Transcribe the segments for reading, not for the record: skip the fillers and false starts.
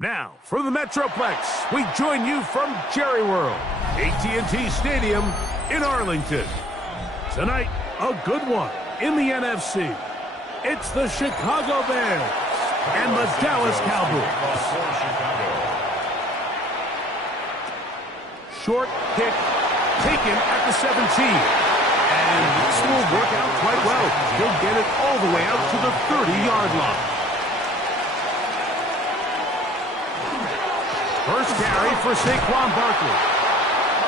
Now, for the Metroplex, we join you from Jerry World, AT&T Stadium in Arlington. Tonight, a good one in the NFC. It's the Chicago Bears and the Dallas Cowboys. Short kick taken at the 17. And this will work out quite well. He'll get it all the way out to the 30-yard line. First carry for Saquon Barkley.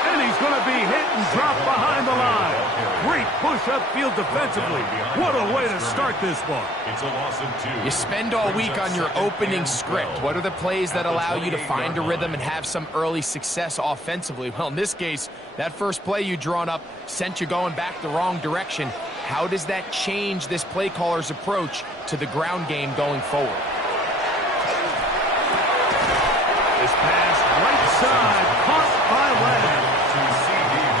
And he's going to be hit and dropped behind the line. Great push upfield defensively. What a way to start this one. It's a loss of 2. You spend all week on your opening script. What are the plays that allow you to find a rhythm and have some early success offensively? Well, in this case, that first play you drawn up sent you going back the wrong direction. How does that change this play caller's approach to the ground game going forward? This pass right side, caught by Lamb.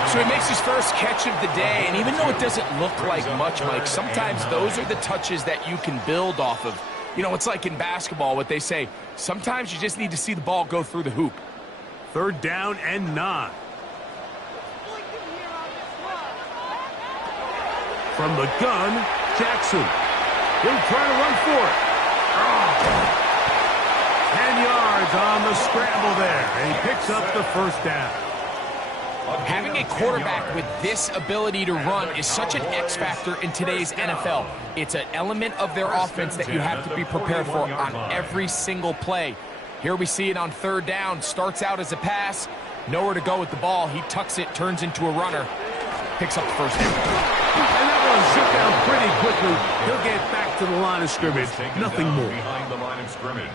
So he makes his first catch of the day, and even though it doesn't look like much, Mike, sometimes those are the touches that you can build off of. You know, it's like in basketball, what they say, sometimes you just need to see the ball go through the hoop. 3rd down and 9. From the gun, Jackson. He'll try to run for it. 10 yards on the scramble there, and he picks up the first down. Having a quarterback with this ability to run is such an X factor in today's NFL. It's an element of their offense that you have to be prepared for on every single play. Here we see it on 3rd down. Starts out as a pass. Nowhere to go with the ball. He tucks it, turns into a runner. Picks up the first down. And that one shook down pretty quickly. He'll get back to the line of scrimmage. Nothing more.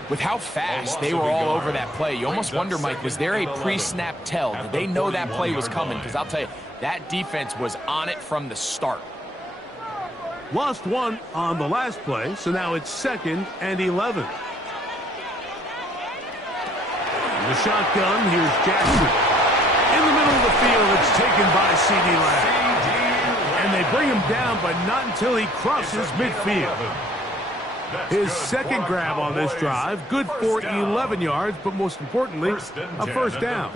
With how fast they were all over that play, you almost wonder, Mike, was there a pre-snap tell? Did they know that play was coming? Because I'll tell you, that defense was on it from the start. Lost one on the last play, so now it's 2nd and 11. The shotgun, here's Jackson. In the middle of the field, it's taken by C.D. Lamb. And they bring him down, but not until he crosses midfield. His 2nd grab on this drive, good for 11 yards, but most importantly, a first down.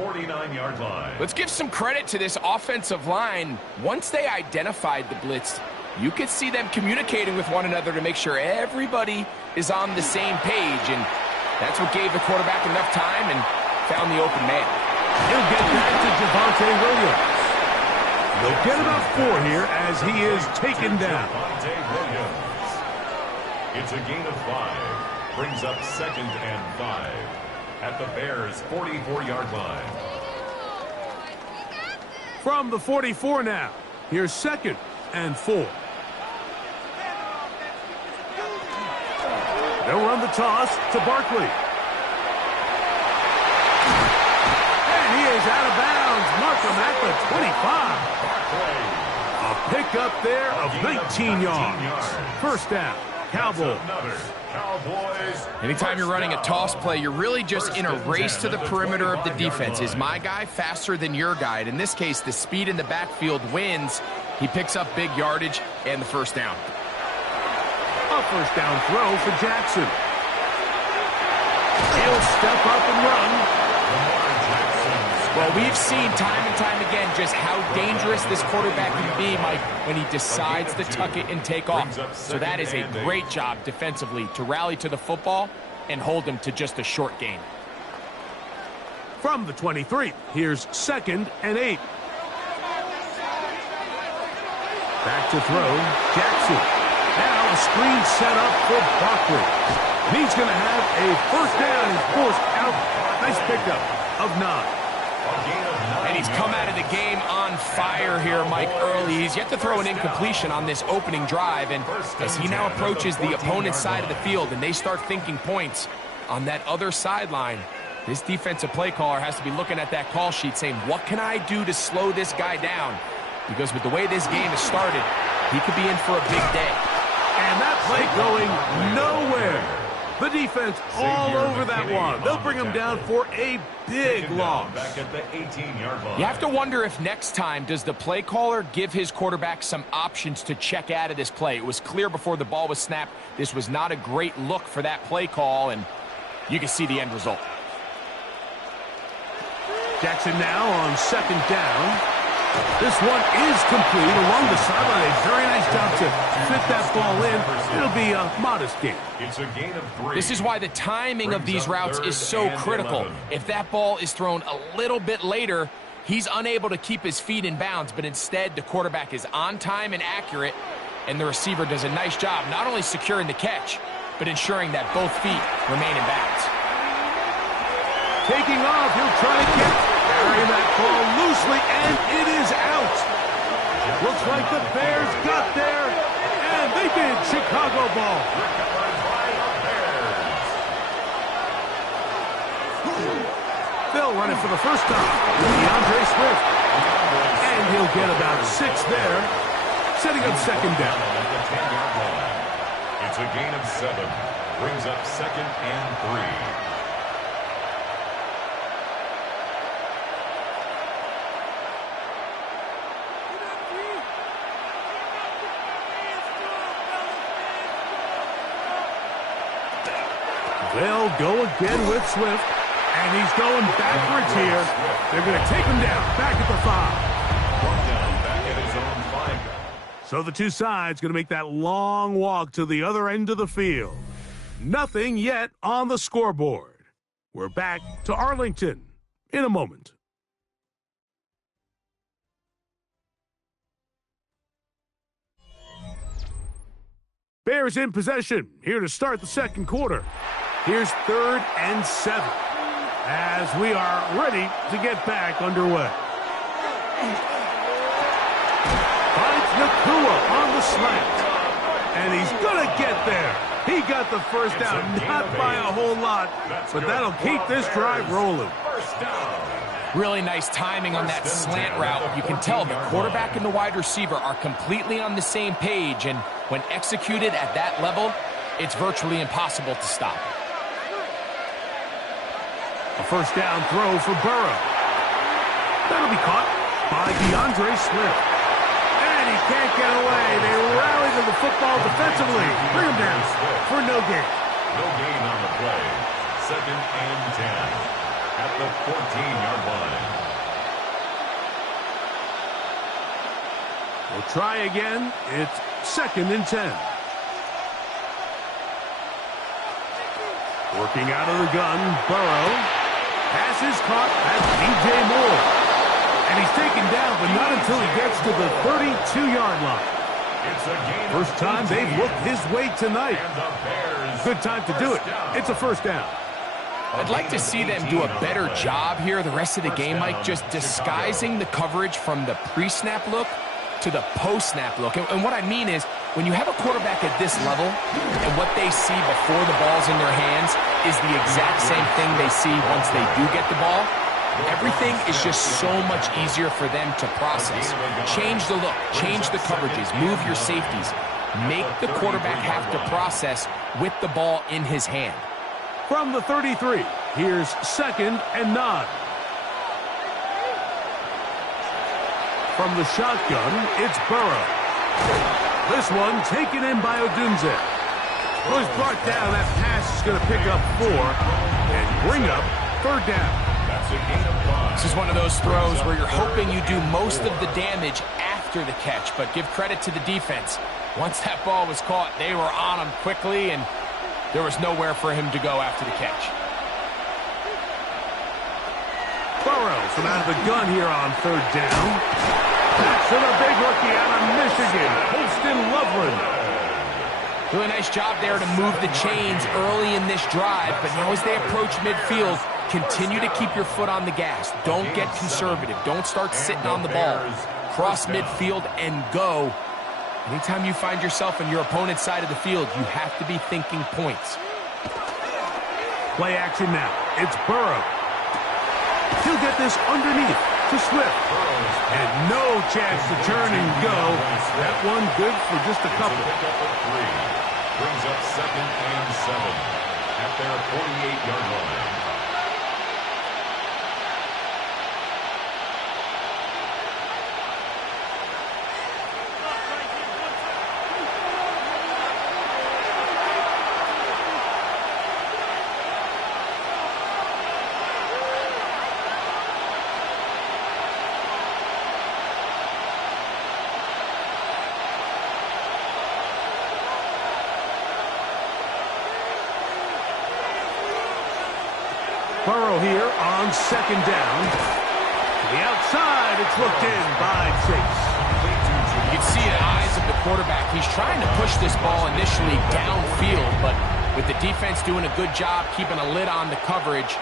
Let's give some credit to this offensive line. Once they identified the blitz, you could see them communicating with one another to make sure everybody is on the same page, and that's what gave the quarterback enough time and found the open man. He'll get back to Javonte Williams. They'll get about 4 here as he is taken down. It's a gain of 5. Brings up 2nd and 5 at the Bears' 44-yard line. From the 44 now, here's 2nd and 4. They'll run the toss to Barkley. And he is out of bounds. Mark him at the 25. A pickup there of 19 yards. First down. Cowboys. Anytime you're running a toss play, you're really just in a race to the perimeter of the defense. Is my guy faster than your guy? And in this case, the speed in the backfield wins. He picks up big yardage and the first down. A first down throw for Jackson. He'll step up and run. Well, we've seen time and time again just how dangerous this quarterback can be, Mike, when he decides to tuck it and take off. So that is a great job defensively to rally to the football and hold him to just a short gain. From the 23, here's 2nd and 8. Back to throw, Jackson. Now a screen set up for Barkley. And he's going to have a first down. He's forced out. Nice pickup of 9. And he's come out of the game on fire here, Mike, early. He's yet to throw an incompletion on this opening drive. And as he now approaches the opponent's side of the field and they start thinking points on that other sideline, this defensive play caller has to be looking at that call sheet saying, what can I do to slow this guy down? Because with the way this game has started, he could be in for a big day. And that play going nowhere. The defense all over that one. They'll bring him down for a big loss. Back at the 18-yard line. You have to wonder if next time does the play caller give his quarterback some options to check out of this play. It was clear before the ball was snapped. This was not a great look for that play call, and you can see the end result. Jackson now on 2nd down. This one is complete along the sideline. A very nice job to fit that ball in. It'll be a modest gain. It's a gain of 3. This is why the timing of these routes is so critical. If that ball is thrown a little bit later, he's unable to keep his feet in bounds, but instead the quarterback is on time and accurate, and the receiver does a nice job not only securing the catch, but ensuring that both feet remain in bounds. Taking off, he'll try to carry that ball loosely, and it is out. Looks like the Bears got there, and they did. Chicago ball. They'll run it for the first time. DeAndre Swift. And he'll get about 6 there, setting up 2nd down. It's a gain of 7. Brings up 2nd and 3. They'll go again with Swift, and he's going backwards here. They're going to take him down, back at the 5. Back at his own 5. So the two sides going to make that long walk to the other end of the field. Nothing yet on the scoreboard. We're back to Arlington in a moment. Bears in possession, here to start the 2nd quarter. Here's 3rd and 7 as we are ready to get back underway. Finds Nacua on the slant, and he's going to get there. He got the first down, not by a whole lot, but that'll keep this drive rolling. Really nice timing on that slant route. You can tell the quarterback and the wide receiver are completely on the same page, and when executed at that level, it's virtually impossible to stop. A first down throw for Burrow. That'll be caught by DeAndre Swift. And he can't get away. They rally to the football defensively. Bring him down for no gain. No gain on the play. 2nd and 10 at the 14-yard line. We'll try again. It's 2nd and 10. Working out of the gun, Burrow. Pass is caught as DJ Moore. And he's taken down, but not until he gets to the 32-yard line. First time they've looked his way tonight. Good time to do it. It's a first down. I'd like to see them do a better job here the rest of the game, Mike, just disguising the coverage from the pre-snap look to the post-snap look. And what I mean is, when you have a quarterback at this level and what they see before the ball's in their hands is the exact same thing they see once they do get the ball, everything is just so much easier for them to process. Change the look, change the coverages, move your safeties. make the quarterback have to process with the ball in his hand. From the 33, here's 2nd and 9. From the shotgun, it's Burrow. This one taken in by Odunze. Was brought down. That pass is going to pick up 4 and bring up 3rd down. This is one of those throws where you're hoping you do most of the damage after the catch, but give credit to the defense. Once that ball was caught, they were on him quickly, and there was nowhere for him to go after the catch. Burrow from out of the gun here on 3rd down. That's to the big rookie out of Michigan, Holston Loveland. Really nice job there to move the chains early in this drive, but now as they approach midfield, continue to keep your foot on the gas. Don't get conservative. Don't start sitting on the ball. Cross midfield and go. Anytime you find yourself on your opponent's side of the field, you have to be thinking points. Play action now. It's Burrow. He'll get this underneath to Swift. And no chance to turn and go. That one good for just a couple. Brings up 2nd and 7 at their 48-yard line. Burrow here on 2nd down. To the outside, it's looked in by Chase. You can see the eyes of the quarterback. He's trying to push this ball initially downfield, but with the defense doing a good job keeping a lid on the coverage,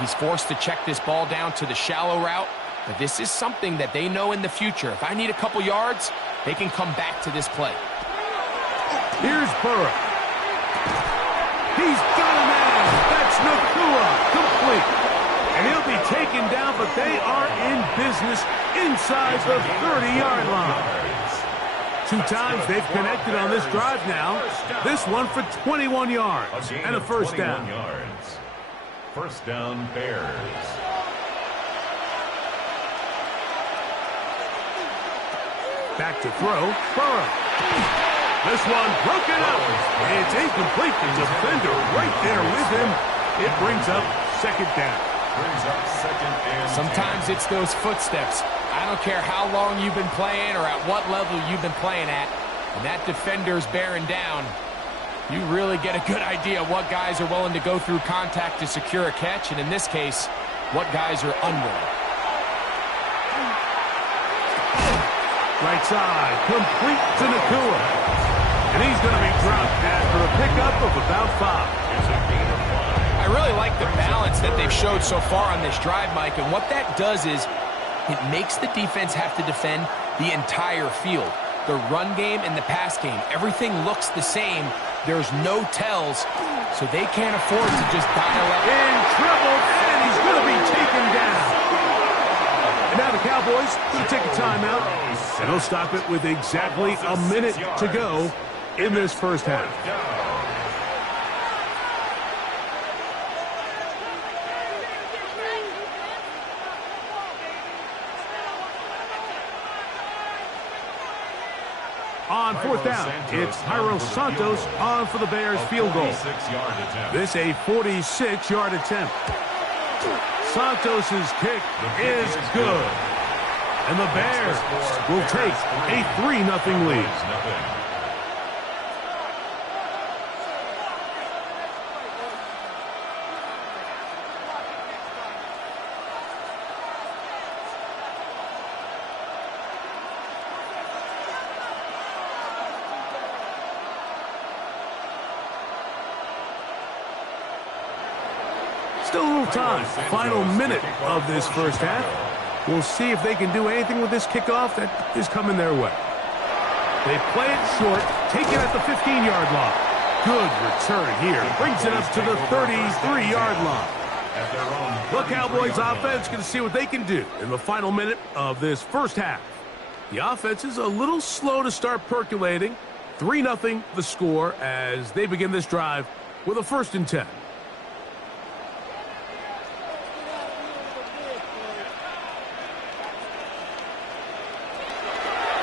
he's forced to check this ball down to the shallow route. But this is something that they know in the future. If I need a couple yards, they can come back to this play. Here's Burrow. He's got a man. That's Nacua, complete. And he'll be taken down, but they are in business inside the 30-yard line. 2 times they've connected on this drive now. This one for 21 yards and a 1st down. 1st down, Bears. Back to throw, Burrow. This one broken up. It's incomplete. The defender right there with him. It brings up 2nd down. Sometimes it's those footsteps. I don't care how long you've been playing or at what level you've been playing at. When that defender's bearing down, you really get a good idea of what guys are willing to go through contact to secure a catch, and in this case, what guys are unwilling. Right side, complete to Nacua. And he's going to be dropped after a pickup of about 5. I really like the balance that they've showed so far on this drive, Mike, and what that does is it makes the defense have to defend the entire field. The run game and the pass game, everything looks the same. There's no tells, so they can't afford to just dial up. In trouble, and he's going to be taken down. And now the Cowboys going to take a timeout, and they'll stop it with exactly a minute to go in this 1st half. On 4th down, it's Jairo Santos on for the Bears field goal. This a 46-yard attempt. Santos' kick is good. And the Bears will take a 3-0 lead. Still a little time. Final minute of this 1st half. We'll see if they can do anything with this kickoff that is coming their way. They play it short, take it at the 15-yard line. Good return here. Brings it up to the 33-yard line. The Cowboys offense going to see what they can do in the final minute of this 1st half. The offense is a little slow to start percolating, 3-0 the score as they begin this drive with a 1st and 10.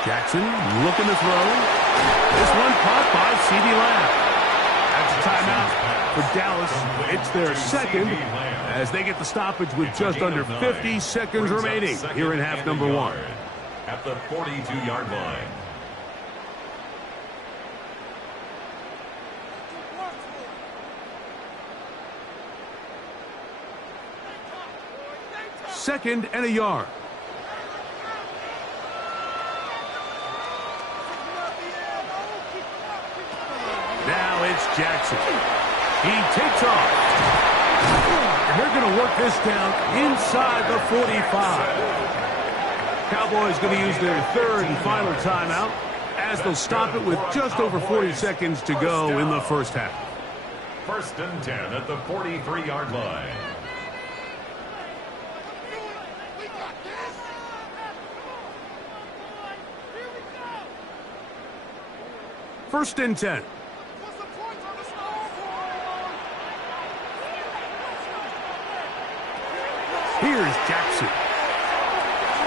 Jackson looking to throw. This one caught by CeeDee Lamb. That's a timeout for Dallas. It's their second as they get the stoppage with just under 50 seconds remaining here in half number 1. At the 42-yard line. Second and a yard. Now it's Jackson. He takes off. And they're going to work this down inside the 45. Cowboys going to use their 3rd and final timeout as they'll stop it with just over 40 seconds to go in the first half. 1st and 10 at the 43-yard line. First and 10. Here's Jackson.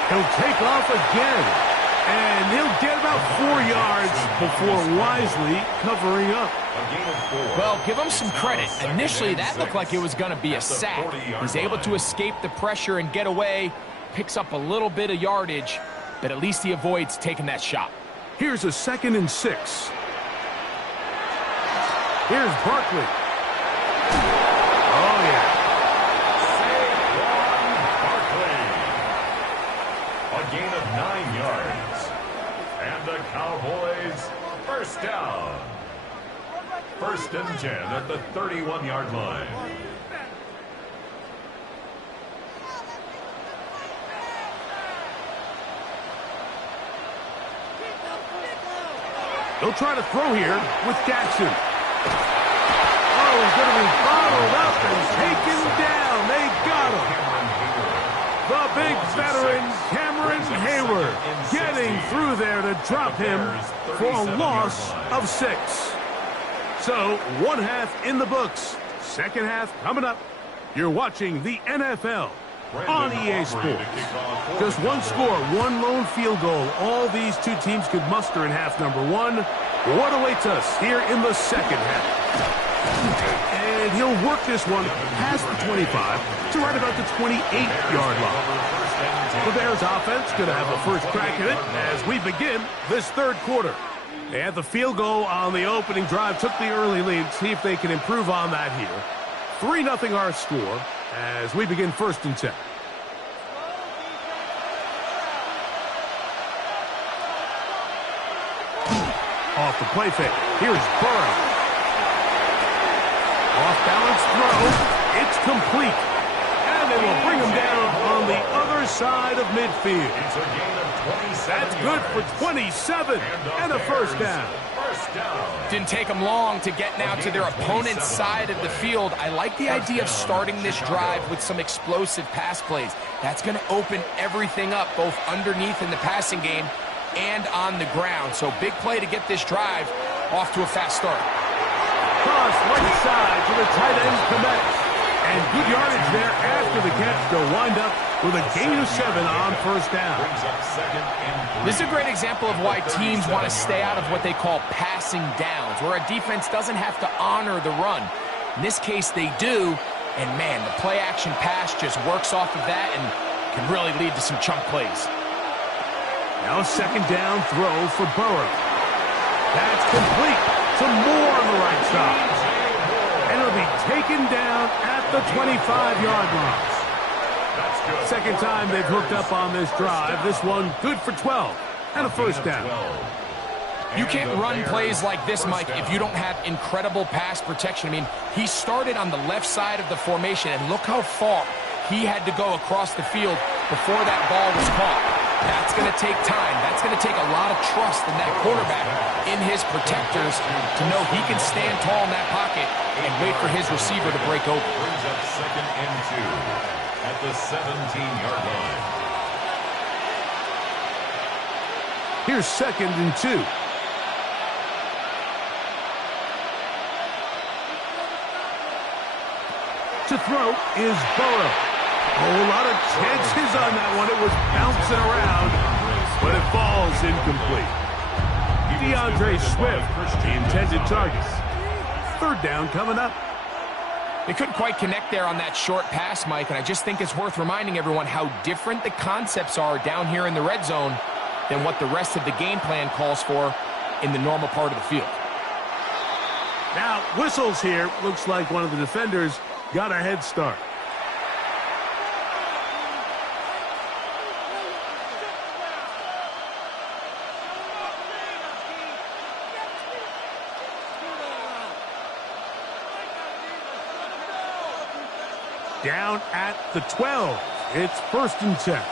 He'll take off again. And he'll get about 4 yards before wisely covering up. Well, give him some credit. Initially, that looked like it was going to be a sack. He's able to escape the pressure and get away. Picks up a little bit of yardage, but at least he avoids taking that shot. Here's a 2nd and 6. Here's Barkley. Oh, yeah. Saquon Barkley. A gain of 9 yards. And the Cowboys first down. 1st and 10 at the 31-yard line. They'll try to throw here with Jackson. Oh, he's going to be bottled up and taken down. They got him. The big veteran, Cameron Heyward, getting through there to drop him for a loss of 6. So, 1 half in the books. 2nd half coming up. You're watching the NFL on EA Sports. Just one score, one lone field goal. All these two teams could muster in half number 1. What awaits us here in the 2nd half? And he'll work this one past the 25 to right about the 28-yard line. The Bears offense going to have the first crack at it as we begin this 3rd quarter. They had the field goal on the opening drive, took the early lead. See if they can improve on that here. 3-0 our score as we begin 1st and 10. Off the play fake. Here's Burrow. Off-balance throw. It's complete. And they will bring him down on the other side of midfield. It's a gain of 27. That's good for 27 and a first down. Didn't take them long to get now to their opponent's side of the field. I like the idea of starting this drive with some explosive pass plays. That's going to open everything up, both underneath in the passing game and on the ground. So big play to get this drive off to a fast start. Cross right side to the tight end Komet. And good yardage there after the catch to wind up with a gain of 7 on first down. This is a great example of why teams want to stay out of what they call passing downs, where a defense doesn't have to honor the run. In this case, they do. And, man, the play-action pass just works off of that and can really lead to some chunk plays. Now a 2nd down throw for Burrow. That's complete to Moore on the right side. And it'll be taken down at the 25-yard line. 2nd time they've hooked up on this drive. This one good for 12 and a first down. You can't run plays like this, Mike, if you don't have incredible pass protection. I mean, he started on the left side of the formation, and look how far he had to go across the field before that ball was caught. That's going to take time. That's going to take a lot of trust in that quarterback, in his protectors, to know he can stand tall in that pocket and wait for his receiver to break open. Brings up 2nd and 2 at the 17-yard line. Here's 2nd and 2. To throw is Burrow. A whole lot of chances on that one. It was bouncing around, but it falls incomplete. DeAndre Swift, the intended target. Third down coming up. They couldn't quite connect there on that short pass, Mike, and I just think it's worth reminding everyone how different the concepts are down here in the red zone than what the rest of the game plan calls for in the normal part of the field. Now, whistles here. Looks like one of the defenders got a head start. Down at the 12. It's 1st and 10.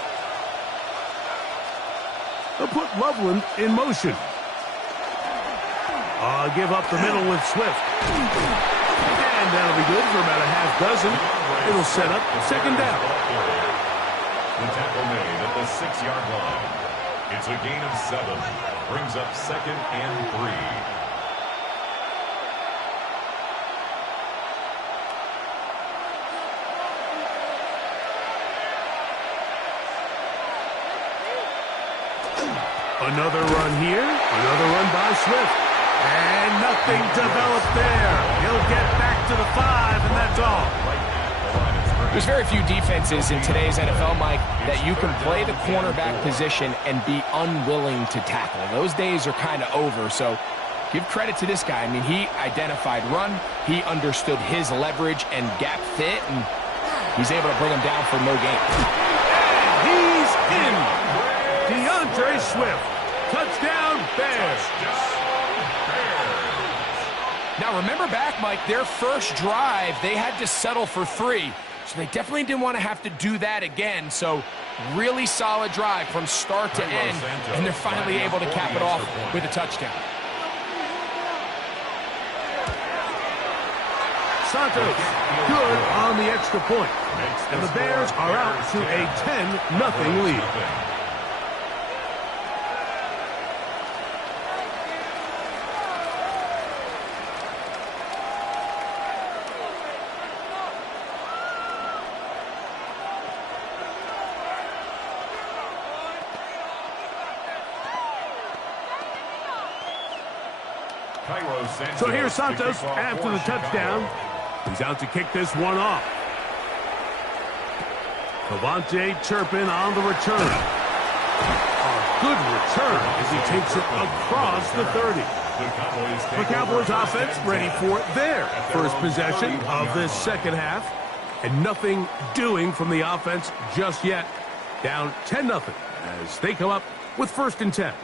They'll put Loveland in motion. Give up the middle with Swift. And that'll be good for about a half dozen. It'll set up 2nd down. The tackle made at the 6-yard line. It's a gain of 7. Brings up 2nd and 3. Another run here. Another run by Swift. And nothing developed there. He'll get back to the 5, and that's all. There's very few defenses in today's NFL, Mike, that you can play the cornerback position and be unwilling to tackle. Those days are kind of over, so give credit to this guy. I mean, he identified run, he understood his leverage and gap fit, and he's able to bring him down for no gain. And he's in. DeAndre Swift. Touchdown, Bears. Now, remember back, Mike, their first drive, they had to settle for 3. So they definitely didn't want to have to do that again. So really solid drive from start to end, and they're finally able to cap it off with a touchdown. Santos, good on the extra point. And the Bears are out to a 10-0 lead. So here's Santos after the touchdown. He's out to kick this one off. Devontae Turpin on the return. A good return as he takes it across the 30. The Cowboys offense ready for their first possession of this second half. And nothing doing from the offense just yet. Down 10-0 as they come up with 1st and 10.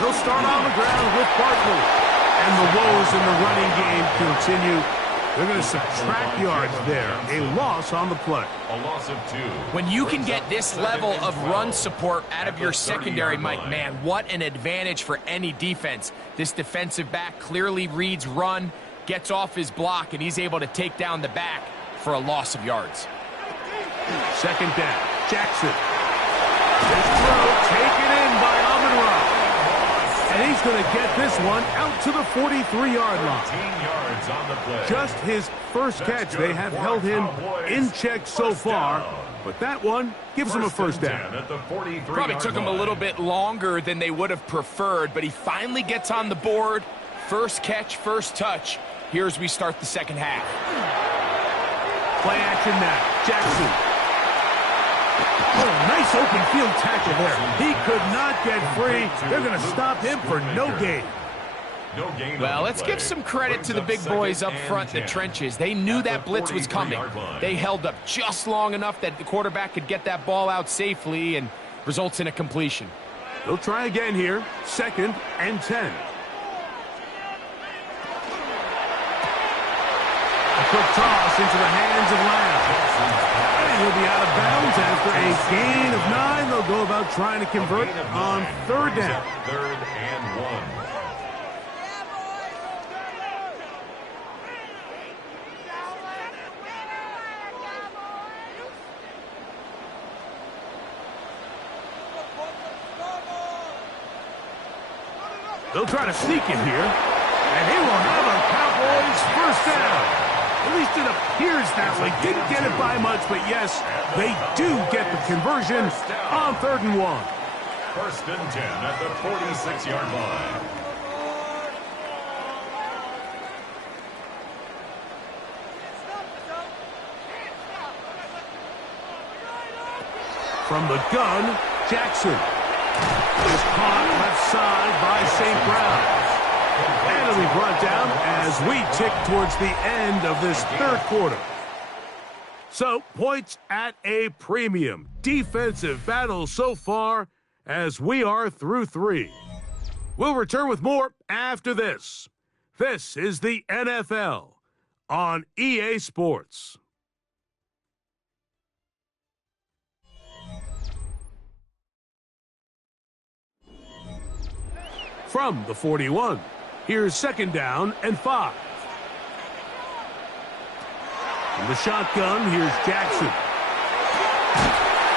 They'll start on the ground with Barkley. And the woes in the running game continue. They're going to subtract yards there. A loss on the play. A loss of 2. When you can get this level of run support out of your secondary, Mike, man, what an advantage for any defense. This defensive back clearly reads run, gets off his block, and he's able to take down the back for a loss of yards. 2nd down. Jackson. This throw taken in by Amon-Ra. And he's going to get this one out to the 43-yard line. 14 yards on the play. Just his first catch. They have held him in check so far. But that one gives him a 1st down. Probably took him a little bit longer than they would have preferred, but he finally gets on the board. First catch, first touch. Here as we start the second half. Play action now. Jackson. Oh, nice open field tackle there. He could not get free. They're going to stop him for no gain. Well, let's give some credit to the big boys up front in the trenches. They knew that blitz was coming. They held up just long enough that the quarterback could get that ball out safely and results in a completion. They'll try again here. 2nd and 10. A quick toss into the hands of Lamb. And he'll be out of bounds after a gain of 9. They'll go about trying to convert on 3rd down. 3rd and 1. They'll try to sneak it here. And he will have a Cowboys first down. At least it appears that way. Didn't get it by much, but yes, they do get the conversion on 3rd and 1. 1st and 10 at the 46-yard line. From the gun, Jackson is caught left side by St. Brown. And it'll be brought down as we tick towards the end of this 3rd quarter. So, points at a premium. Defensive battle so far as we are through 3. We'll return with more after this. This is the NFL on EA Sports. From the 41, here's 2nd down and 5. In the shotgun, here's Jackson.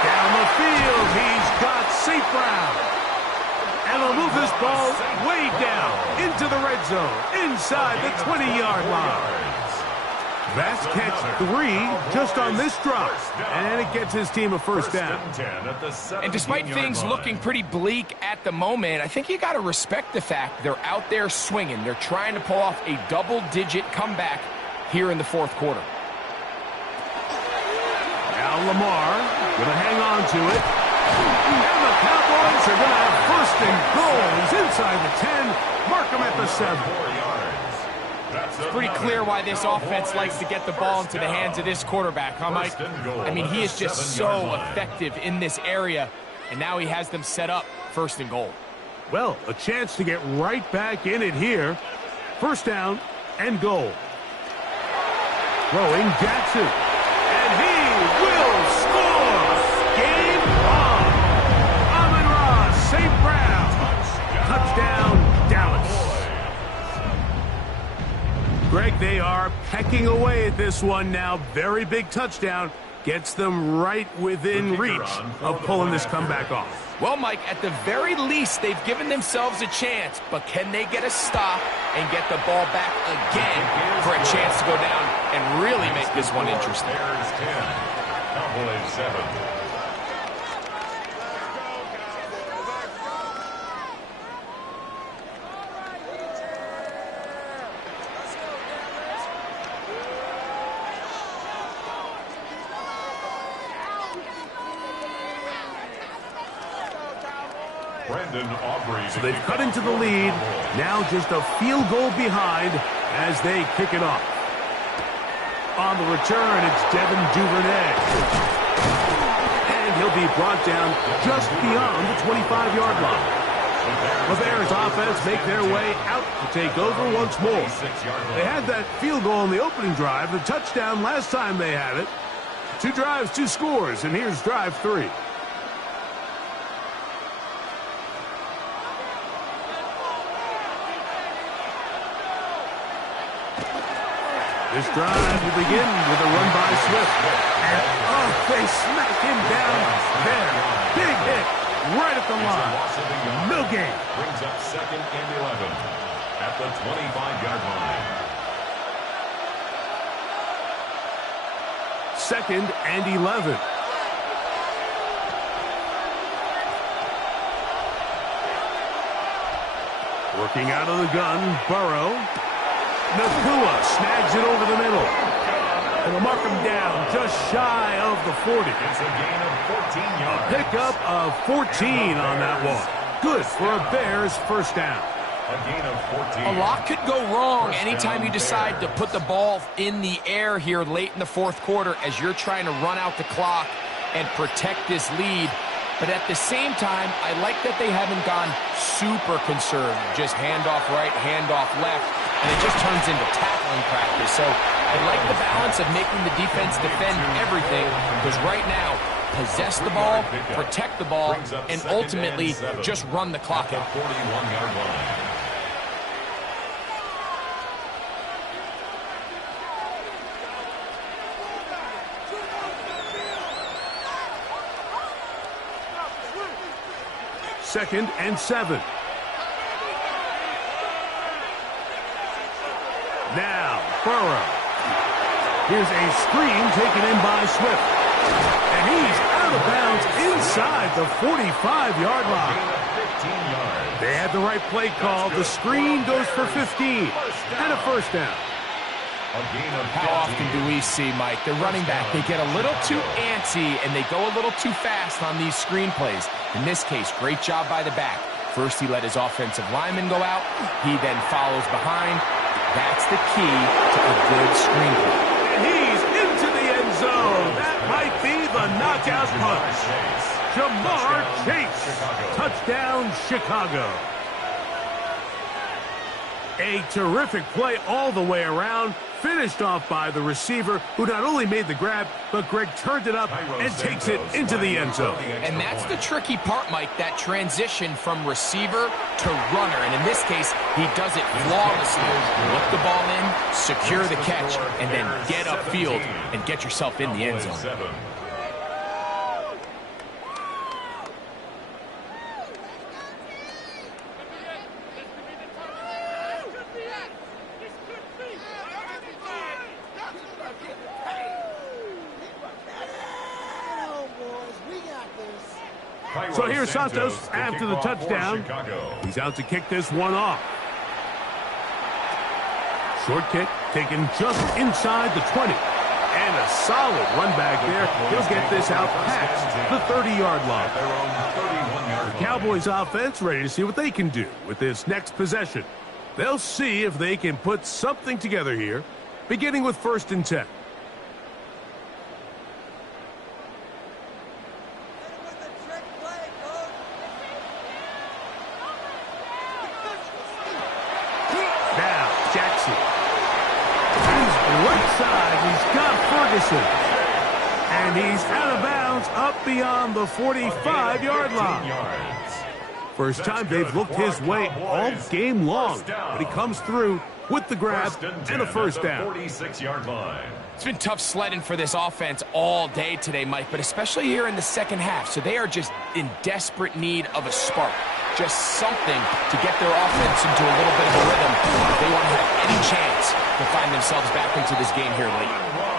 Down the field, he's got St. Brown. And he'll move this ball way down into the red zone, inside the 20-yard line. That's catch 3 just on this drop, and it gets his team a first down. And despite things looking pretty bleak at the moment, I think you got to respect the fact they're out there swinging. They're trying to pull off a double-digit comeback here in the 4th quarter. Now Lamar going to hang on to it. And the Cowboys are going to have 1st and goal. He's inside the 10. Mark him at the 7. It's pretty clear why this offense likes to get the ball into the hands of this quarterback, huh, Mike? I mean, he is just so effective in this area, and now he has them set up 1st and goal. Well, a chance to get right back in it here. 1st down and goal. Throwing Jackson. And he will score! Game on! Amon-Ra St. Brown. Touchdown, Dallas. Greg, they are pecking away at this one now. Very big touchdown. Gets them right within reach of pulling this comeback off. Well, Mike, at the very least, they've given themselves a chance, but can they get a stop and get the ball back again for a chance to go down and really make this one interesting? Bears 10, Cowboys 7. So they've cut into the lead. Now just a field goal behind as they kick it off. On the return, it's Devin Duvernay. And he'll be brought down just beyond the 25-yard line. The Bears offense make their way out to take over once more. They had that field goal in the opening drive, the touchdown last time they had it. 2 drives, 2 scores, and here's drive 3. This drive will begin with a run by Swift. And, they smack him down there. Big hit right at the line. No gain. Brings up 2nd and 11 at the 25-yard line. 2nd and 11. Working out of the gun, Burrow. Nakua snags it over the middle. And they'll mark him down just shy of the 40. It's a gain of 14 yards. Pickup of 14 on that one. Good for a Bears first down. A gain of 14. A lot could go wrong anytime you decide to put the ball in the air here late in the 4th quarter as you're trying to run out the clock and protect this lead. But at the same time, I like that they haven't gone super conservative. Just handoff right, handoff left, and it just turns into tackling practice. So I like the balance of making the defense defend everything, because right now, possess the ball, protect the ball, and ultimately just run the clock out. 41-yard line. Second and 7. Now, Burrow. Here's a screen taken in by Swift. And he's out of bounds inside the 45-yard line. They had the right play call. The screen goes for 15 and a first down. How often do we see, Mike, the running back, they get a little too antsy and they go a little too fast on these screen plays. In this case, great job by the back. First, he let his offensive lineman go out. He then follows behind. That's the key to a good screen play. And he's into the end zone. That might be the knockout punch. Ja'Marr Chase. Touchdown, Chicago. A terrific play all the way around. Finished off by the receiver, who not only made the grab, but Greg turned it up and takes it into the end zone. And that's the tricky part, Mike, that transition from receiver to runner. And in this case, he does it flawlessly. Look the ball in, secure the catch, and then get upfield and get yourself in the end zone. So here's Santos after the touchdown. He's out to kick this one off. Short kick taken just inside the 20. And a solid run back there. He'll get this out past the 30-yard line. The Cowboys offense ready to see what they can do with this next possession. They'll see if they can put something together here, beginning with 1st and 10. And he's out of bounds up beyond the 45-yard line. First time they've looked his way all game long, but he comes through with the grab and a first down. It's been tough sledding for this offense all day today, Mike, but especially here in the second half. So they are just in desperate need of a spark. Just something to get their offense into a little bit of a rhythm if they want to have any chance to find themselves back into this game here late.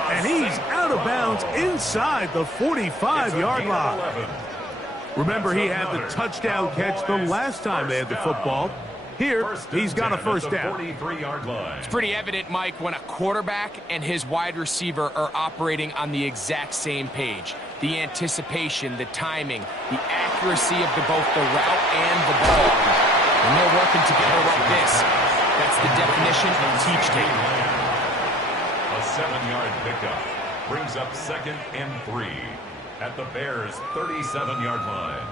And he's out of bounds inside the 45-yard line. Remember, he had the touchdown catch the last time they had the football. Here, he's got a first down. It's pretty evident, Mike, when a quarterback and his wide receiver are operating on the exact same page. The anticipation, the timing, the accuracy of both the route and the ball. When they're working together like this, that's the definition of teach tape. A 7-yard pickup brings up 2nd and 3 at the Bears' 37-yard line.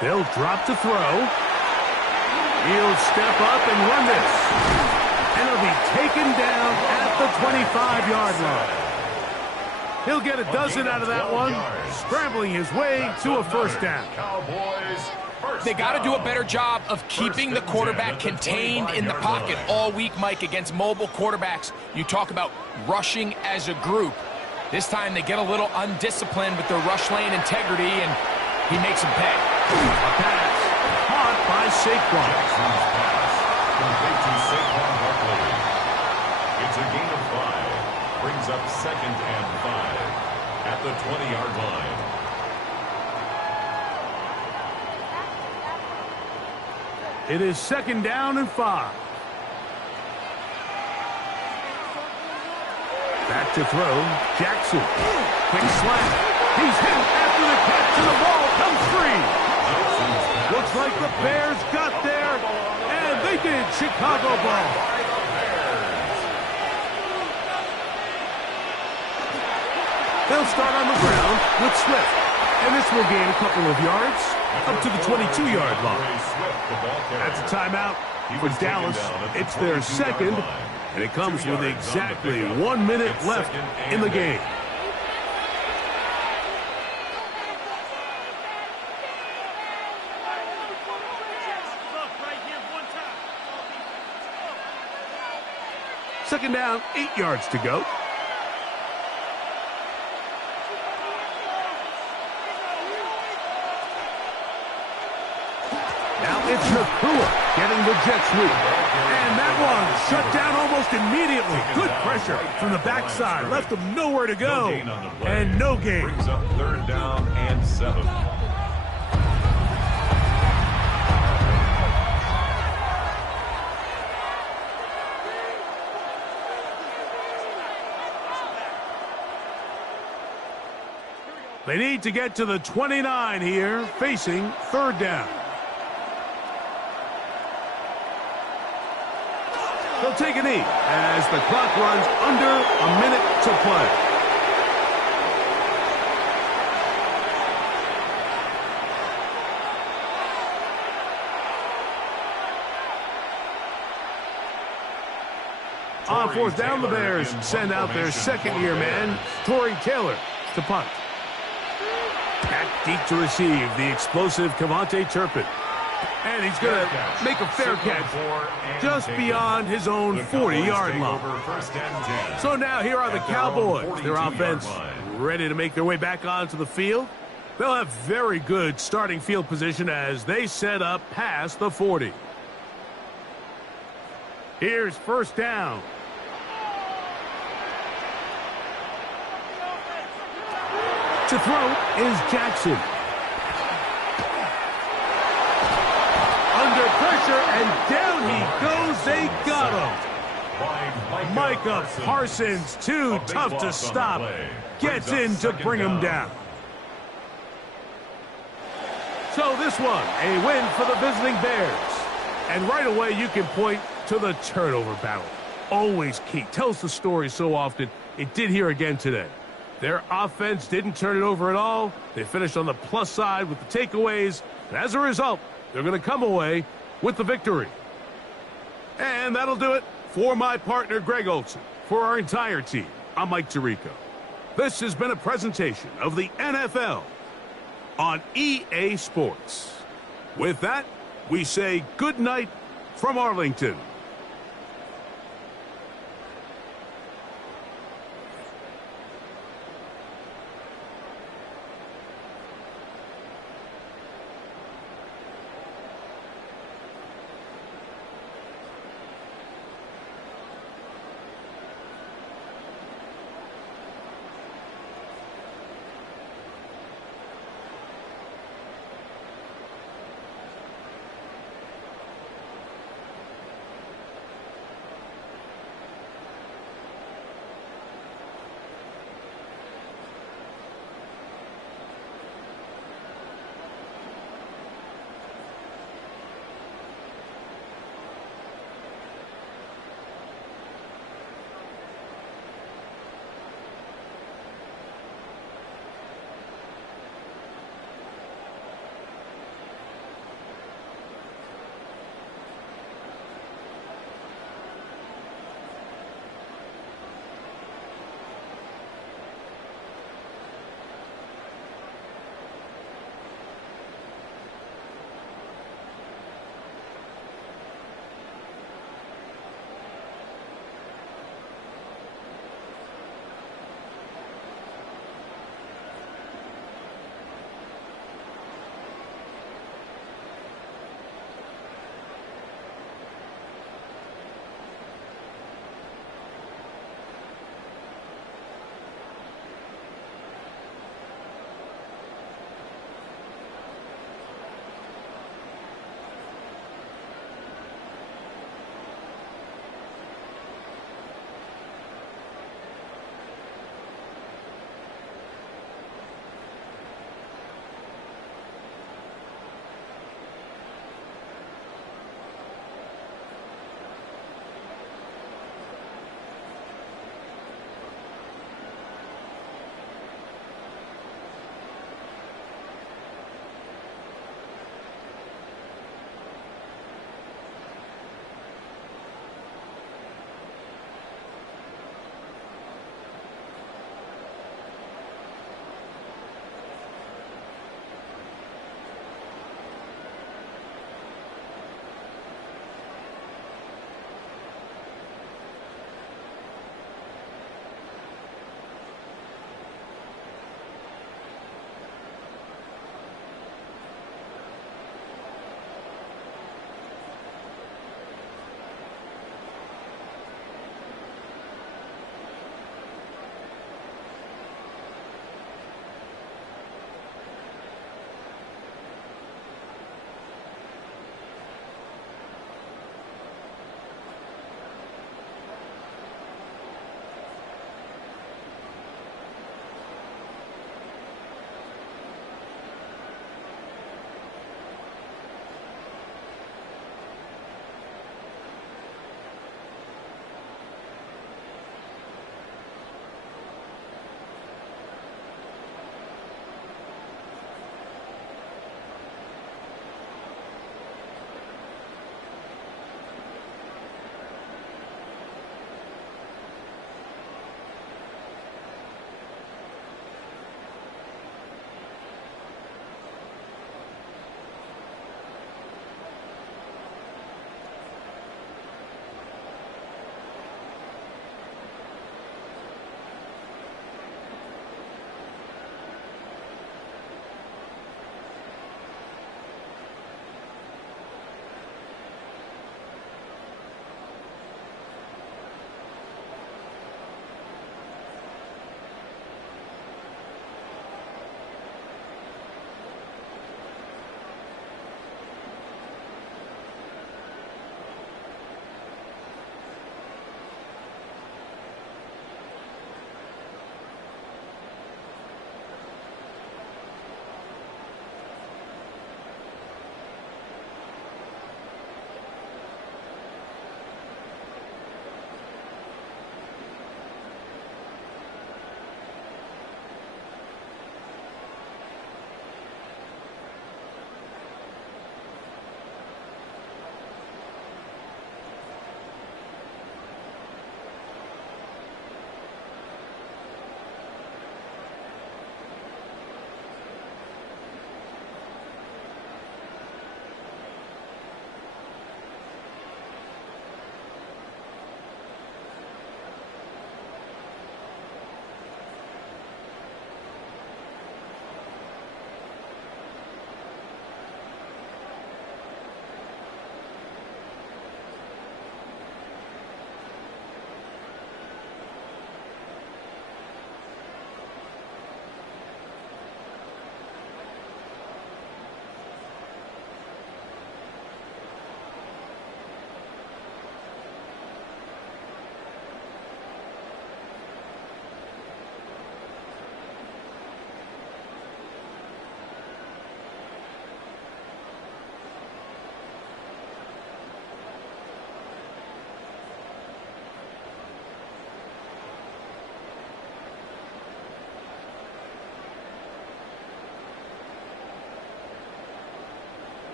They'll drop to throw. He'll step up and run this. And he'll be taken down at the 25-yard line. He'll get a dozen out of that one, scrambling his way to a first down. They got to do a better job of keeping the quarterback contained in the pocket all week, Mike, against mobile quarterbacks. You talk about rushing as a group. This time they get a little undisciplined with their rush lane integrity, and he makes them pay. A pass caught by Saquon. It's a gain of 5. Brings up 2nd and 5 at the 20-yard line. It is 2nd down and 5. Back to throw. Jackson. Quick slant. He's hit after the catch, and the ball comes free. Looks like the Bears got there, and they did. Chicago ball. They'll start on the ground with Swift, and this will gain a couple of yards up to the 22-yard line. That's a timeout for Dallas. It's their second, and it comes with exactly 1 minute left in the game. Second down, 8 yards to go. Now it's Nakua getting the jet sweep. And that one shut down almost immediately. Good pressure from the backside. Left him nowhere to go. And no gain. Brings up third down and 7. They need to get to the 29 here, facing third down. They'll take a knee as the clock runs under a minute to play. On fourth down, the Bears send out their second-year man, Tory Taylor, to punt. Back deep to receive the explosive Kevontae Turpin. And he's going to make a fair catch just beyond his own 40-yard line. So now here are the Cowboys. Their offense ready to make their way back onto the field. They'll have very good starting field position as they set up past the 40. Here's first down. To throw is Jackson. Under pressure, and down he goes. They got him. Micah Parsons, too tough to stop, gets in to bring him down. So this one, a win for the visiting Bears. And right away, you can point to the turnover battle. Always key. Tells the story so often. It did here again today. Their offense didn't turn it over at all. They finished on the plus side with the takeaways. And as a result, they're going to come away with the victory. And that'll do it for my partner, Greg Olson. For our entire team, I'm Mike Tirico. This has been a presentation of the NFL on EA Sports. With that, we say good night from Arlington.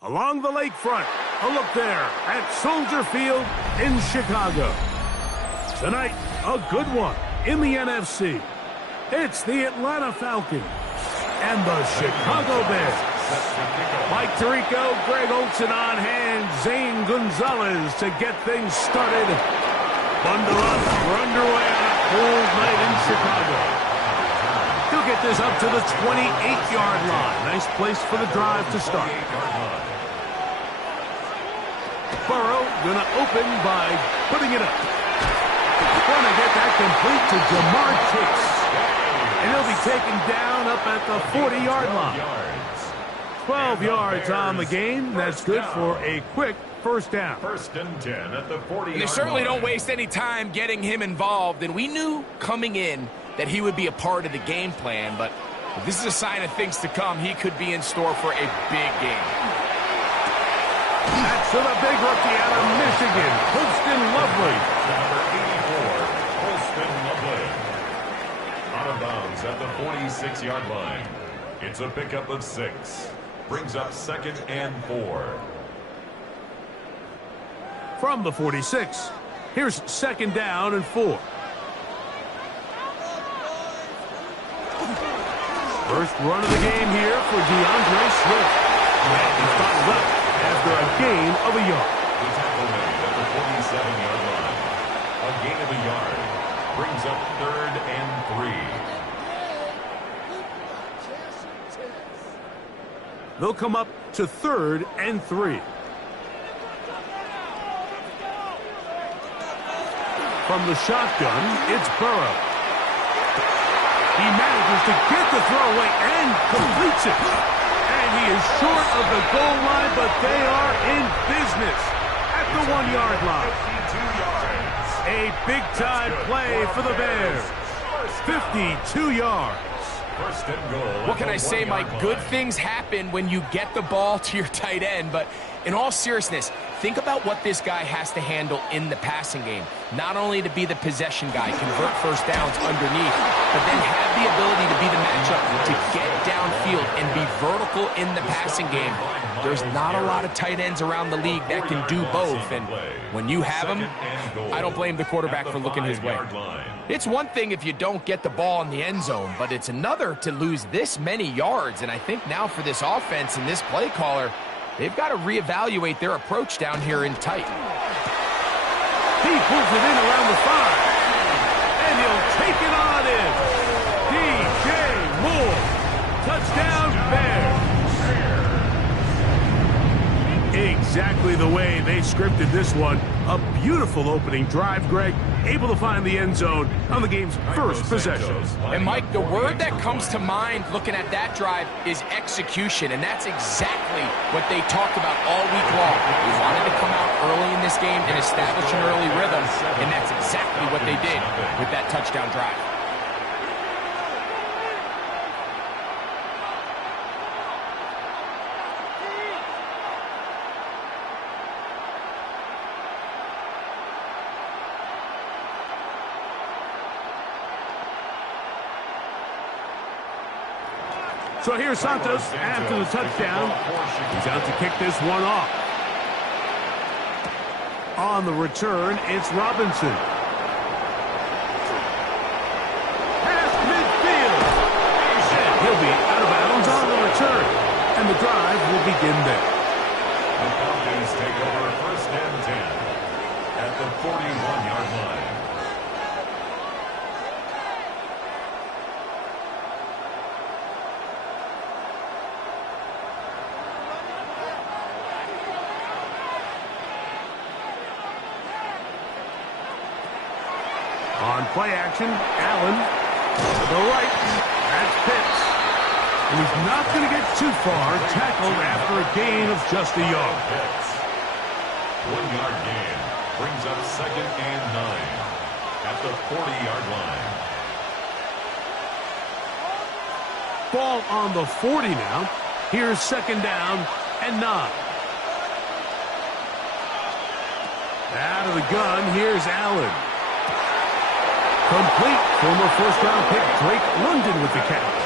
Along the lakefront, a look there at Soldier Field in Chicago. Tonight, a good one in the NFC. It's the Atlanta Falcons and the Chicago Bears. Mike Tirico, Greg Olsen on hand, Zane Gonzalez to get things started. Bundle up, we're underway on a cold night in Chicago. He'll get this up to the 28-yard line. Nice place for the drive to start. Burrow gonna open by putting it up. Gonna get that complete to Jamar Chase. And he'll be taken down up at the 40-yard line. 12 yards on the game. That's good for a quick first down. First and 10 at the 40-yard line. They certainly don't waste any time getting him involved, and we knew coming in that he would be a part of the game plan, but if this is a sign of things to come. He could be in store for a big game. That's to the big rookie out of Michigan, Holston Lovely. Number 84, Holston Lovely. Out of bounds at the 46-yard line. It's a pickup of 6. Brings up 2nd and 4. From the 46, here's 2nd down and 4. First run of the game here for DeAndre Swift. And he's bottled up after a gain of a yard. The tackle made at the 47-yard line. A gain of a yard. Brings up 3rd and 3. They'll come up to 3rd and 3. From the shotgun, it's Burrow. He manages to get the throw away and completes it. And he is short of the goal line, but they are in business at the 1-yard line. 52 yards. A big-time play for the Bears. 52 yards. First and goal. What can I say, Mike? Good things happen when you get the ball to your tight end, but in all seriousness, think about what this guy has to handle in the passing game. Not only to be the possession guy, convert first downs underneath, but then have the ability to be the matchup to get downfield and be vertical in the passing game. There's not a lot of tight ends around the league that can do both, and when you have them, I don't blame the quarterback for looking his way. It's one thing if you don't get the ball in the end zone, but it's another to lose this many yards, and I think now for this offense and this play caller, they've got to reevaluate their approach down here in tight. He pulls it in around the 5, and he'll take it on in. DJ Moore, touchdown Bears. Exactly the way they scripted this one. A beautiful opening drive, Greg. Able to find the end zone on the game's first possession. And Mike, the word that comes to mind looking at that drive is execution, and that's exactly what they talked about all week long. They wanted to come out early in this game and establish an early rhythm, and that's exactly what they did with that touchdown drive. So here's Santos after the touchdown. He's out to kick this one off. On the return, it's Robinson. Past midfield. He'll be out of bounds on the return. And the drive will begin there. The Falcons take over first and 10 at the 41-yard line. On play action, Allen to the right. That's Pitts. And he's not going to get too far. Tackled after a gain of just a yard. 1-yard gain brings up second and 9 at the 40-yard line. Ball on the 40 now. Here's second down and 9. Out of the gun, here's Allen. Complete. Former first-round pick Drake London with the catch.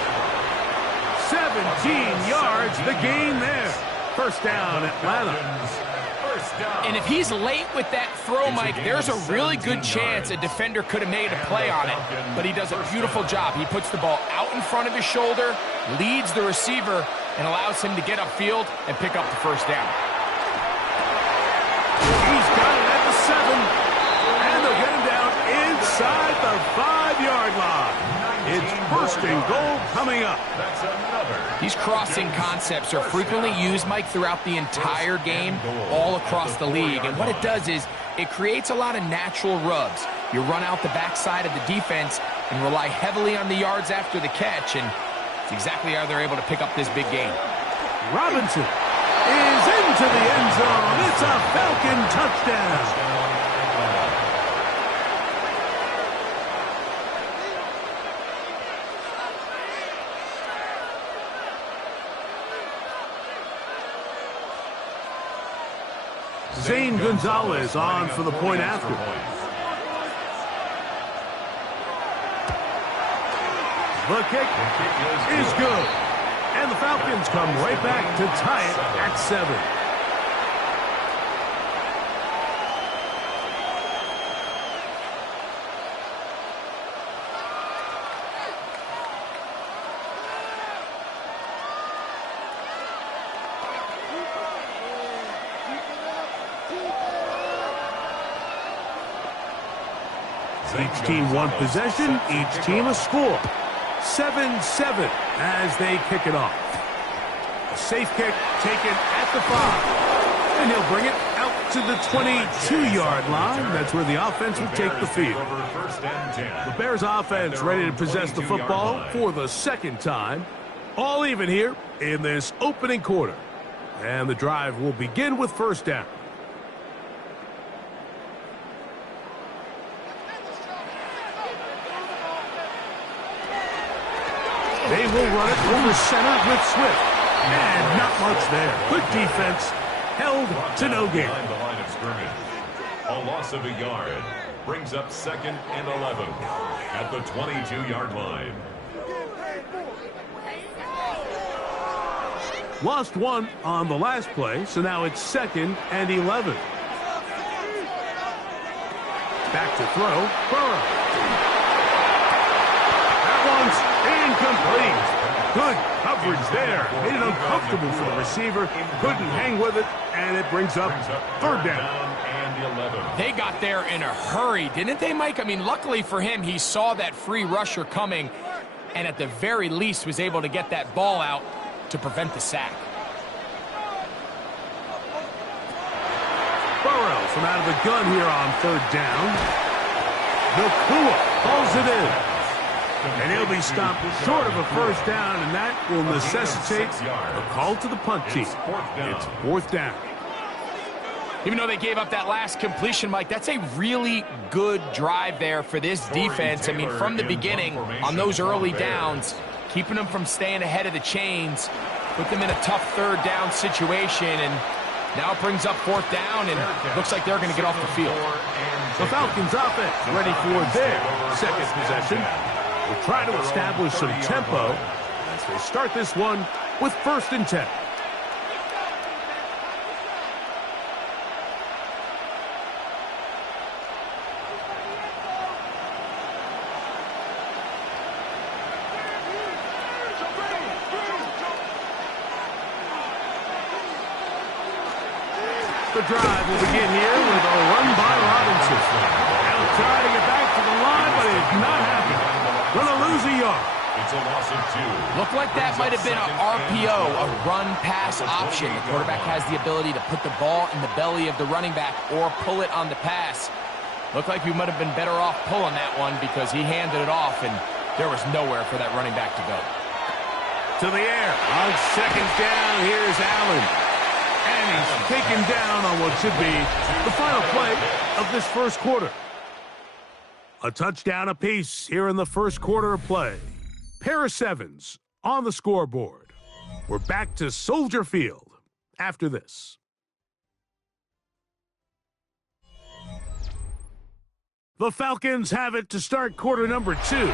17 yards, the gain there. First down, Atlanta. And if he's late with that throw, Mike, there's a really good chance a defender could have made a play on it. But he does a beautiful job. He puts the ball out in front of his shoulder, leads the receiver, and allows him to get upfield and pick up the first down. He's got it at the 7. And they'll get him down inside the 5-yard line. It's first and goal coming up. These crossing concepts are frequently used, Mike, throughout the entire game, all across the league. And what it does is it creates a lot of natural rubs. You run out the backside of the defense and rely heavily on the yards after the catch, and it's exactly how they're able to pick up this big gain. Robinson is into the end zone. It's a Falcon touchdown. Zane Gonzalez on for the point after. The kick is good. And the Falcons come right back to tie it at 7. Each team one possession, each team a score. 7-7 as they kick it off. A safe kick taken at the 5. And he'll bring it out to the 22-yard line. That's where the offense will take the field. The Bears offense ready to possess the football for the second time. All even here in this opening quarter. And the drive will begin with first down. They will run it over center with Swift. And not much there. Good defense. held to no gain. Behind the line of scrimmage. A loss of a yard brings up 2nd and 11 at the 22-yard line. Lost one on the last play, so now it's 2nd and 11. Back to throw, Burrow. That one's incomplete. Good coverage there. Made it uncomfortable for the receiver. Couldn't hang with it, and it brings up 3rd down. And 11. They got there in a hurry, didn't they, Mike? I mean, luckily for him, he saw that free rusher coming, and at the very least was able to get that ball out to prevent the sack. Burrow from out of the gun here on 3rd down. Nakua pulls it in. And he'll be stopped short of a 1st down, and that will necessitate a call to the punt team. It's 4th down. Even though they gave up that last completion, Mike, that's a really good drive there for this defense. I mean, from the beginning, on those early downs, keeping them from staying ahead of the chains, put them in a tough 3rd down situation, and now it brings up 4th down, and looks like they're going to get off the field. The Falcons offense ready for their 2nd possession. Will try to establish some tempo as they start this one with 1st and 10. The drive will begin here with a run by Robinson. They'll try to get back to the line, but it's not happening. Going to lose a yard. It's a loss of 2. Looked like that might have been an RPO, a run-pass option. The quarterback has the ability to put the ball in the belly of the running back or pull it on the pass. Looked like we might have been better off pulling that one because he handed it off, and there was nowhere for that running back to go. To the air. On 2nd down, here's Allen. And he's taken down on what should be the final play of this 1st quarter. A touchdown apiece here in the 1st quarter of play. Pair of 7s on the scoreboard. We're back to Soldier Field after this. The Falcons have it to start quarter number 2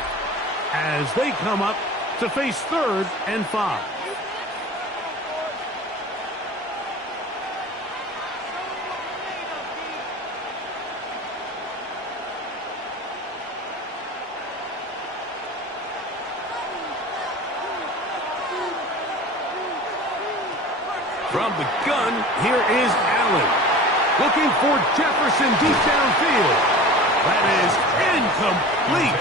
as they come up to face 3rd and 5. From the gun, here is Allen. Looking for Jefferson deep downfield. That is incomplete.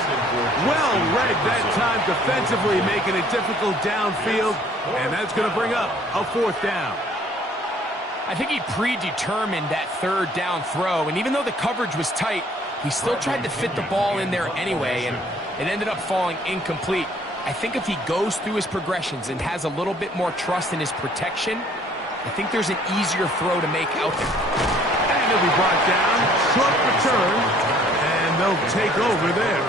Well read that time defensively, making it difficult downfield. And that's going to bring up a 4th down. I think he predetermined that 3rd down throw, and even though the coverage was tight, he still tried to fit the ball in there anyway, and it ended up falling incomplete. I think if he goes through his progressions and has a little bit more trust in his protection, I think there's an easier throw to make out there. And he'll be brought down, short return, and they'll take over there.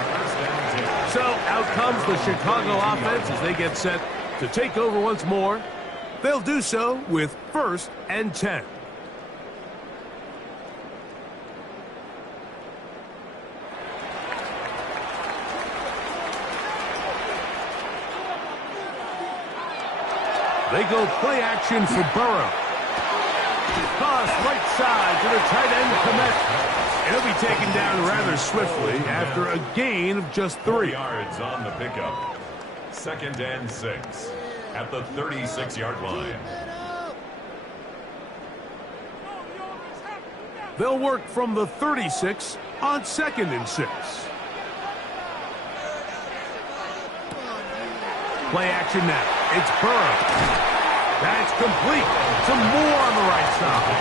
So out comes the Chicago offense as they get set to take over once more. They'll do so with 1st and 10. They go play action for Burrow. Toss right side to the tight end, Kmet. And he'll be taken down rather swiftly after a gain of just 3. Yards on the pickup. 2nd and 6 at the 36-yard line. They'll work from the 36 on 2nd and 6. Play action now. It's Burrow. That's complete. Some more on the right side.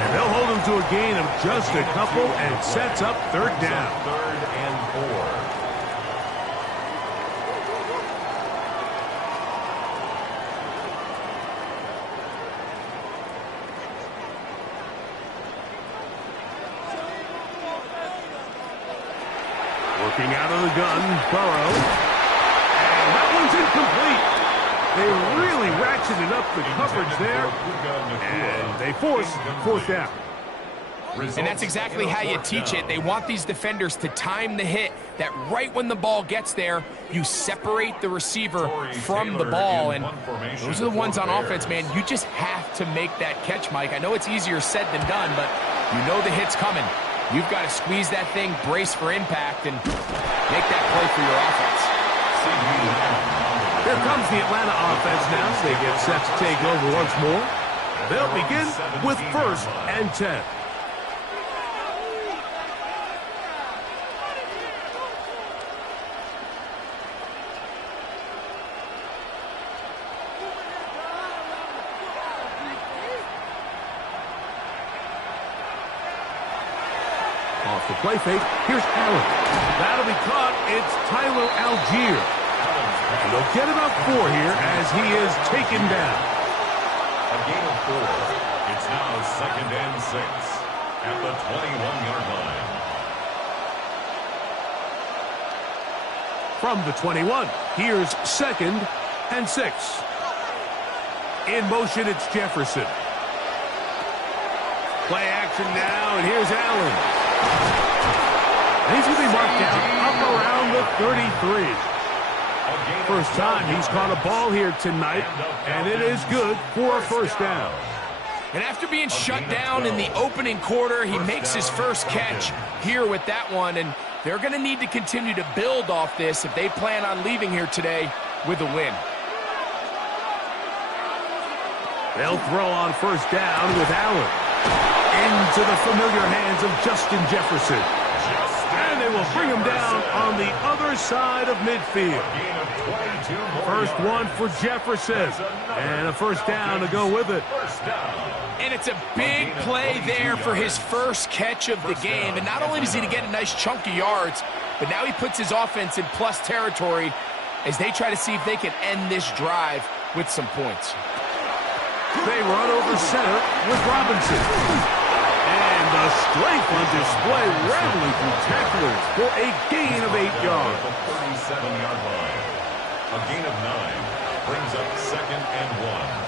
And they'll hold him to a gain of just a couple, and it sets up 3rd down. 3rd and 4. Working out of the gun, Burrow. And that one's incomplete. They really ratcheted up the coverage there, and they force fourth down. And that's exactly how you teach it. They want these defenders to time the hit, that right when the ball gets there, you separate the receiver from the ball. And those are the ones on offense, man. You just have to make that catch, Mike. I know it's easier said than done, but you know the hit's coming. You've got to squeeze that thing, brace for impact, and make that play for your offense. Here comes the Atlanta offense now. They get set to take over once more. They'll begin with 1st and 10. Off the play fake, here's Allen. That'll be caught. It's Tyler Algier. And they'll get about 4 here as he is taken down. A gain of 4. It's now 2nd and 6 at the 21-yard line. From the 21, here's 2nd and 6. In motion, it's Jefferson. Play action now, and here's Allen. And he's going to be marked down up around the 33. First time he's caught a ball here tonight, and it is good for a 1st down. And after being shut down in the opening quarter, he makes his first catch here with that one, and they're going to need to continue to build off this if they plan on leaving here today with a win. They'll throw on 1st down with Allen. Into the familiar hands of Justin Jefferson. And they will bring him down on the other side of midfield. First one for Jefferson. And a 1st down to go with it. And it's a big play there for his first catch of the game. And not only does he get a nice chunk of yards, but now he puts his offense in plus territory as they try to see if they can end this drive with some points. They run over center with Robinson. And the strength on display, rattling through tacklers for a gain of 8 yards. The 37-yard line. A gain of 9 brings up 2nd and 1.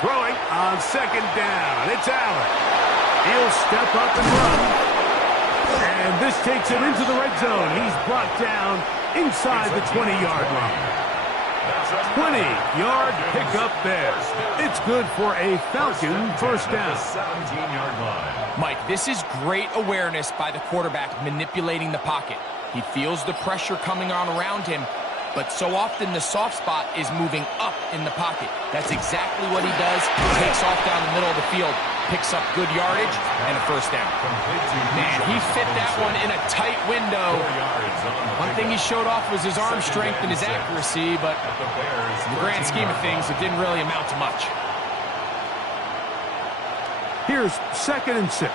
Throwing on 2nd down. It's Allen. He'll step up and run. And this takes him into the red zone. He's brought down inside the 20-yard line. 20-yard pickup there. It's good for a Falcon 1st down. 17-yard line. Mike, this is great awareness by the quarterback manipulating the pocket. He feels the pressure coming on around him, but so often the soft spot is moving up in the pocket. That's exactly what he does. Takes off down the middle of the field, picks up good yardage, and a 1st down. Man, he fit that one in a tight window. One thing he showed off was his arm strength and his accuracy, but in the grand scheme of things, it didn't really amount to much. Here's 2nd and 6.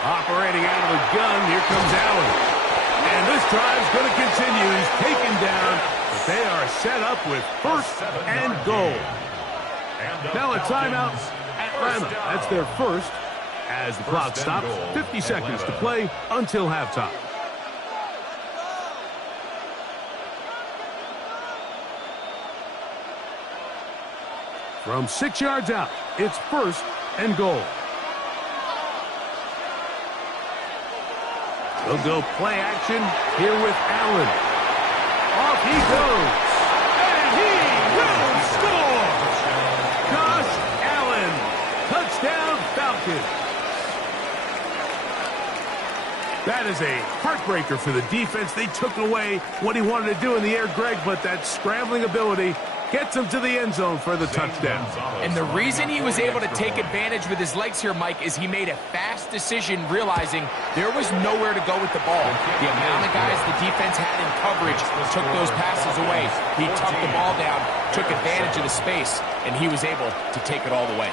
Operating out of the gun, here comes Allen. And this drive's going to continue. He's taken down, but they are set up with 1st and goal. Now a timeout, Atlanta. That's their first. As the clock stops, 50 seconds to play until halftime. From 6 yards out, it's 1st and goal. They'll go play action here with Allen. Off he goes. And he will score! Josh Allen. Touchdown Falcons. That is a heartbreaker for the defense. They took away what he wanted to do in the air, Greg, but that scrambling ability Gets him to the end zone for the touchdown. And the reason he was able to take advantage with his legs here, Mike, is he made a fast decision realizing there was nowhere to go with the ball. The amount of guys the defense had in coverage took those passes away. He tucked the ball down, took advantage of the space, and he was able to take it all the way.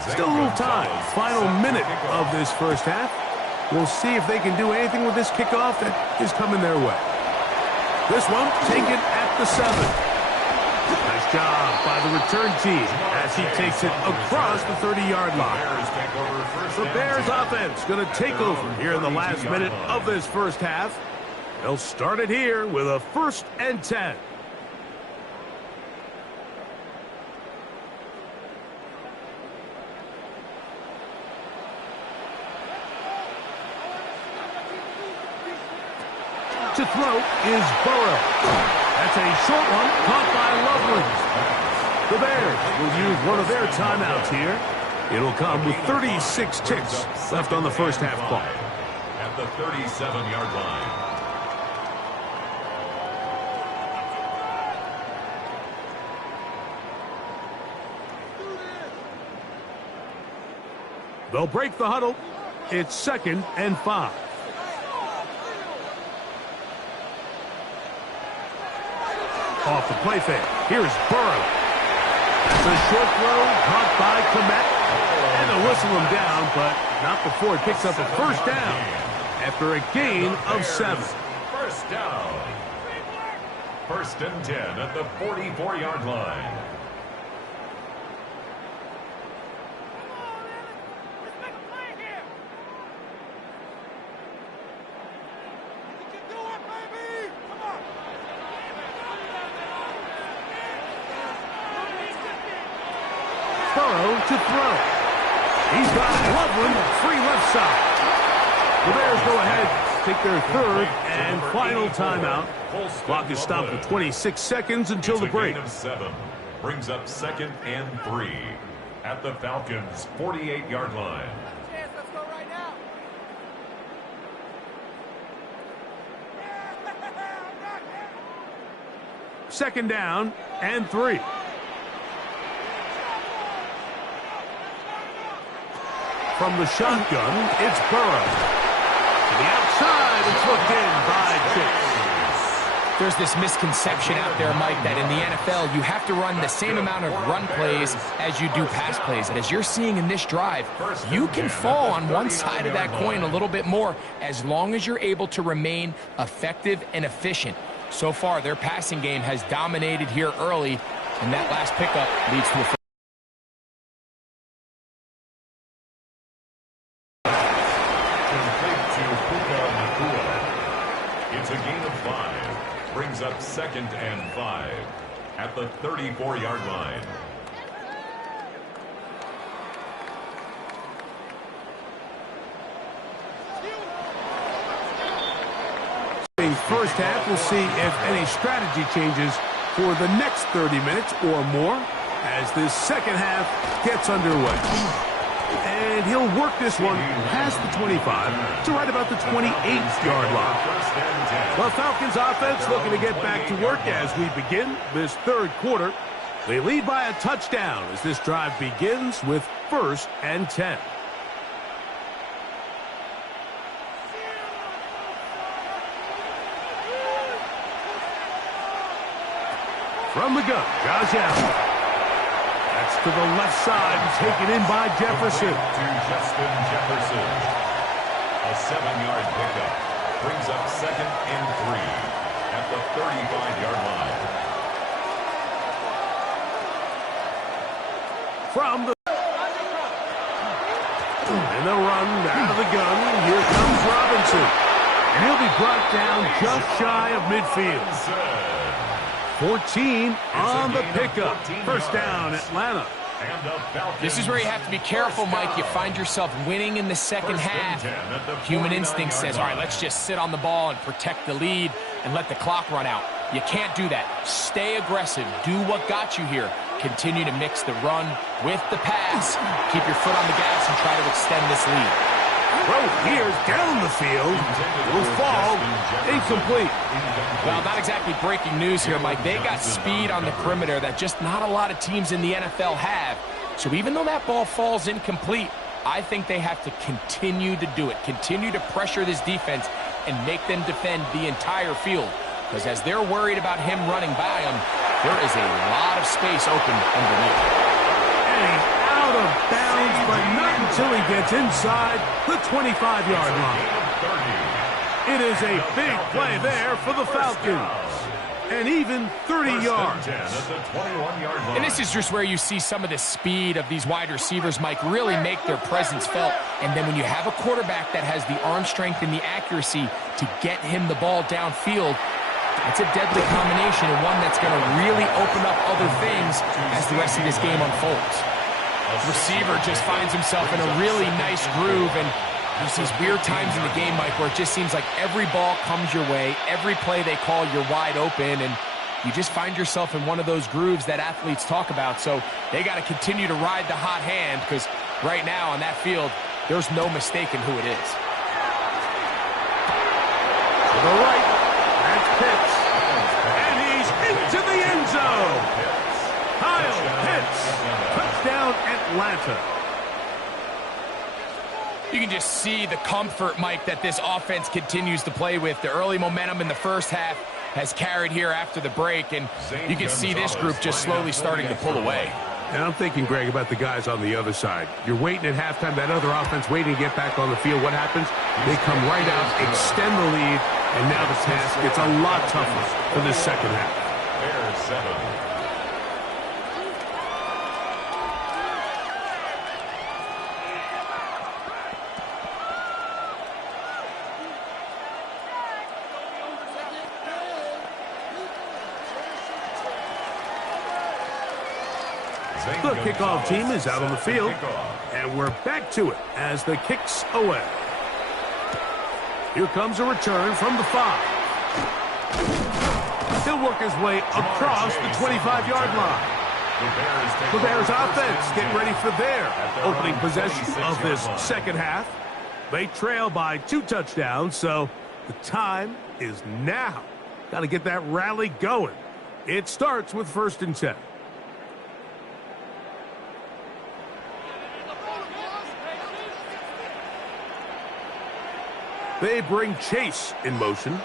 Still a little time. Final minute of this first half. We'll see if they can do anything with this kickoff that is coming their way. This one taken at the 7. Nice job by the return team as he takes it across the 30-yard line. The Bears offense going to take over here in the last minute of this first half. They'll start it here with a 1st and 10. To throw is Burrow. That's a short one caught by Loveland. The Bears will use one of their timeouts here. It'll come with 36 ticks left on the first half clock. At the 37-yard line. They'll break the huddle. It's 2nd and 5. Off the play fake. Here's Burrow. That's a short throw caught by Kmet. And they'll whistle him down, but not before he picks up a first down after a gain of 7. First down. 1st and 10 at the 44-yard line. Burrow to throw. He's got Loveland free left side. The Bears go ahead, take their 3rd and final timeout. Clock is stopped with 26 seconds until the break. Of 7 brings up 2nd and 3 at the Falcons' 48-yard line. Let's go right now. 2nd down and 3. From the shotgun, it's Burrow. To the outside, it's looked in by Chase. There's this misconception out there, Mike, that in the NFL, you have to run the same amount of run plays as you do pass plays. And as you're seeing in this drive, you can fall on one side of that coin a little bit more as long as you're able to remain effective and efficient. So far, their passing game has dominated here early, and that last pickup leads to a It's a gain of 5. Brings up 2nd and 5 at the 34-yard line. First half, we'll see if any strategy changes for the next 30 minutes or more as this second half gets underway. And he'll work this one past the 25 to right about the 28-yard line. The Falcons offense looking to get back to work as we begin this 3rd quarter. They lead by a touchdown as this drive begins with 1st and 10. From the gun, Josh Allen. That's to the left side, taken in by Jefferson. To Justin Jefferson. A 7-yard pickup. Brings up 2nd and 3 at the 35-yard line. From the... And the run out of the gun. Here comes Robinson. And he'll be brought down just shy of midfield. 14 on the pickup. First down, Atlanta. This is where you have to be careful, Mike. You find yourself winning in the second half. Human instinct says, all right, let's just sit on the ball and protect the lead and let the clock run out. You can't do that. Stay aggressive. Do what got you here. Continue to mix the run with the pass. Keep your foot on the gas and try to extend this lead. Well, here's down the field. Will fall. Incomplete. Well, not exactly breaking news here, Mike. They got speed on the perimeter that just not a lot of teams in the NFL have. So even though that ball falls incomplete, I think they have to continue to do it. Continue to pressure this defense and make them defend the entire field. Because as they're worried about him running by them, there is a lot of space open underneath. And he's out of bounds, but not until he gets inside the 25-yard line. It is a big play there for the Falcons. And even 30 yards. And this is just where you see some of the speed of these wide receivers, Mike, really make their presence felt. And then when you have a quarterback that has the arm strength and the accuracy to get him the ball downfield, it's a deadly combination and one that's going to really open up other things as the rest of this game unfolds. The receiver just finds himself in a really nice groove, and there's these weird times in the game, Mike, where it just seems like every ball comes your way, every play they call, you're wide open, and you just find yourself in one of those grooves that athletes talk about. So they got to continue to ride the hot hand, because right now on that field, there's no mistaking who it is. To the right, that's Pitts. And he's into the end zone. Kyle Pitts. Touchdown, Atlanta. You can just see the comfort, Mike, that this offense continues to play with. The early momentum in the first half has carried here after the break, and you can see this group just slowly starting to pull away. And I'm thinking, Greg, about the guys on the other side. You're waiting at halftime, that other offense waiting to get back on the field. What happens? They come right out, extend the lead, and now the task gets a lot tougher for this second half. Bears 7. The kickoff team is out on the field, and we're back to it as the kick's away. Here comes a return from the 5. He'll work his way across the 25-yard line. The Bears offense getting ready for their opening possession of this second half. They trail by 2 touchdowns, so the time is now. Got to get that rally going. It starts with 1st and 10. They bring Chase in motion. On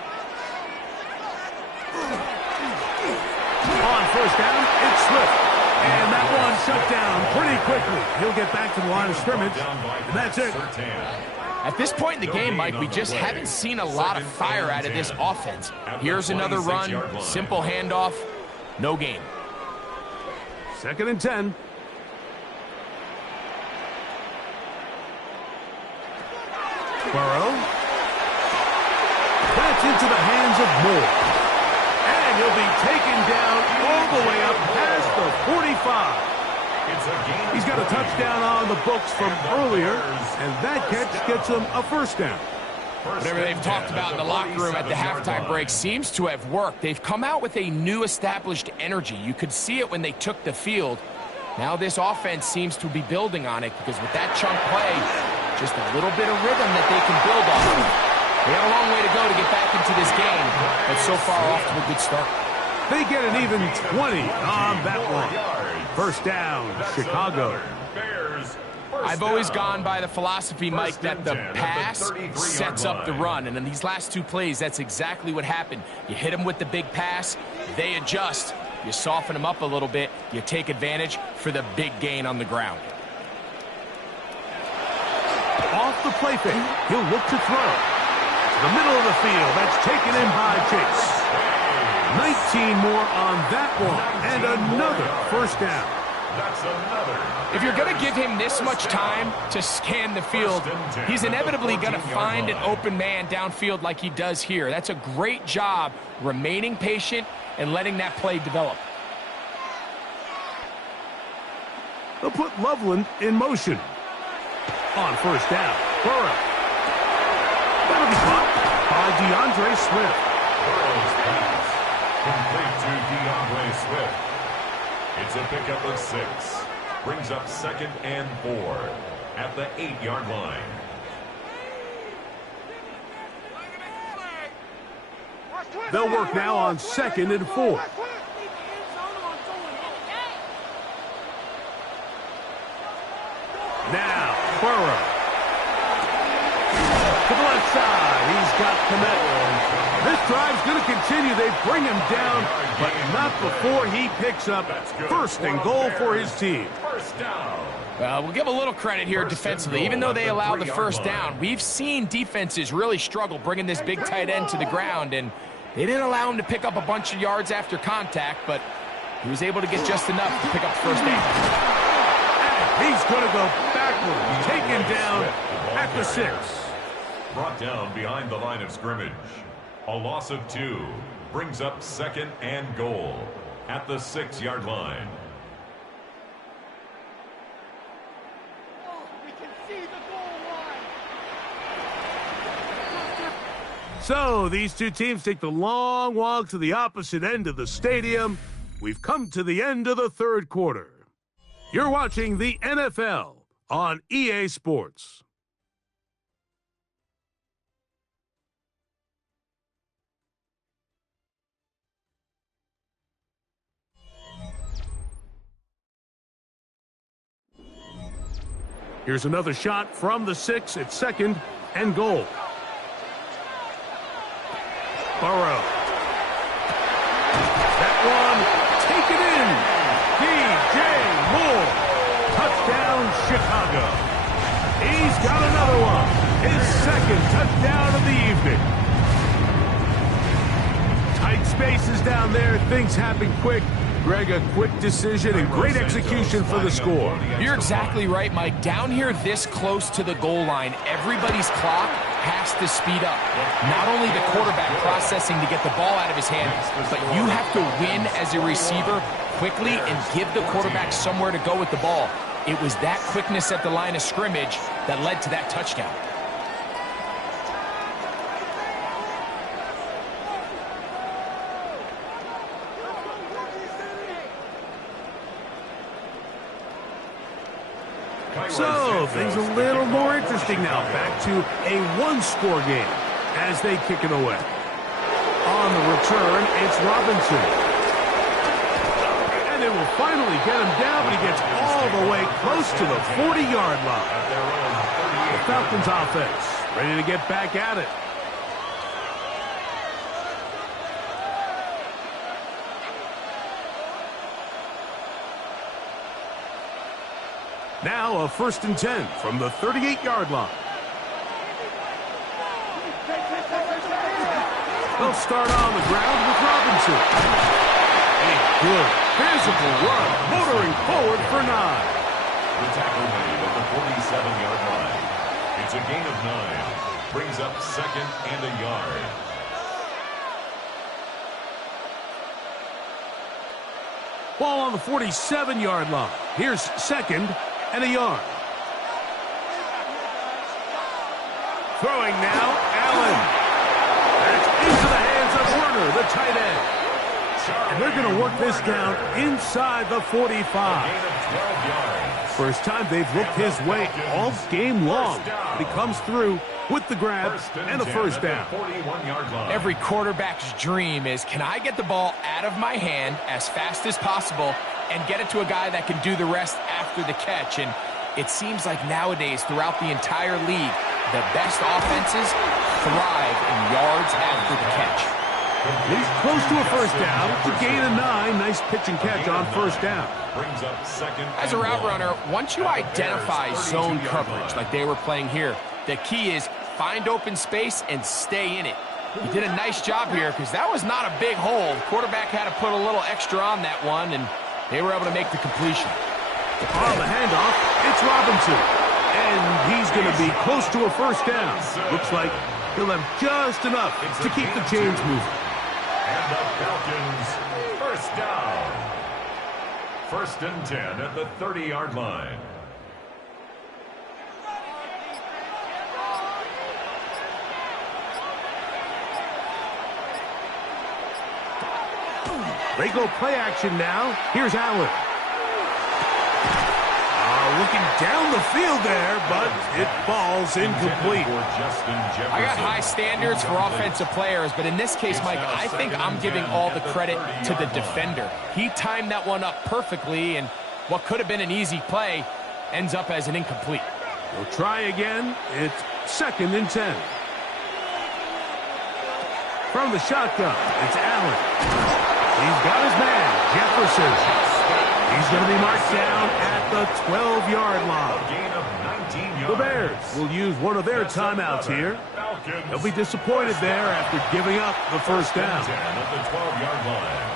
1st down, it's Swift. And that one shut down pretty quickly. He'll get back to the line of scrimmage, and that's it. At this point in the game, Mike, we just haven't seen a lot of fire out of this offense. Here's another run, simple handoff, no gain. 2nd and 10. Burrow. That's into the hands of Moore. And he'll be taken down all the way up past the 45. He's got a touchdown on the books from earlier, and that catch gets him a 1st down. Whatever they've talked about in the locker room at the halftime break seems to have worked. They've come out with a new established energy. You could see it when they took the field. Now this offense seems to be building on it, because with that chunk play, just a little bit of rhythm that they can build on. They have a long way to go to get back into this game, but so far off to a good start. They get an even 20 on that one. 1st down, Chicago. I've always gone by the philosophy, Mike, that the pass sets up the run. And in these last 2 plays, that's exactly what happened. You hit them with the big pass, they adjust. You soften them up a little bit, you take advantage for the big gain on the ground. Off the play fake, he'll look to throw. The middle of the field, that's taken in by Chase. 19 more on that one, and another 1st down. If you're going to give him this much time to scan the field, he's inevitably going to find an open man downfield like he does here. That's a great job remaining patient and letting that play develop. They'll put Loveland in motion. On 1st down, Burrow. That'll be caught by DeAndre Swift. Complete to DeAndre Swift. It's a pickup of 6. Brings up 2nd and 4 at the 8-yard line. They'll work now on 2nd and 4. Now, Burrow. To the left side, he's got Kmet. This drive's going to continue. They bring him down, but not before he picks up 1st and goal for his team. First down. We'll give a little credit here defensively. Even though they allowed the first down, we've seen defenses really struggle bringing this big tight end to the ground, and they didn't allow him to pick up a bunch of yards after contact, but he was able to get just enough to pick up the first down. He's going to go backwards, taken down at the 6. Brought down behind the line of scrimmage. A loss of 2 brings up 2nd and goal at the 6-yard line. So these two teams take the long walk to the opposite end of the stadium. We've come to the end of the 3rd quarter. You're watching the NFL on EA Sports. Here's another shot from the 6 at 2nd and goal. Burrow. That one taken in. DJ Moore. Touchdown, Chicago. He's got another one. His 2nd touchdown of the evening. Tight spaces down there. Things happen quick. Greg, a quick decision and great execution for the score. You're exactly right, Mike. Down here this close to the goal line, everybody's clock has to speed up. Not only the quarterback processing to get the ball out of his hand, but you have to win as a receiver quickly and give the quarterback somewhere to go with the ball. It was that quickness at the line of scrimmage that led to that touchdown. So, things a little more interesting now. Back to a one-score game as they kick it away. On the return, it's Robinson. And they will finally get him down, but he gets all the way close to the 40-yard line. The Falcons offense ready to get back at it. Now a 1st and 10 from the 38-yard line. They'll start on the ground with Robinson. A good physical run, motoring forward for 9. The tackle made at the 47-yard line. It's a gain of 9. Brings up 2nd and a yard. Ball on the 47-yard line. Here's 2nd and a yard. Throwing now, Allen. That's into the hands of Werner, the tight end. And they're going to work this down inside the 45. First time they've looked his way all game long. But he comes through with the grab and a first down. Every quarterback's dream is, can I get the ball out of my hand as fast as possible and get it to a guy that can do the rest after the catch? And it seems like nowadays throughout the entire league, the best offenses thrive in yards after the catch. He's close to a first down. It's a gain of 9. Nice pitch and catch on first down. As a route runner, once you identify zone coverage like they were playing here, the key is find open space and stay in it. He did a nice job here because that was not a big hole. The quarterback had to put a little extra on that one, and they were able to make the completion. On the handoff, it's Robinson. And he's going to be close to a first down. Looks like he'll have just enough to keep the chains moving. And the Falcons, first down. 1st and 10 at the 30-yard line. They go play action now. Here's Allen. Looking down the field there, but it falls incomplete. I got high standards for offensive players, but in this case, Mike, I think I'm giving all the credit to the defender. He timed that one up perfectly, and what could have been an easy play ends up as an incomplete. We'll try again. It's 2nd and 10. From the shotgun, it's Allen. He's got his man, Jefferson. He's going to be marked down at the 12-yard line. The Bears will use one of their timeouts here. They'll be disappointed there after giving up the first down. At the 12-yard line.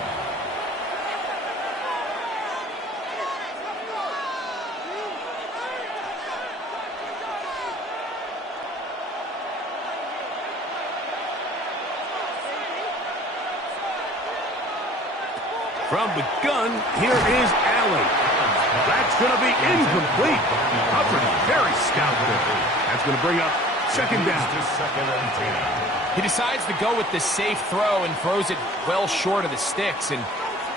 From the gun, here is Allen. That's going to be incomplete. Hubbard very stout there. That's going to bring up 2nd down. He decides to go with the safe throw and throws it well short of the sticks. And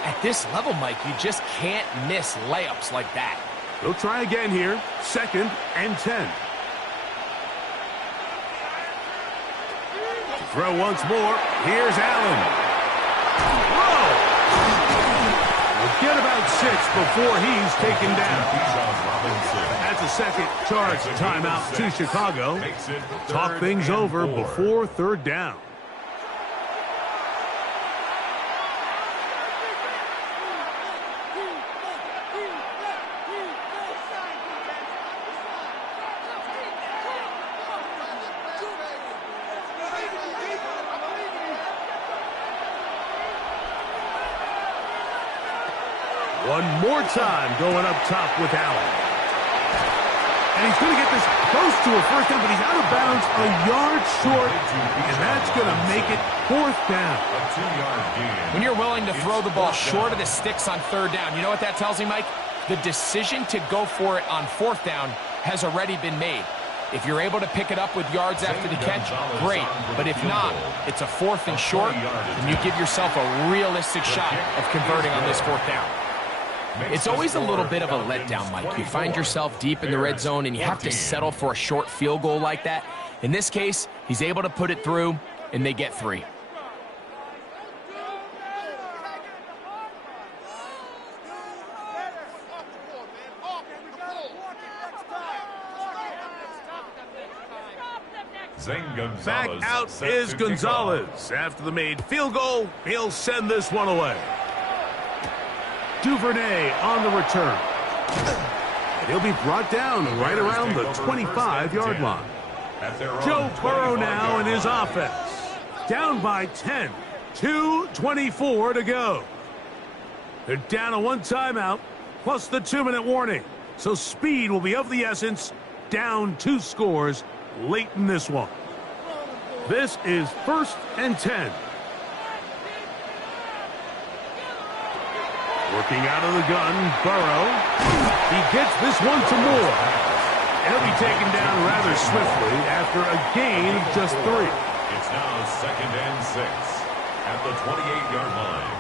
at this level, Mike, you just can't miss layups like that. They'll try again here. 2nd and 10. To throw once more. Here's Allen. Get about 6 before he's taken down. That's a second charge timeout to Chicago. Talk things over before 3rd down. One more time going up top with Allen. And he's going to get this close to a first down, but he's out of bounds a yard short, and that's going to make it 4th down. When you're willing to throw the ball short of the sticks on 3rd down, you know what that tells me, Mike? The decision to go for it on 4th down has already been made. If you're able to pick it up with yards after the catch, great. But if not, it's a 4th and short, and you give yourself a realistic shot of converting on this 4th down. It's always a little bit of a letdown, Mike. You find yourself deep in the red zone and you have to settle for a short field goal like that. In this case, he's able to put it through, and they get 3. Back out is Gonzalez. After the made field goal, he'll send this one away. Duvernay on the return. And he'll be brought down right around the 25-yard line. Joe Burrow now in his offense. Down by 10. 2:24 to go. They're down to 1 timeout, plus the 2-minute warning. So speed will be of the essence. Down 2 scores late in this one. This is 1st and 10. Working out of the gun, Burrow. He gets this one to Moore. And he'll be taken down rather swiftly after a gain of just 3. It's now 2nd and 6 at the 28-yard line.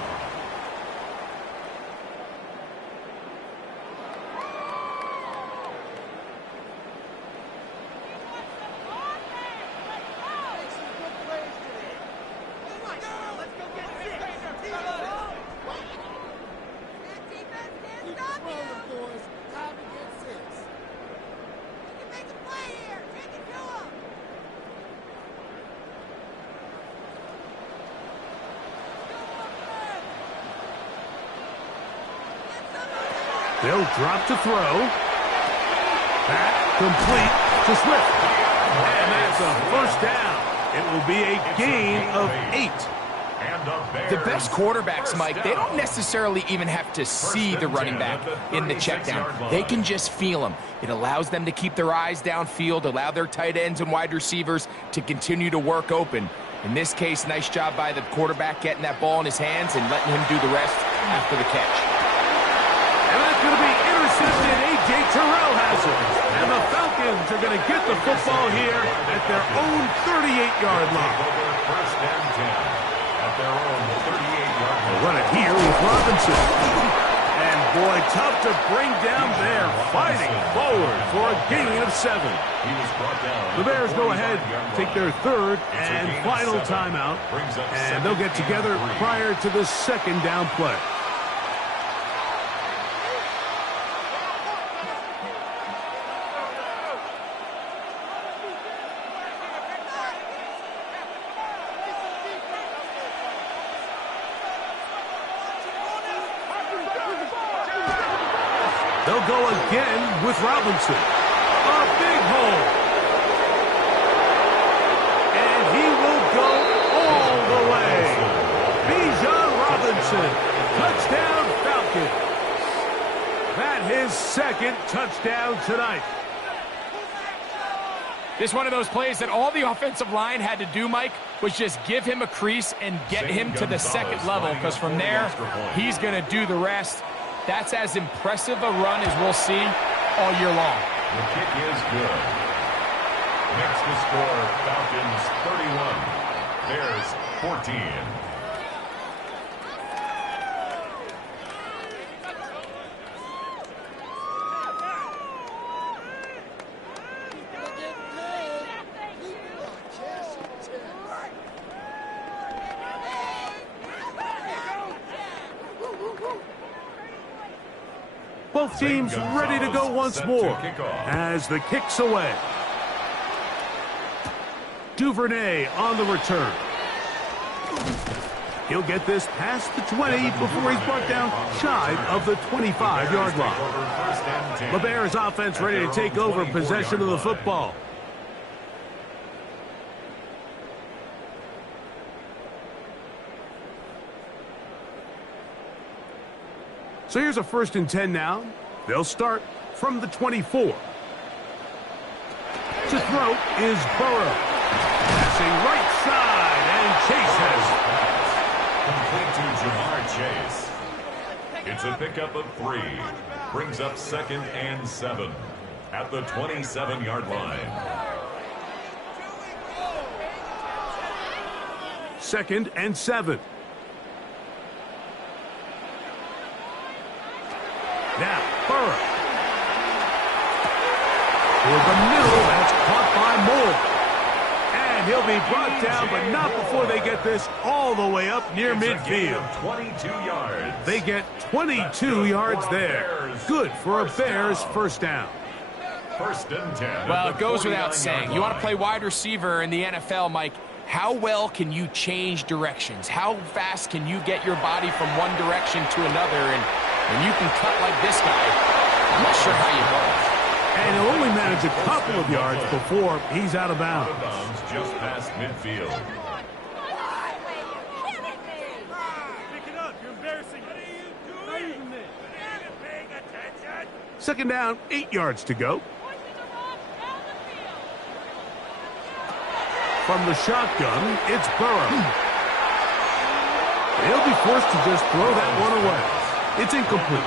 They'll drop to throw. Back complete to Swift. And that's a first down. It will be a gain of 8. The best quarterbacks, Mike, they don't necessarily even have to see the running back in the check down. They can just feel him. It allows them to keep their eyes downfield, allow their tight ends and wide receivers to continue to work open. In this case, nice job by the quarterback getting that ball in his hands and letting him do the rest after the catch. And that's going to be intercepted. A.J. Terrell has it. And the Falcons are going to get the football here at their own 38-yard line. First and 10 at their own 38-yard line. Run it here with Robinson. And boy, tough to bring down there. Fighting forward for a gain of 7. The Bears go ahead, take their third and final timeout, and they'll get together prior to the second down play. They'll go again with Robinson. A big hole. And he will go all the way. Bijan Robinson. Touchdown Falcons. That his second touchdown tonight. This is one of those plays that all the offensive line had to do, Mike, was just give him a crease and get him to the second level, because from there, he's going to do the rest. That's as impressive a run as we'll see all year long. The kick is good. Makes the score Falcons 31, Bears 14. Both teams ready to go once more as the kick's away. Duvernay on the return. He'll get this past the 20 before he's brought down shy of the 25-yard line. The Bears offense ready to take over possession of the football. So here's a 1st and 10 now. They'll start from the 24. To throw is Burrow. Passing right side, and Chase has complete to Jamar Chase. It's a pickup of 3. Brings up 2nd and 7 at the 27-yard line. 2nd and 7. Now, Burrow. Toward the middle, that's caught by Moore. And he'll be brought down, but not before they get this all the way up near midfield. 22 yards. They get 22 yards there. Good for a Bears first down. 1st and 10. Well, it goes without saying. You want to play wide receiver in the NFL, Mike. How well can you change directions? How fast can you get your body from one direction to another? And when you can cut like this guy, I'm not sure how you go. And he'll only manage a couple of yards before he's out of bounds. Just past midfield. Pick it up. You're embarrassing. What are you doing? Paying attention. 2nd down, 8 yards to go. From the shotgun, it's Burrow. He'll be forced to just throw that one away. It's incomplete.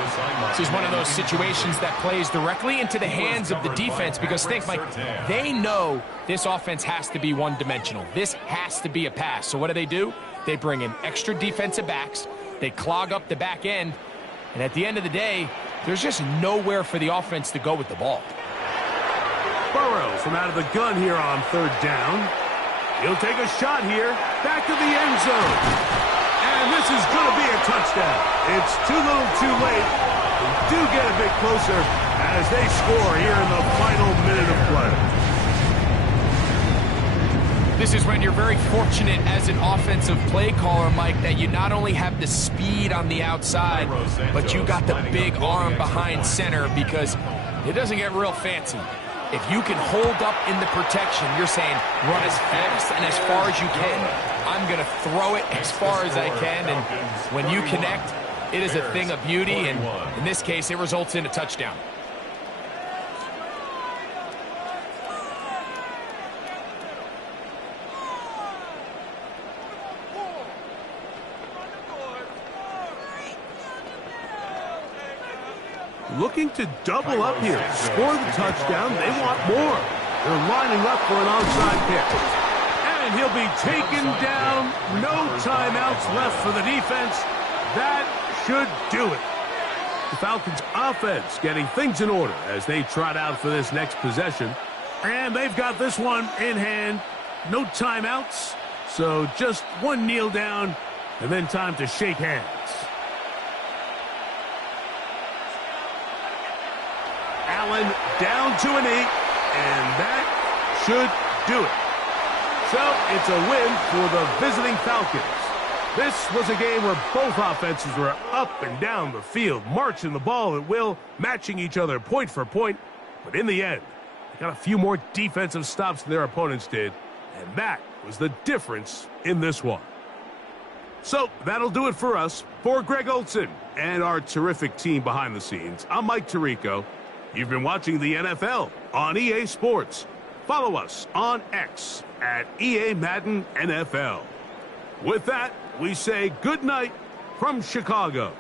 This is one of those situations that plays directly into the hands of the defense, because think, Mike, they know this offense has to be one-dimensional. This has to be a pass. So what do? They bring in extra defensive backs. They clog up the back end. And at the end of the day, there's just nowhere for the offense to go with the ball. Burrow from out of the gun here on 3rd down. He'll take a shot here. Back to the end zone. And this is going to be a touchdown. It's too little too late. They do get a bit closer as they score here in the final minute of play. This is when you're very fortunate as an offensive play caller, Mike, that you not only have the speed on the outside, but you got the big arm behind center, because it doesn't get real fancy. If you can hold up in the protection, you're saying run as fast and as far as you can. I'm going to throw it as far as I can, and when you connect, it is a thing of beauty, and in this case, it results in a touchdown. Looking to double up here. Score the touchdown. They want more. They're lining up for an onside kick. And he'll be taken down. No timeouts left for the defense. That should do it. The Falcons offense getting things in order as they trot out for this next possession. And they've got this one in hand. No timeouts. So just one kneel down and then time to shake hands. Allen down to a knee, and that should do it. So it's a win for the visiting Falcons. This was a game where both offenses were up and down the field, marching the ball at will, matching each other point for point. But in the end, they got a few more defensive stops than their opponents did, and that was the difference in this one. So that'll do it for us. For Greg Olson and our terrific team behind the scenes, I'm Mike Tirico. You've been watching the NFL on EA Sports. Follow us on X at EA Madden NFL. With that, we say good night from Chicago.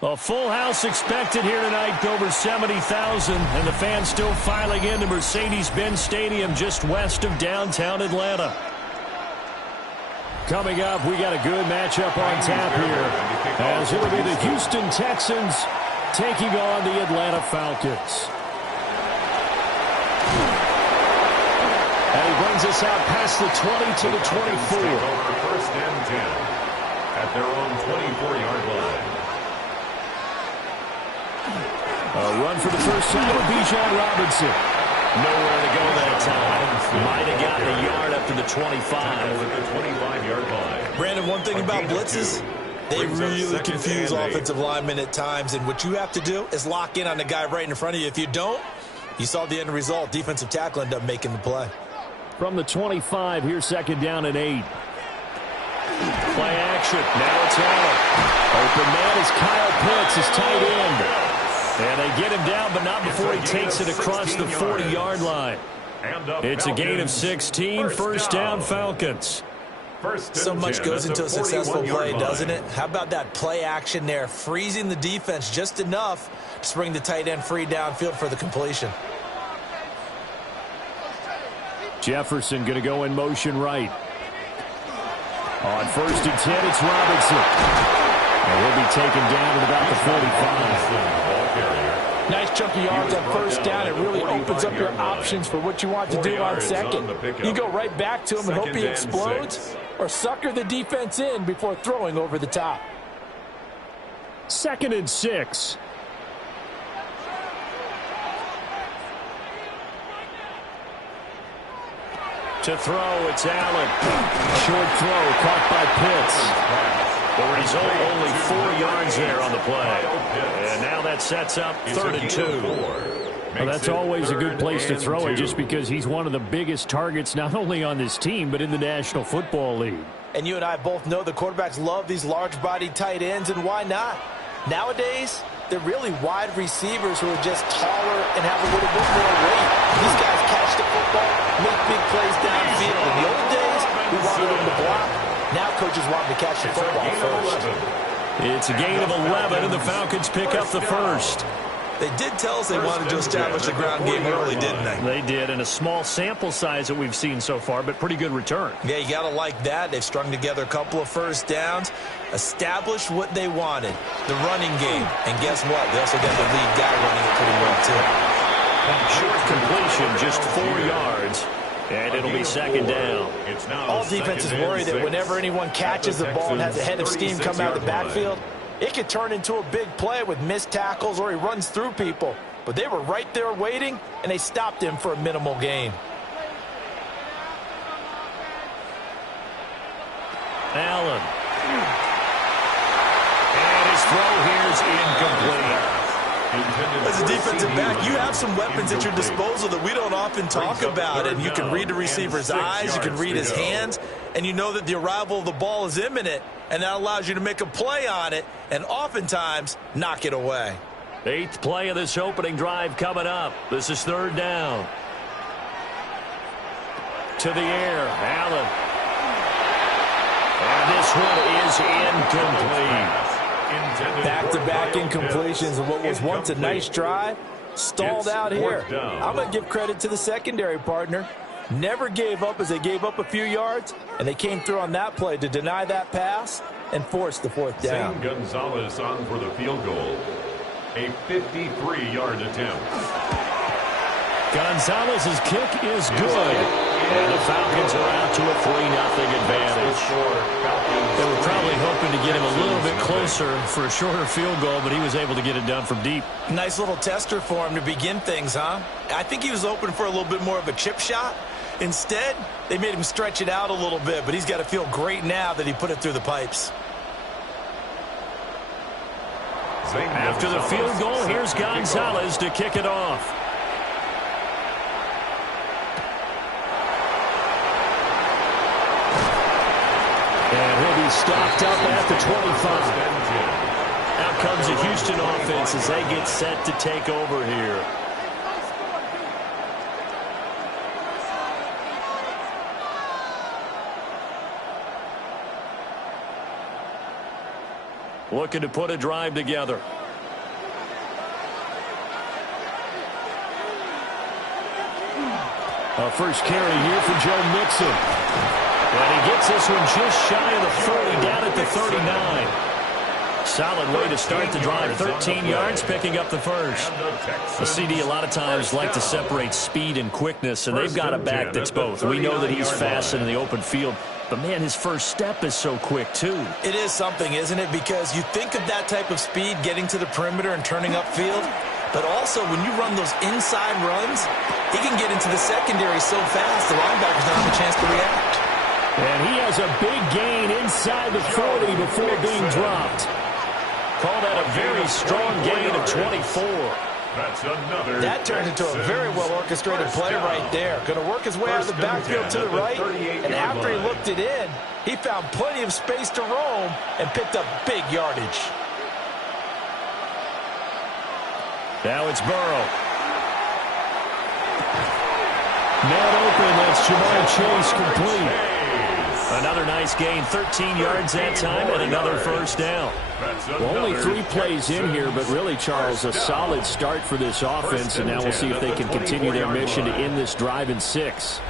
A full house expected here tonight, over 70,000, and the fans still filing into Mercedes-Benz Stadium just west of downtown Atlanta. Coming up, we got a good matchup on tap here, as it will be the Houston Texans taking on the Atlanta Falcons. And he brings us out past the 20 to the 24. First and 10 at their own 24-yard line. A run for the first time with Bijan Robinson. Nowhere to go that time. Might have gotten a yard up to the 25. At the 25-yard line. Brandon, one thing about blitzes, they really confuse offensive linemen at times, and what you have to do is lock in on the guy right in front of you. If you don't, you saw the end result. Defensive tackle ended up making the play. From the 25, here's second down and 8. Play action. Now it's Allen. Open man is Kyle Pitts, his tight end. And they get him down, but not before he takes it across the 40-yard line. It's a gain of 16, first down Falcons. So much goes into a successful play, doesn't it? How about that play action there, freezing the defense just enough to bring the tight end free downfield for the completion. Jefferson going to go in motion right. On first and 10, it's Robinson. And he'll be taken down at about the 45. Nice chunky yards on first down. It really opens up your options for what you want to do on second. You go right back to him and hope he explodes, or sucker the defense in before throwing over the top. 2nd and 6. To throw, it's Allen. Short throw, caught by Pitts. The result, only 4 yards there on the play. And now that sets up 3rd and 2. Well, that's always a good place to throw it, just because he's one of the biggest targets not only on this team but in the National Football League. And you and I both know the quarterbacks love these large-bodied tight ends, and why not? Nowadays, they're really wide receivers who are just taller and have a little bit more weight. These guys catch the football, make big plays downfield. In the old days, we wanted them to block. Now coaches want them to catch the football first. It's a gain of 11, and the Falcons pick up the first. They did tell us they wanted to establish the ground game early, didn't they? They did, and a small sample size that we've seen so far, but pretty good return. Yeah, you got to like that. They've strung together a couple of first downs, established what they wanted, the running game. And guess what? They also got the lead guy running it pretty well, too. Short completion, just 4 yards. And it'll be second down. All defenses worry that whenever anyone catches the ball and has a head of steam come out of the backfield, it could turn into a big play with missed tackles or he runs through people. But they were right there waiting, and they stopped him for a minimal gain. Allen. And his throw here is incomplete. As a defensive back, you have some weapons at your disposal that we don't often talk about. And you can read the receiver's eyes, you can read his hands, and you know that the arrival of the ball is imminent, and that allows you to make a play on it and oftentimes knock it away. 8th play of this opening drive coming up. This is 3rd down. To the air, Allen. And this one is incomplete. Back-to-back incompletions of what was once a nice drive, stalled out here. I'm going to give credit to the secondary partner. Never gave up as they gave up a few yards, and they came through on that play to deny that pass and force the 4th down. Zane Gonzalez on for the field goal. A 53-yard attempt. Gonzalez's kick is good. And the Falcons are out to a 3-0 advantage. They were probably hoping to get him a little bit closer for a shorter field goal, but he was able to get it done from deep. Nice little tester for him to begin things, huh? I think he was open for a little bit more of a chip shot. Instead, they made him stretch it out a little bit, but he's got to feel great now that he put it through the pipes. After the field goal, here's Gonzalez to kick it off. And he'll be stopped up at the 25. Out comes the Houston offense as they get set to take over here. Looking to put a drive together. A first carry here for Joe Mixon. And he gets this one just shy of the 40, down at the 39. Solid way to start the drive. 13 yards, picking up the first. The CD a lot of times like to separate speed and quickness, and they've got a back that's both. We know that he's fast in the open field, but, man, his first step is so quick, too. It is something, isn't it? Because you think of that type of speed getting to the perimeter and turning upfield, but also when you run those inside runs, he can get into the secondary so fast the linebackers don't have a chance to react. And he has a big gain inside the 40 before being dropped. Call that a very strong gain of 24. That turned into a very well-orchestrated play right there. Going to work his way out of the backfield to the right, and after he looked it in, he found plenty of space to roam and picked up big yardage. Now it's Burrow. Man open, that's Jamar Chase complete. Another nice gain, 13 yards that time, and another first down. Well, only 3 plays in here, but really, Charles, a solid start for this offense, and now we'll see if they can continue their mission to end this drive in 6.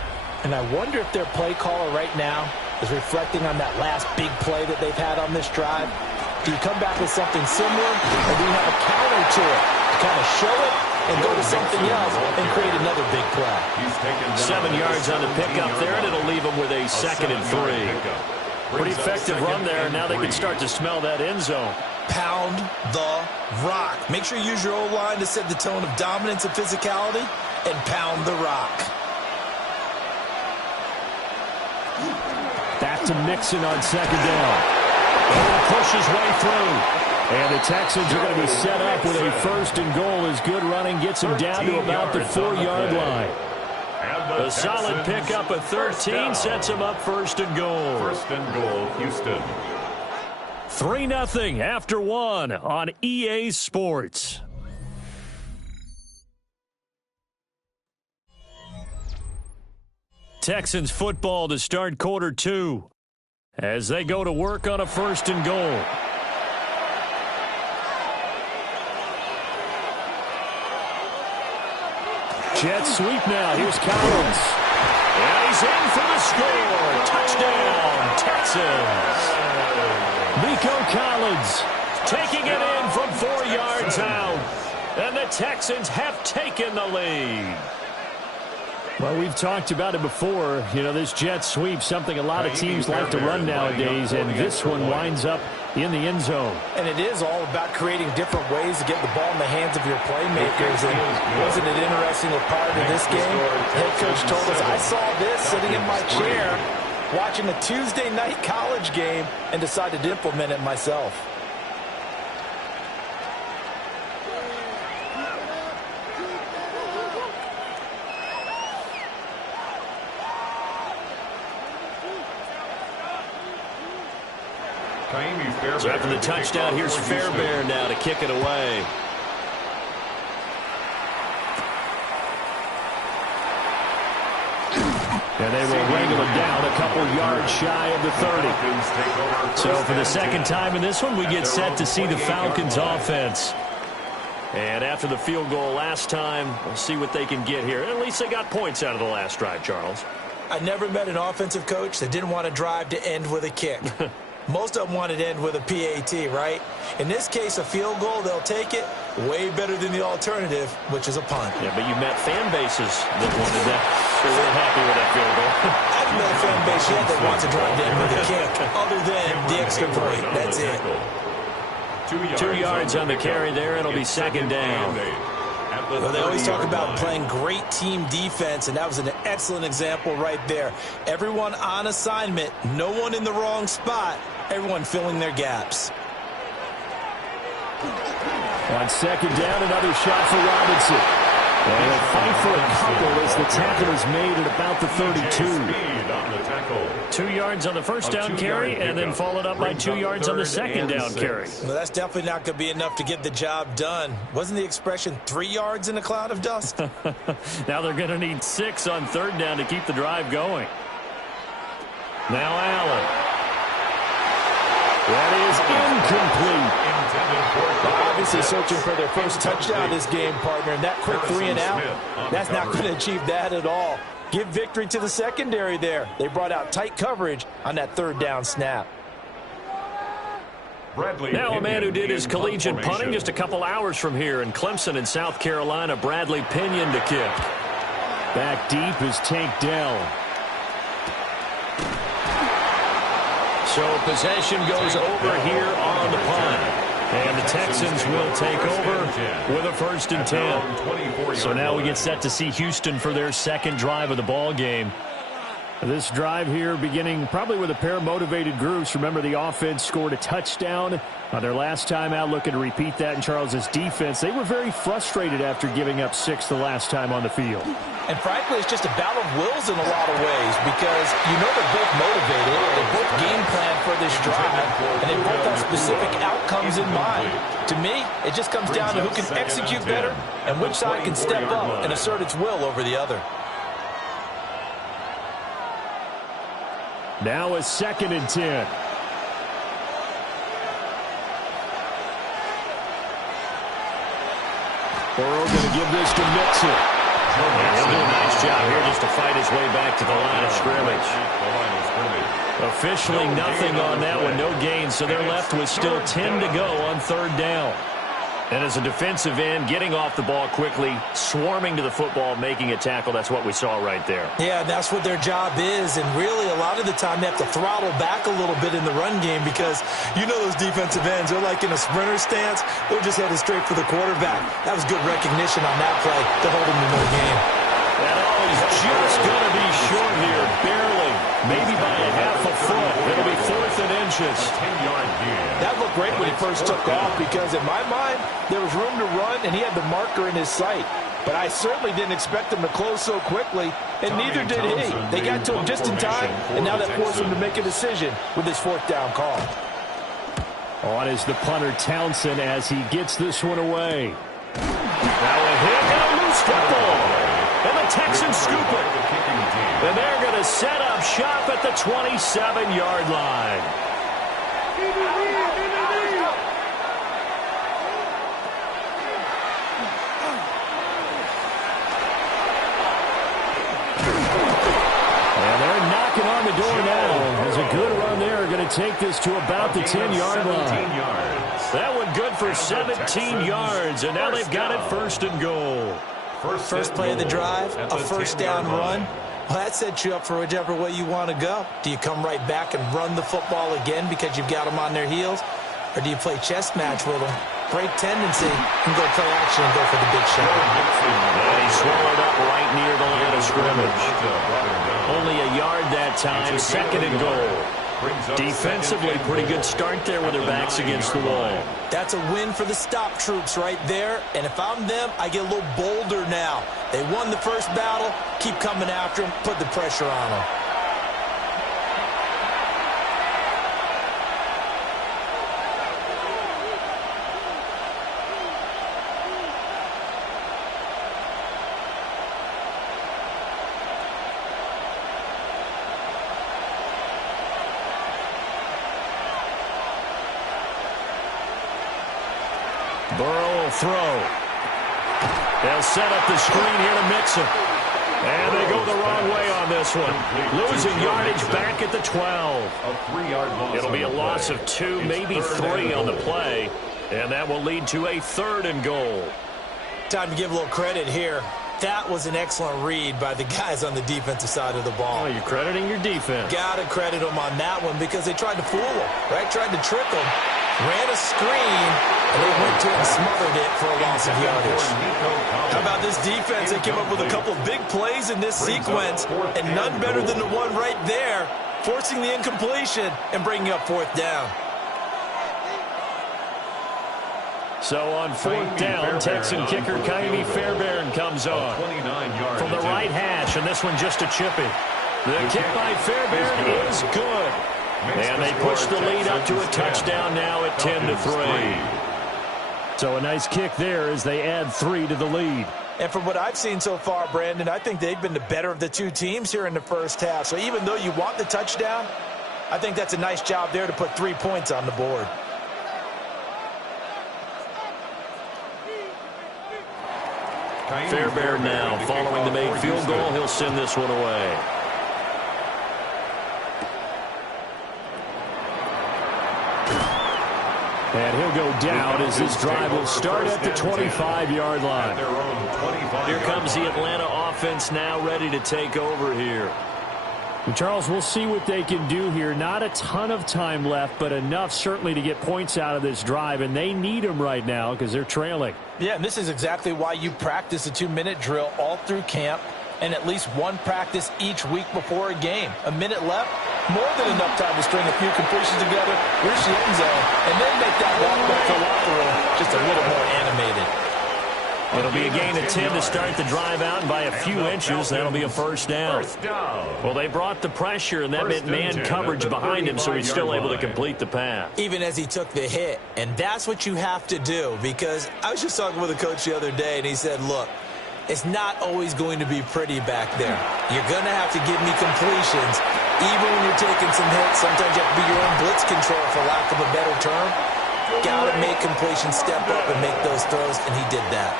And I wonder if their play caller right now is reflecting on that last big play that they've had on this drive. Do you come back with something similar, or do you have a counter to it to kind of show it and go to something else and create another big play? 7 yards on the pickup there, and it'll leave them with a 2nd and 3. Pretty effective run there, and now they can start to smell that end zone. Pound the rock. Make sure you use your O-line to set the tone of dominance and physicality, and pound the rock. Back to Mixon on 2nd down. And push his way through. And the Texans are going to be set up with a 1st and goal as good running gets them down to about the 4-yard line. A solid pickup of 13 sets him up 1st and goal. 1st and goal, Houston. 3-0 after 1 on EA Sports. Texans football to start quarter 2 as they go to work on a 1st and goal. Jet sweep now. Here's Collins. And he's in for the score. Touchdown, Texans. Nico Collins taking it in from 4 yards out. And the Texans have taken the lead. Well, we've talked about it before. You know, this jet sweep, something a lot of teams like to run nowadays, and this one winds up in the end zone. And it is all about creating different ways to get the ball in the hands of your playmakers. And wasn't it interesting that prior to this game, head coach told us, I saw this sitting in my chair watching a Tuesday night college game and decided to implement it myself. So after the touchdown, here's Fairbairn now to kick it away. And they will wrangle him down a couple yards shy of the 30. So for the second time in this one, we get set to see the Falcons offense. And after the field goal last time, we'll see what they can get here. At least they got points out of the last drive, Charles. I never met an offensive coach that didn't want a drive to end with a kick. Most of them want it to end with a PAT, right? In this case, a field goal, they'll take it. Way better than the alternative, which is a punt. Yeah, but you met fan bases that wanted that. They weren't happy with that field goal. I've met a fan base yet that wants to drive down with a kick, other than the extra point. That's it. 2 yards on the carry there. It'll be second down. Well, they always talk about playing great team defense, and that was an excellent example right there. Everyone on assignment, no one in the wrong spot, everyone filling their gaps. On second down, another shot for Robinson. And a fight for a couple as the tackle is made at about the 32. 2 yards on the first down carry, and then followed up by 2 yards on the second down carry. Well, that's definitely not going to be enough to get the job done. Wasn't the expression 3 yards in a cloud of dust? Now they're going to need 6 on third down to keep the drive going. Now Allen. That is incomplete. Obviously searching for their first touchdown this game, partner. And that quick 3 and out, that's not going to achieve that at all. Give victory to the secondary there. They brought out tight coverage on that third down snap. Now a man who did his collegiate punting just a couple hours from here in Clemson in South Carolina, Bradley Pinion to kick. Back deep is Tank Dell. So possession goes over here on the punt. And the Texans will take over with a 1st and 10. So now we get set to see Houston for their second drive of the ball game. This drive here beginning probably with a pair of motivated groups. Remember, the offense scored a touchdown on their last time out, looking to repeat that in Charles's defense. They were very frustrated after giving up 6 the last time on the field. And frankly, it's just a battle of wills in a lot of ways because you know they're both motivated, they both game plan for this drive, and they both have specific outcomes in mind. To me, it just comes down to who can execute better and which side can step up and assert its will over the other. Now a 2nd and 10. Burrow going to give this to Mixon. He'll do a nice job here just to fight his way back to the line of scrimmage. Officially nothing on that one, no gain, so they're left with still 10 to go on third down. And as a defensive end, getting off the ball quickly, swarming to the football, making a tackle, that's what we saw right there. Yeah, that's what their job is, and really a lot of the time they have to throttle back a little bit in the run game because you know those defensive ends, they're like in a sprinter stance, they're just headed straight for the quarterback. That was good recognition on that play to hold them to no gain. That is just going to be short here, barely, maybe by a half a foot. It'll be 4th and inches. That looked great when he first took off because in my mind, there was room to run and he had the marker in his sight. But I certainly didn't expect him to close so quickly, and neither did he. They got to him just in time, and now that forced him to make a decision with his 4th down call. On is the punter Townsend as he gets this one away. Now a hit and a loose football. And the Texans scoop it. And they're going to set up shop at the 27-yard line. And they're knocking on the door now. There's a good run there. Going to take this to about the 10-yard line. That one good for 17 yards. And now they've got it 1st and goal. First play of the drive, a 1st down run. Well, that sets you up for whichever way you want to go. Do you come right back and run the football again because you've got them on their heels? Or do you play chess match with them, break tendency, and go play action and go for the big shot? And he swallowed up right near the line of scrimmage. Only a yard that time, 2nd and goal. Defensively, pretty good start there with their backs against the wall. That's a win for the stop troops right there. And if I'm them, I get a little bolder now. They won the first battle. Keep coming after them. Put the pressure on them. Burrow will throw. They'll set up the screen here to Mixon. And they go the wrong way on this one. Losing yardage back at the 12. It'll be a loss of 2, maybe 3 on the play. And that will lead to a 3rd and goal. Time to give a little credit here. That was an excellent read by the guys on the defensive side of the ball. Oh, you're crediting your defense. Got to credit them on that one because they tried to fool them, right? Tried to trick them. Ran a screen, and they went to it and smothered it for a loss of yardage. How about this defense? They came up with a couple of big plays in this sequence, and none better than the one right there, forcing the incompletion and bringing up 4th down. So on 4th down, Texan kicker Ka'imi Fairbairn comes on from the right hash, and this one just a chippy. The kick by Fairbairn is good. And they push the lead up to a touchdown now at 10-3. So a nice kick there as they add 3 to the lead. And from what I've seen so far, Brandon, I think they've been the better of the two teams here in the first half. So even though you want the touchdown, I think that's a nice job there to put 3 points on the board. Fairbairn now, following the made field goal, he'll send this one away. And he'll go down as this drive will start at the 25-yard line. Here comes the Atlanta offense now ready to take over here. And Charles, we'll see what they can do here. Not a ton of time left, but enough certainly to get points out of this drive, and they need them right now because they're trailing. Yeah, and this is exactly why you practice a 2-minute drill all through camp and at least one practice each week before a game. A minute left, more than enough time to string a few completions together, reach the end zone, and then make that walk back to the locker room just a little more animated. It'll be a gain of 10 to start the drive out, and by a few inches, that'll be a 1st down. Well, they brought the pressure, and that meant man coverage behind him, so he's still able to complete the pass. Even as he took the hit, and that's what you have to do, because I was just talking with a coach the other day, and he said, look, it's not always going to be pretty back there. You're going to have to give me completions. Even when you're taking some hits, sometimes you have to be your own blitz control, for lack of a better term. Got to make completions, step up and make those throws, and he did that.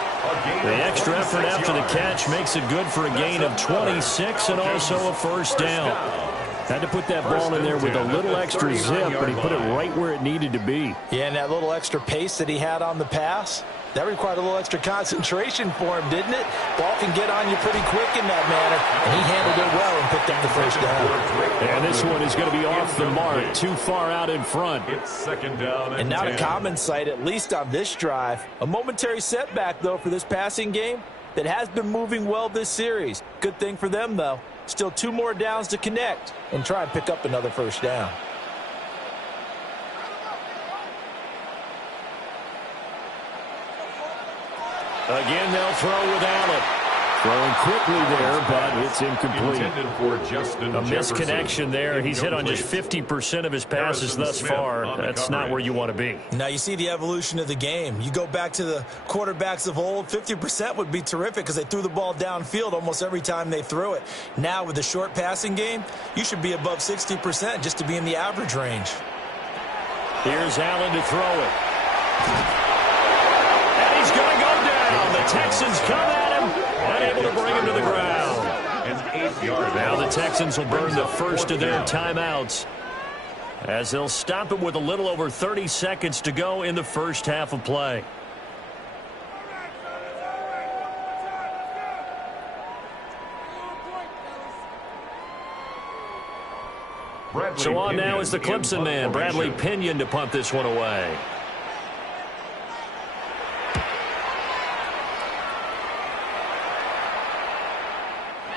The extra effort after the catch makes it good for a gain of 26 and also a 1st down. Had to put that ball in there with a little extra zip, but he put it right where it needed to be. Yeah, and that little extra pace that he had on the pass, that required a little extra concentration for him, didn't it? Ball can get on you pretty quick in that manner, and he handled it well and picked up the 1st down. And this one is going to be off the mark, too far out in front. It's 2nd down and now to common sight, at least on this drive. A momentary setback, though, for this passing game that has been moving well this series. Good thing for them, though. Still 2 more downs to connect and try and pick up another 1st down. Again, they'll throw with Allen. Throwing quickly there, but it's incomplete. A misconnection there. He's hit on just 50% of his passes thus far. That's not where you want to be. Now you see the evolution of the game. You go back to the quarterbacks of old, 50% would be terrific because they threw the ball downfield almost every time they threw it. Now with the short passing game, you should be above 60% just to be in the average range. Here's Allen to throw it. And he's going to go down. The Texans come at him. Unable to bring him to the ground. Now the Texans will burn the first of their timeouts as they'll stop it with a little over 30 seconds to go in the first half of play. So on now is the Clemson man, Bradley Pinion, to punt this one away.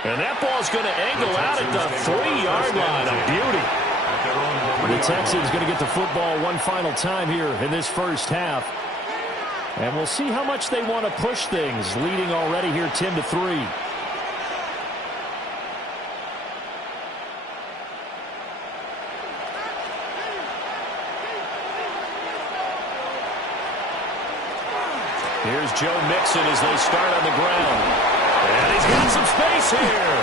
And that ball's going to angle out at the 3-yard line. A beauty. The Texans going to get the football one final time here in this first half. And we'll see how much they want to push things, leading already here 10-3. Here's Joe Mixon as they start on the ground. And he's got some space here.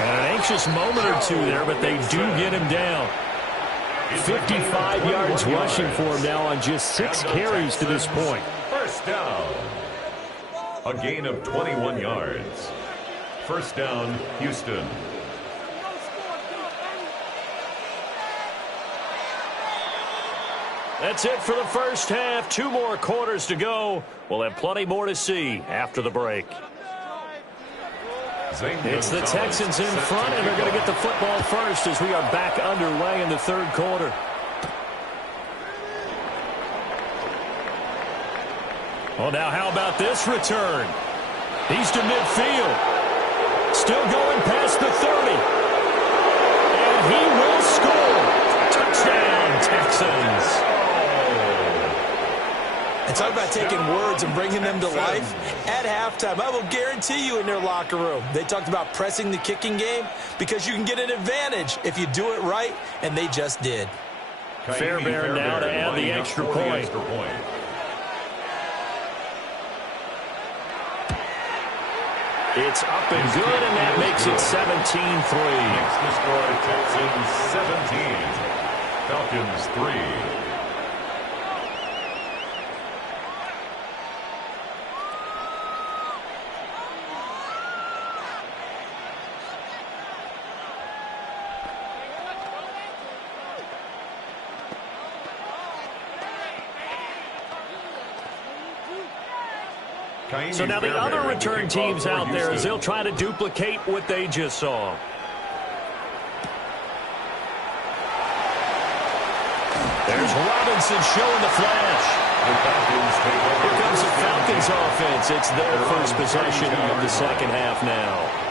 And an anxious moment or two there, but they do get him down. 55 yards rushing for him now on just 6 carries to this point. 1st down. A gain of 21 yards. 1st down, Houston. That's it for the first half. 2 more quarters to go. We'll have plenty more to see after the break. It's the Texans in front, and they're going to get the football first as we are back underway in the third quarter. Well, now how about this return? He's to midfield. Still going past the 30. And he will score. Touchdown, Texans. And talk about taking words and bringing them to life. At halftime, I will guarantee you in their locker room, they talked about pressing the kicking game because you can get an advantage if you do it right, and they just did. Fairbairn now to add the extra point. It's up and good, and that makes it 17-3. Makes the score Texans 17. Falcons 3. So now the other return teams out there as they'll try to duplicate what they just saw. There's Robinson showing the flash. Here comes the Falcons offense. It's their first possession of the second half now.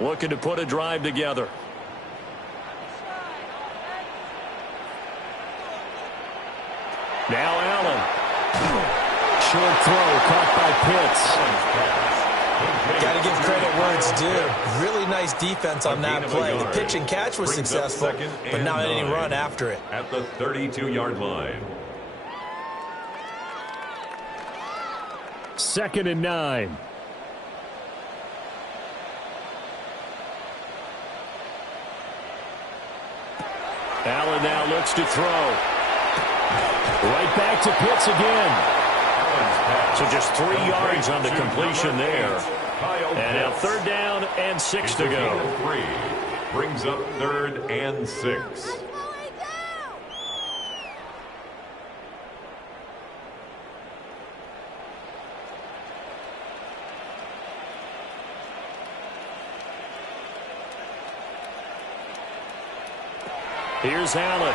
Looking to put a drive together. Now Allen. Short throw caught by Pitts. Got to give credit where it's due. Really nice defense on that play. The pitch and catch was successful, but not any run after it. At the 32-yard line. 2nd and 9. Allen now looks to throw. Right back to Pitts again. So just 3 yards on the completion there. And now 3rd down and 6 to go. 3 brings up 3rd and 6. Here's Allen.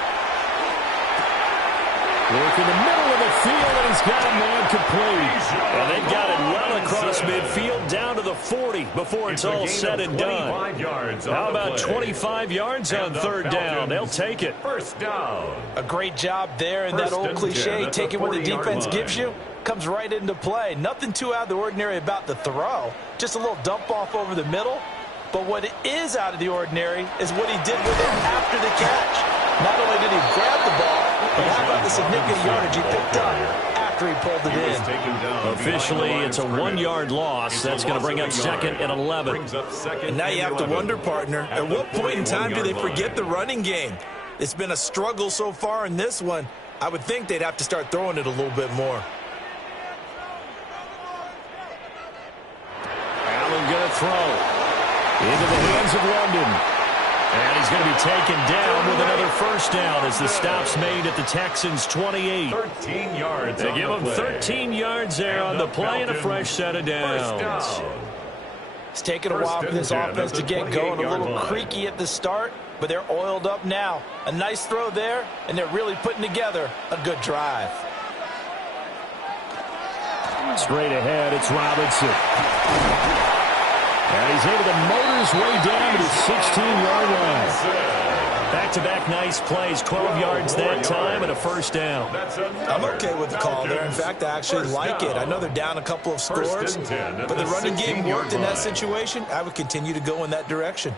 Work in the middle of the field, and he's got a man complete. And they've got it well across midfield down to the 40 before it's all said and done. How about 25 yards on 3rd down? They'll take it. 1st down. A great job there, and that old cliche, taking what the defense gives you, comes right into play. Nothing too out of the ordinary about the throw. Just a little dump off over the middle. But what is out of the ordinary is what he did with it after the catch. Not only did he grab the ball, but how about the significant yardage he picked up after he pulled it in. Officially, it's a 1-yard loss. That's going to bring up 2nd and 11. And now you have to wonder, partner, at what point in time do they forget the running game? It's been a struggle so far in this one. I would think they'd have to start throwing it a little bit more. Allen going to throw. Into the hands of London. And he's going to be taken down with another 1st down as the stop's made at the Texans' 28. 13 yards. They give him 13 yards there on the play and a fresh set of downs. It's taken a while for this offense to get going. A little creaky at the start, but they're oiled up now. A nice throw there, and they're really putting together a good drive. Straight ahead, it's Robinson. And he's able to motor his way down to the 16-yard line. Back-to-back nice plays, 12 yards that time and a 1st down. I'm okay with the call there. In fact, I actually like it. I know they're down a couple of scores, but the running game worked in that situation. I would continue to go in that direction.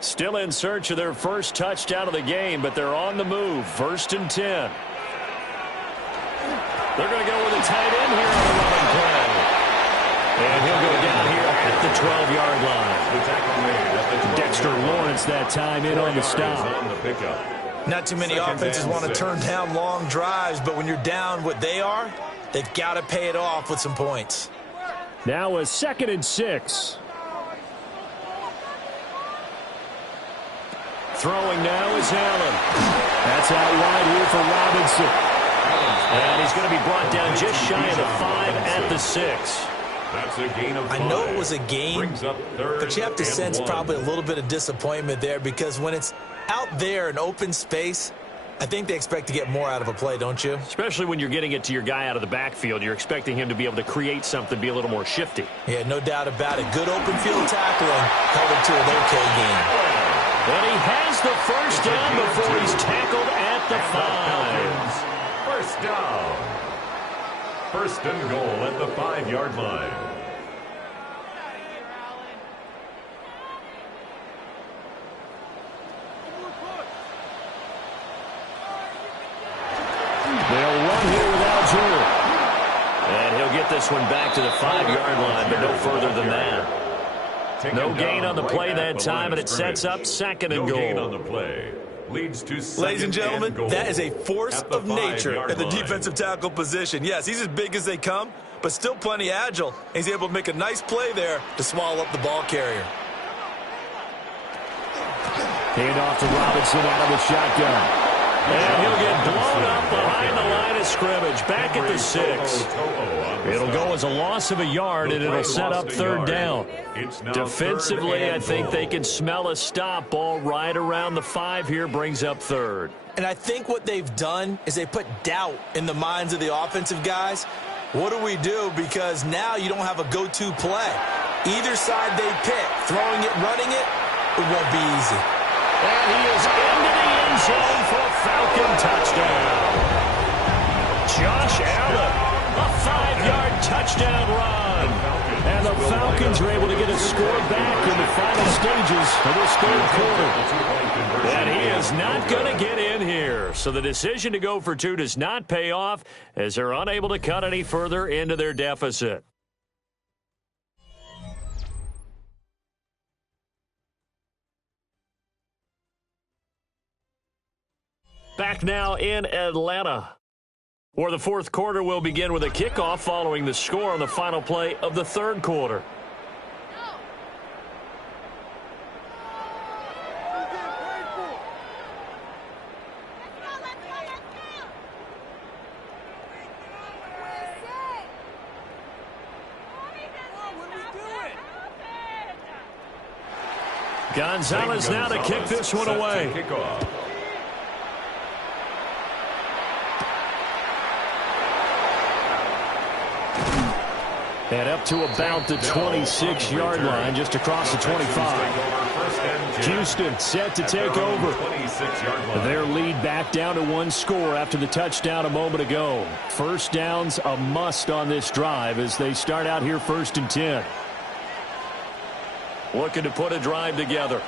Still in search of their first touchdown of the game, but they're on the move. 1st and 10. They're going to go with a tight end here on the running play. And he'll go down here at the 12-yard line. Dexter Lawrence that time in on the stop. Not too many offenses want to turn down long drives, but when you're down what they are, they've got to pay it off with some points. Now a 2nd and 6. Throwing now is Allen. That's out wide here for Robinson. And he's going to be brought down just shy of the 5 at the 6. That's a gain of 5. I know it was a gain, but you have to sense probably a little bit of disappointment there because when it's out there in open space, I think they expect to get more out of a play, don't you? Especially when you're getting it to your guy out of the backfield. You're expecting him to be able to create something, be a little more shifty. Yeah, no doubt about it. Good open field tackling, held it to an okay game. And he has the first down before he's tackled at the 5. First down. First and goal at the 5-yard line. They'll run here without Drew. And he'll get this one back to the 5-yard line, but no further than that. No gain on the play that time, and it sets up 2nd and goal. No gain on the play. Leads to Ladies and gentlemen, that is a force of nature at the line. defensive tackle position. Yes, he's as big as they come, but still plenty agile. He's able to make a nice play there to swallow up the ball carrier. Hand off to Robinson out of the shotgun. And he'll get blown up behind the line of scrimmage, back at the 6. It'll go as a loss of a yard, and it'll set up 3rd down. Defensively, I think they can smell a stop. Ball right around the 5 here, brings up 3rd. And I think what they've done is they put doubt in the minds of the offensive guys. What do we do? Because now you don't have a go-to play. Either side they pick, throwing it, running it, it won't be easy. And he is into the end zone for a Falcon touchdown. Josh Allen, a 5-yard touchdown run. And the Falcons are able to get a score back in the final stages of this 3rd quarter. And he is not going to get in here. So the decision to go for 2 does not pay off as they're unable to cut any further into their deficit. Back now in Atlanta, where the 4th quarter will begin with a kickoff following the score on the final play of the 3rd quarter. Gonzalez now to kick this one away. And up to about the 26-yard line, just across the 25. Houston set to take over. Their lead back down to 1 score after the touchdown a moment ago. First down's a must on this drive as they start out here 1st and 10. Looking to put a drive together.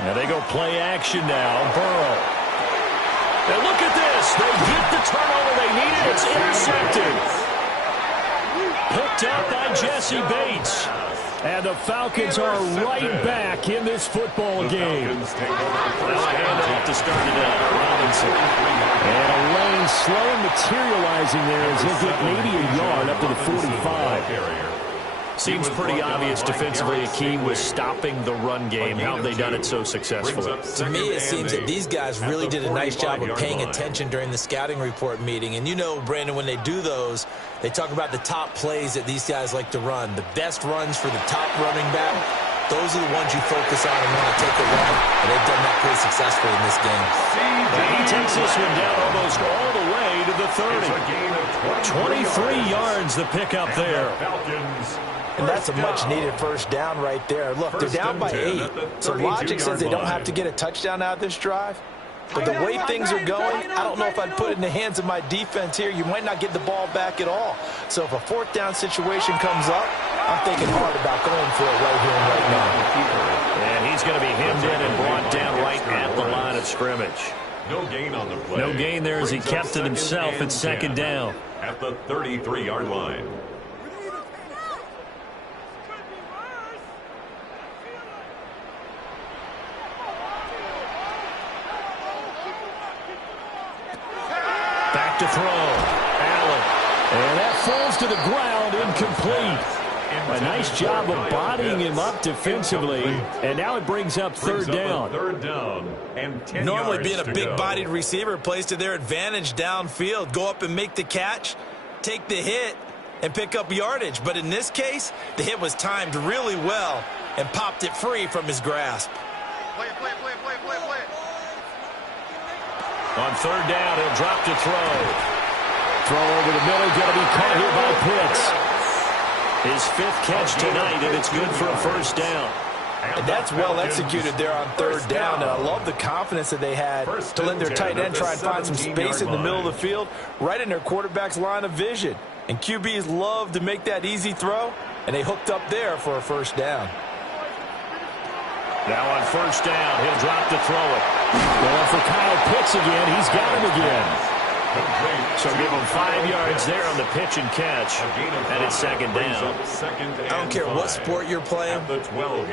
Now they go play action now. Burrow. And look at this. They get the turnover they needed. It's intercepted. Picked up by Jesse Bates. And the Falcons are right back in this football game. Now a handoff to start it out. Robinson. And a lane slow and materializing there as he'll get maybe a yard up to the 45. Seems pretty obvious defensively Akeem was stopping the run game. How have they done it so successfully? To me, it seems that these guys really did a nice job of paying attention during the scouting report meeting. And you know, Brandon, when they do those, they talk about the top plays that these guys like to run. The best runs for the top running back, those are the ones you focus on and want to take a run. And they've done that pretty successfully in this game. And he takes this one down almost all the way to the 30. 23 yards the pickup there. And that's a much-needed first down right there. Look, they're down by 8. So logic says they don't have to get a touchdown out of this drive. But the way things are going, I don't know if I'd put it in the hands of my defense here. You might not get the ball back at all. So if a 4th down situation comes up, I'm thinking hard about going for it right here and right now. And he's going to be hemmed in and brought down right at the line of scrimmage. No gain on the play. No gain there as he kept it himself at 2nd down. At the 33-yard line. Back to throw. And that falls to the ground, incomplete. A nice job of bodying him up defensively. And now it brings up third down. Third down and 10 Normally yards being a to big-bodied go. receiver plays to their advantage downfield. Go up and make the catch, take the hit, and pick up yardage. But in this case, the hit was timed really well and popped it free from his grasp. On third down, he'll drop to throw. Throw over the middle, going to be caught here by Pitts. His 5th catch tonight, and it's good for a first down. And that's well executed there on third down, and I love the confidence that they had to let their tight end try and find some space in the middle of the field, right in their quarterback's line of vision. And QBs love to make that easy throw, and they hooked up there for a first down. Now on first down, he'll drop to throw it. Going for Kyle Pitts again. He's got him again. So give him 5 yards there on the pitch and catch. And it's second down. I don't care what sport you're playing.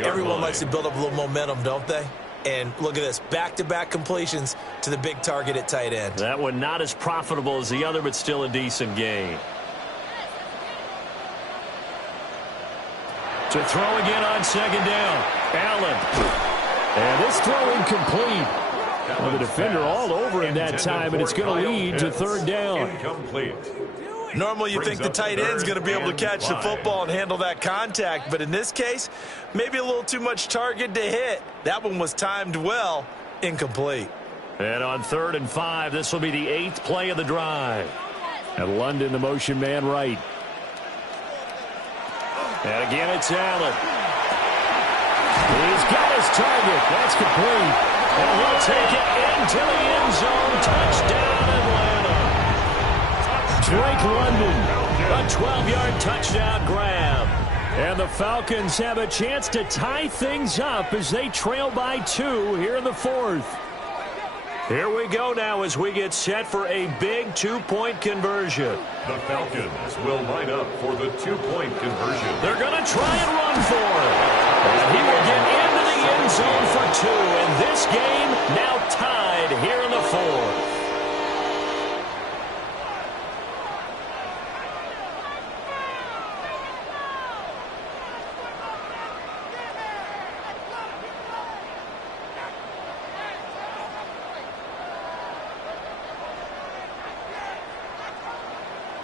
Everyone likes to build up a little momentum, don't they? And look at this, back-to-back completions to the big target at tight end. That one not as profitable as the other, but still a decent gain. To throw again on second down. Allen. And this throw incomplete. Well, the defender all over him that time, and it's going to lead to third down. Normally you think the tight end's going to be able to catch the football and handle that contact, but in this case, maybe a little too much target to hit. That one was timed well, incomplete. And on 3rd and 5, this will be the 8th play of the drive. And London, the motion man right. And again, it's Allen. He's got his target. That's complete. And he'll take it into the end zone. Touchdown, Atlanta. Drake London, a 12-yard touchdown grab. And the Falcons have a chance to tie things up as they trail by 2 here in the 4th. Here we go now as we get set for a big 2-point conversion. The Falcons will line up for the 2-point conversion. They're going to try and run for it. And he will get into the end zone for 2. And this game now tied here in the 4th.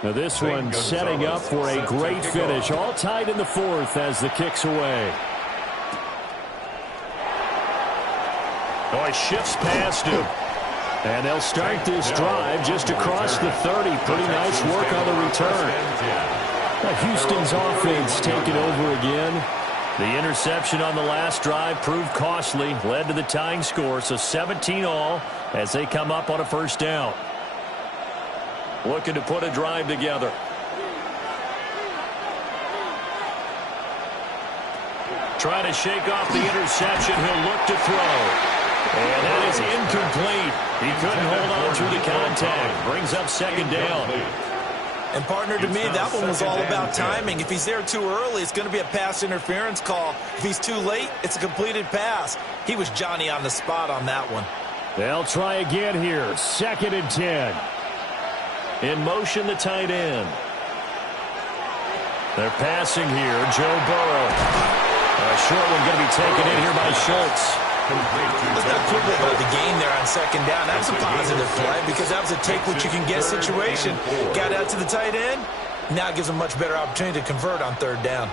Now this one setting up for a great finish. All tied in the 4th as the kick's away. Oh, he shifts past him. And they'll start this drive just across the 30. Pretty nice work on the return. Now Houston's offense taking over again. The interception on the last drive proved costly. Led to the tying score. So 17 all as they come up on a first down. Looking to put a drive together. Trying to shake off the interception. He'll look to throw. And that is incomplete. He couldn't hold on through the contact. Brings up second down. And partner, to me, that one was all about timing. If he's there too early, it's going to be a pass interference call. If he's too late, it's a completed pass. He was Johnny on the spot on that one. They'll try again here. 2nd and 10. In motion, the tight end. They're passing here. Joe Burrow. A short one going to be taken in here by Schultz. Let's not quibble about the game there on second down. That was a positive play because that was a take-what-you-can-get situation. Got out to the tight end. Now gives him a much better opportunity to convert on third down.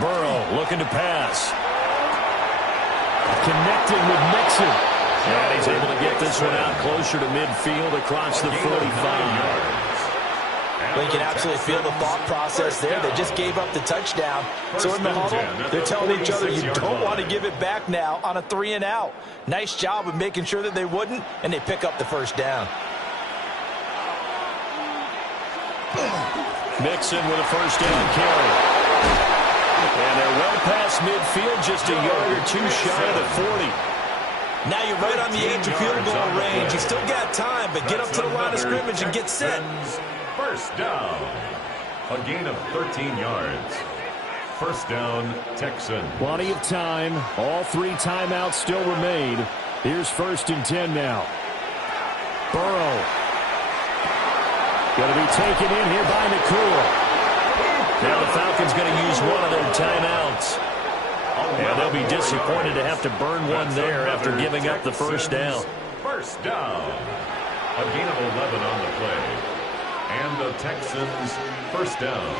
Burrow looking to pass. Connecting with Mixon. And he's able to get this one out closer to midfield across the 45. Well, you can absolutely feel the thought process there. They just gave up the touchdown. So in the huddle, they're telling each other, you don't want to give it back now on a 3-and-out. Nice job of making sure that they wouldn't, and they pick up the first down. Mixon with a first down carry. And they're well past midfield, just a yard or two shy of the 40. Now you're right on the edge of field goal range. You still got time, but get up to the line of scrimmage and get set. First down. A gain of 13 yards. First down, Texans. Plenty of time. All 3 timeouts still remain. Here's 1st and 10 now. Burrow. Going to be taken in here by Nakua. Now the Falcons going to use one of their timeouts. And they'll be disappointed to have to burn one there after giving up the first down. First down. A gain of 11 on the play. And the Texans first down.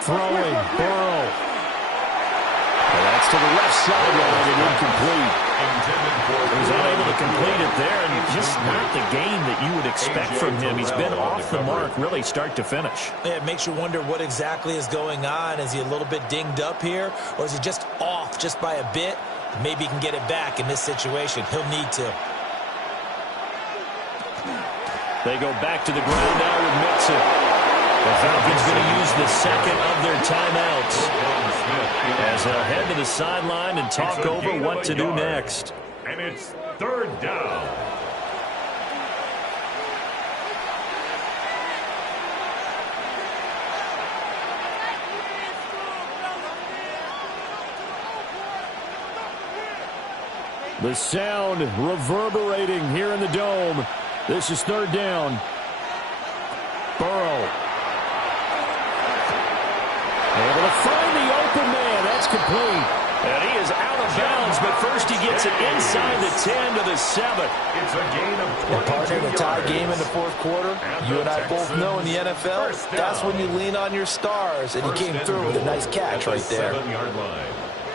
Throwing, Burrow. And that's to the left sideline and incomplete. He was unable to complete it there, and just not the game that you would expect from him. He's been off the mark really start to finish. Yeah, it makes you wonder what exactly is going on. Is he a little bit dinged up here, or is he just off just by a bit? Maybe he can get it back in this situation. He'll need to. They go back to the ground now with Mixon. The Falcons going to use the second of their timeouts as they'll head to the sideline and talk over what to do next. And it's 3rd down. The sound reverberating here in the dome. This is 3rd down. Burrow. Able to find the open man. That's complete. And he is out of bounds, but first he gets it inside the 10 to the 7. It's a gain of 22 Partner, in a tie yards. game in the 4th quarter, you and I both know in the NFL, that's when you lean on your stars, and he came through with a nice catch right there. 7-yard line.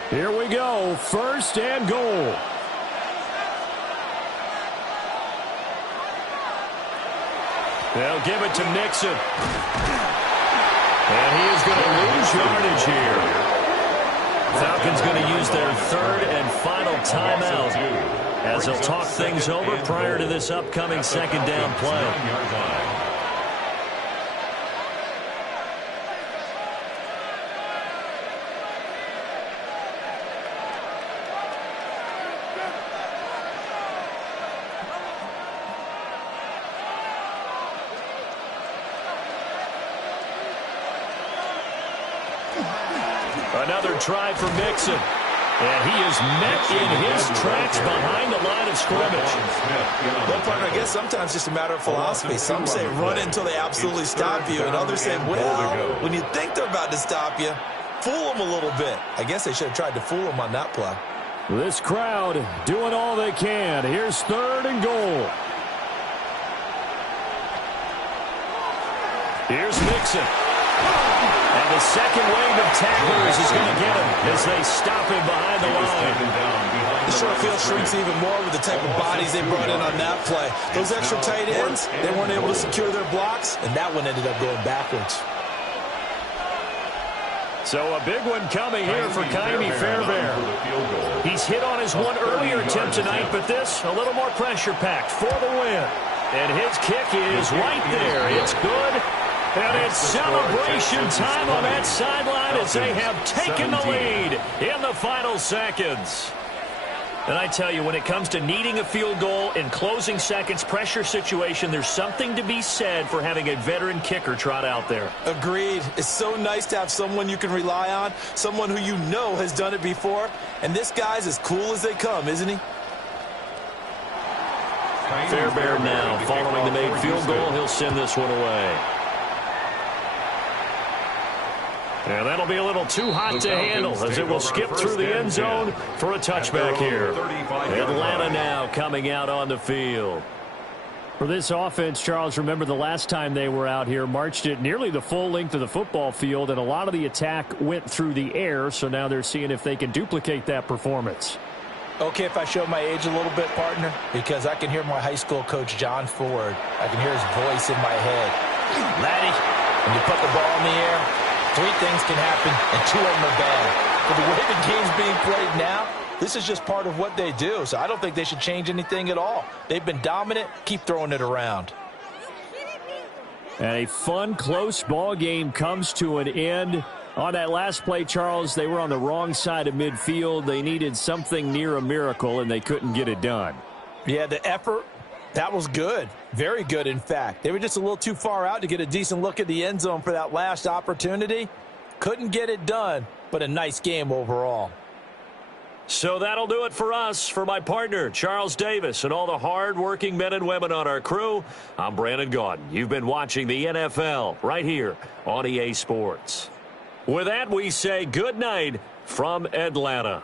Here we go. 1st and goal. They'll give it to Mixon. And he is going to lose yardage here. Falcons going to use their 3rd and final timeout as they'll talk things over prior to this upcoming 2nd down play. Another try for Mixon. And he is met in his tracks behind the line of scrimmage. Well, partner, I guess sometimes it's just a matter of philosophy. Some say run it until they absolutely stop you, and others say, well, when you think they're about to stop you, fool them a little bit. I guess they should have tried to fool them on that play. This crowd doing all they can. Here's 3rd and goal. Here's Mixon. And the second wave of tacklers is going to get him as they stop him behind the line. The short field shrinks even more with the type of bodies they brought in on that play. Those extra tight ends, they weren't able to secure their blocks, and that one ended up going backwards. So a big one coming here for Ka'imi Fairbairn. He's hit on his one earlier attempt tonight, but this a little more pressure-packed for the win. And his kick is right there. It's good. And it's celebration time on that sideline as they have taken the lead in the final seconds. And I tell you, when it comes to needing a field goal in closing seconds, pressure situation, there's something to be said for having a veteran kicker trot out there. Agreed. It's so nice to have someone you can rely on, someone who you know has done it before. And this guy's as cool as they come, isn't he? Fairbairn now, following the made field goal, he'll send this one away. And that'll be a little too hot to handle as it will skip through the end zone for a touchback here. Atlanta now coming out on the field. For this offense, Charles, remember the last time they were out here, marched it nearly the full length of the football field, and a lot of the attack went through the air, so now they're seeing if they can duplicate that performance. Okay, if I show my age a little bit, partner, because I can hear my high school coach, John Ford. I can hear his voice in my head. Laddie, when you put the ball in the air, Three things can happen, and two of them are bad. For the way the game's being played now, this is just part of what they do. So I don't think they should change anything at all. They've been dominant. Keep throwing it around. And a fun, close ball game comes to an end. On that last play, Charles, they were on the wrong side of midfield. They needed something near a miracle, and they couldn't get it done. Yeah, the effort, that was good. Very good, in fact. They were just a little too far out to get a decent look at the end zone for that last opportunity. Couldn't get it done, but a nice game overall. So that'll do it for us. For my partner, Charles Davis, and all the hard-working men and women on our crew, I'm Brandon Gaudin. You've been watching the NFL right here on EA Sports. With that, we say good night from Atlanta.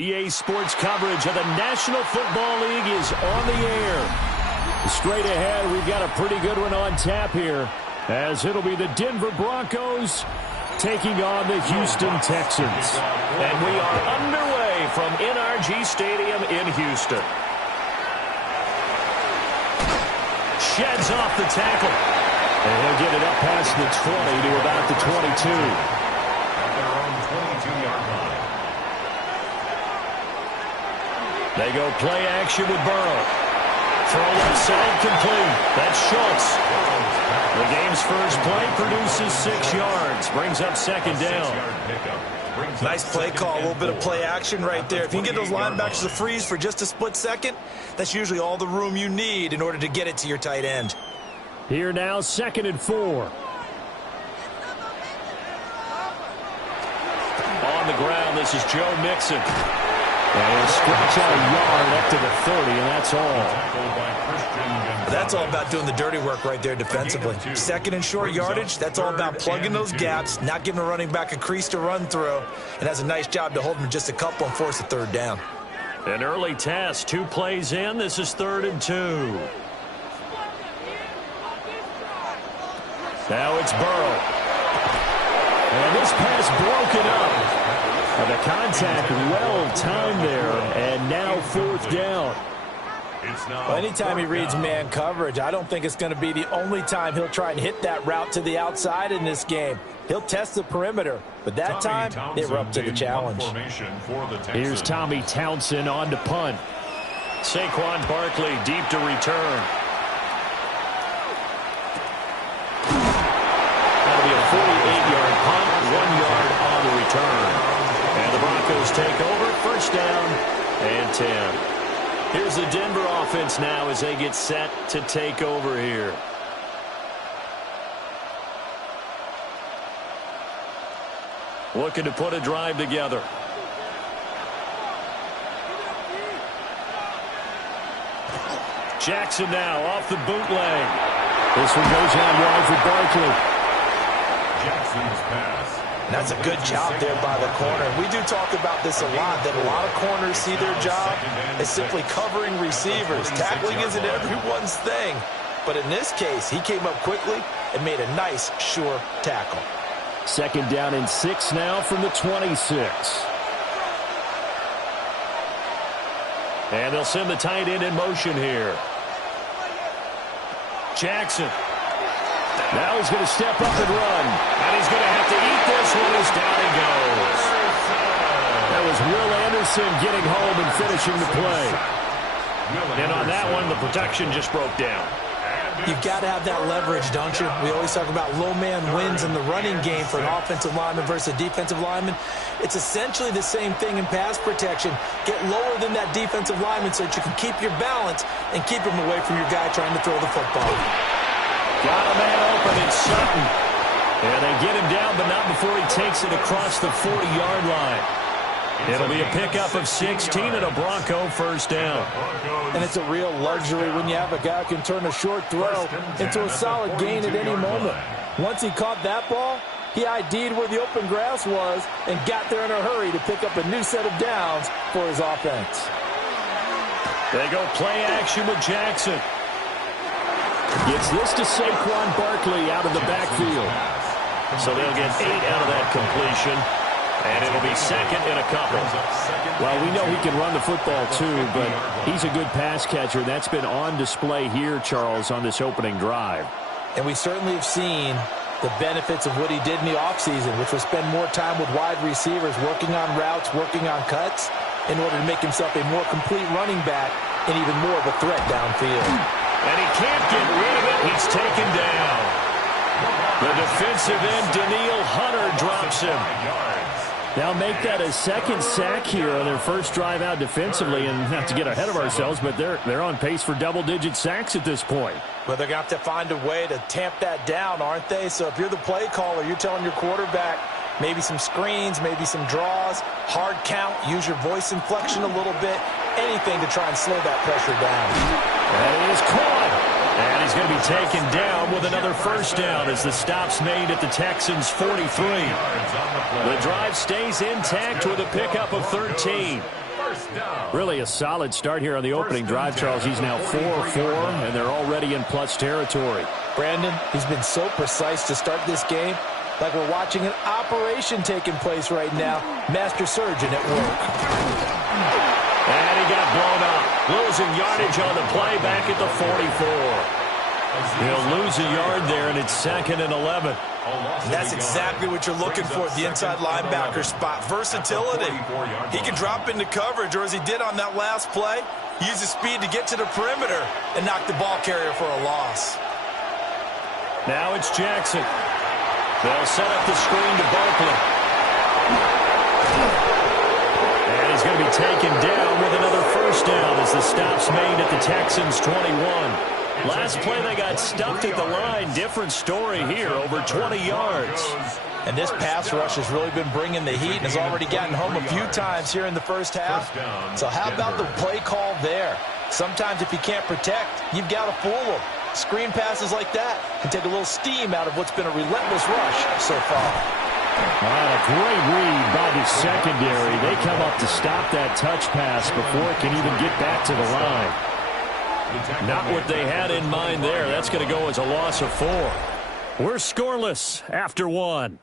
EA Sports coverage of the National Football League is on the air. Straight ahead, we've got a pretty good one on tap here, as it'll be the Denver Broncos taking on the Houston Texans. And we are underway from NRG Stadium in Houston. Sheds off the tackle. And he'll get it up past the 20 to about the 22. At their own 22-yard line. They go play action with Burrow. Throw left side complete. That's Schultz. The game's first play produces 6 yards. Brings up second down. Nice play call. A little bit of play action right there. If you can get those linebackers to freeze for just a split second, that's usually all the room you need in order to get it to your tight end. Here now, 2nd and 4. On the ground, this is Joe Mixon. And he'll stretch out a yard up to the 30, and that's all. That's all about doing the dirty work right there defensively. 2nd and short yardage, that's all about plugging those gaps, not giving a running back a crease to run through, and has a nice job to hold him just a couple and force a 3rd down. An early test, 2 plays in. This is 3rd and 2. Now it's Burrow. And this pass broken up. And the contact well-timed there, and now 4th down. Well, anytime he reads man coverage, I don't think it's going to be the only time he'll try and hit that route to the outside in this game. He'll test the perimeter, but that time, they were up to the challenge. Here's Tommy Townsend on to punt. Saquon Barkley deep to return. That'll be a 48-yard punt, 1 yard on the return. And the Broncos take over, 1st down and 10. Here's the Denver offense now as they get set to take over here. Looking to put a drive together. Jackson now off the bootleg. This one goes out wide for Barkley. Jackson's pass. That's a good job there by the corner. We do talk about this a lot, that a lot of corners see their job as simply covering receivers. Tackling isn't everyone's thing. But in this case, he came up quickly and made a nice, sure tackle. 2nd down and 6 now from the 26. And they'll send the tight end in motion here. Jackson. Now he's going to step up and run. And he's going to have to eat this one as down he goes. That was Will Anderson getting home and finishing the play. And on that one, the protection just broke down. You've got to have that leverage, don't you? We always talk about low man wins in the running game for an offensive lineman versus a defensive lineman. It's essentially the same thing in pass protection. Get lower than that defensive lineman so that you can keep your balance and keep him away from your guy trying to throw the football. Got a man open, it's Sutton. And they get him down, but not before he takes it across the 40-yard line. It'll be a pickup of 16 and a Bronco 1st down. And it's a real luxury when you have a guy who can turn a short throw into a solid gain at any moment. Once he caught that ball, he ID'd where the open grass was and got there in a hurry to pick up a new set of downs for his offense. They go play action with Jackson. Gets this to Saquon Barkley out of the backfield. So they'll get 8 out of that completion. And it'll be 2nd and a couple. Well, we know he can run the football too, but he's a good pass catcher. That's been on display here, Charles, on this opening drive. And we certainly have seen the benefits of what he did in the offseason, which was spend more time with wide receivers, working on routes, working on cuts, in order to make himself a more complete running back and even more of a threat downfield. And he can't get rid of it. He's taken down. The defensive end, Danielle Hunter, drops him. They'll make that a 2nd sack here on their first drive out defensively, and not to get ahead of ourselves, but they're on pace for double-digit sacks at this point. But they're going to have to find a way to tamp that down, aren't they? So if you're the play caller, you're telling your quarterback maybe some screens, maybe some draws, hard count, use your voice inflection a little bit, anything to try and slow that pressure down. And he is caught. And he's going to be taken down with another first down as the stop's made at the Texans' 43. The drive stays intact with a pickup of 13. Really a solid start here on the opening drive, Charles. He's now 4-4, and they're already in plus territory. Brandon, he's been so precise to start this game, like we're watching an operation taking place right now. Master surgeon at work. And he got blown up. Losing yardage on the play back at the 44. He'll lose a yard there, and it's 2nd and 11. That's exactly what you're looking for at the inside linebacker spot. Versatility. He can drop into coverage, or as he did on that last play, use his speed to get to the perimeter and knock the ball carrier for a loss. Now it's Jackson. They'll set up the screen to Barkley. And he's going to be taken down with another first down as the stop's made at the Texans' 21. Last play they got stuffed at the line. Different story here, over 20 yards. And this pass rush has really been bringing the heat and has already gotten home a few times here in the first half. So how about the play call there? Sometimes if you can't protect, you've got to fool them. Screen passes like that can take a little steam out of what's been a relentless rush so far. A great read by the secondary. They come up to stop that touch pass before it can even get back to the line. Not what they had in mind there. That's going to go as a loss of 4. We're scoreless after 1.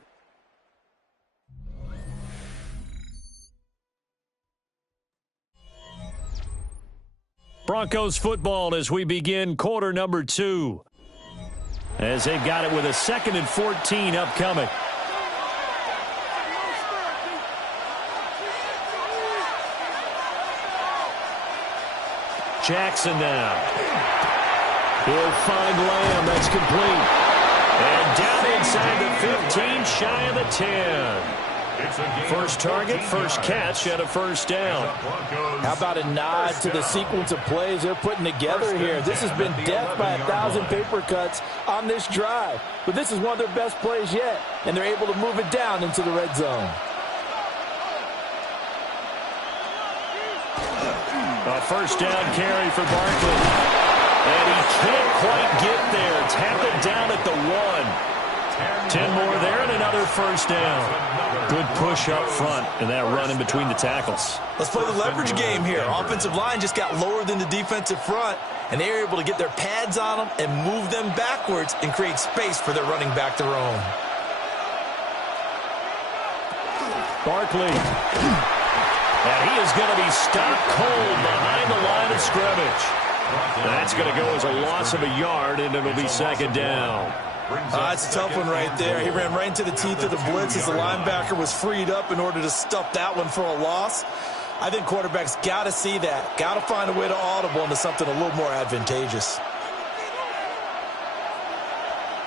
Broncos football as we begin quarter number 2. As they've got it with a 2nd and 14 upcoming. Jackson now. He'll find Lamb. That's complete. And down inside the 15, shy of the 10. First target, first catch, and a first down. How about a nod to the sequence of plays they're putting together here? This has been death by 1,000 paper cuts on this drive. But this is one of their best plays yet, and they're able to move it down into the red zone. A first down carry for Barkley. And he can't quite get there. Tackled down at the 1. 10 more there and another first down. Good push up front and that run in between the tackles. Let's play the leverage game here. Offensive line just got lower than the defensive front, and they were able to get their pads on them and move them backwards and create space for their running back to roam. Barkley. And he is going to be stopped cold behind the line of scrimmage. That's going to go as a loss of a yard, and it'll be 2nd down. It's a tough one right there. He ran right into the teeth of the blitz as the linebacker was freed up in order to stuff that one for a loss. I think quarterbacks got to see that. Got to find a way to audible into something a little more advantageous.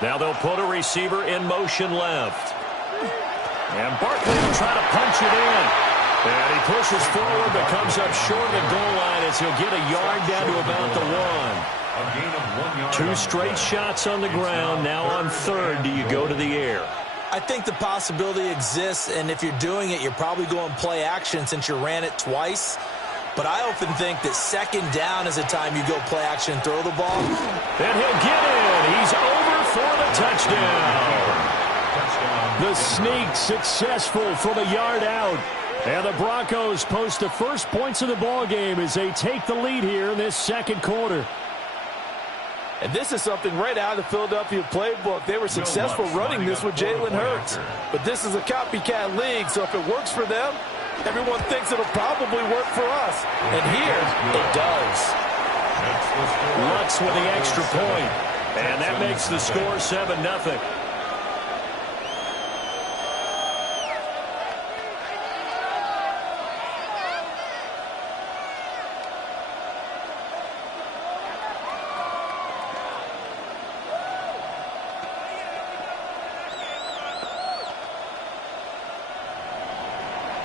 Now they'll put a receiver in motion left. And Barkley will try to punch it in. And he pushes forward, but comes up short of the goal line as he'll get a yard down to about the 1. 2 straight shots on the ground. Now on 3rd, do you go to the air? I think the possibility exists, and if you're doing it, you're probably going play action since you ran it twice. But I often think that 2nd down is the time you go play action and throw the ball. And he'll get in. He's over for the touchdown. The sneak successful from a yard out. And the Broncos post the first points of the ball game as they take the lead here in this 2nd quarter. And this is something right out of the Philadelphia playbook. They were successful running this with Jalen Hurts. But this is a copycat league, so if it works for them, everyone thinks it'll probably work for us. And here, it does. Lutz with the extra point. And that makes the score 7-0.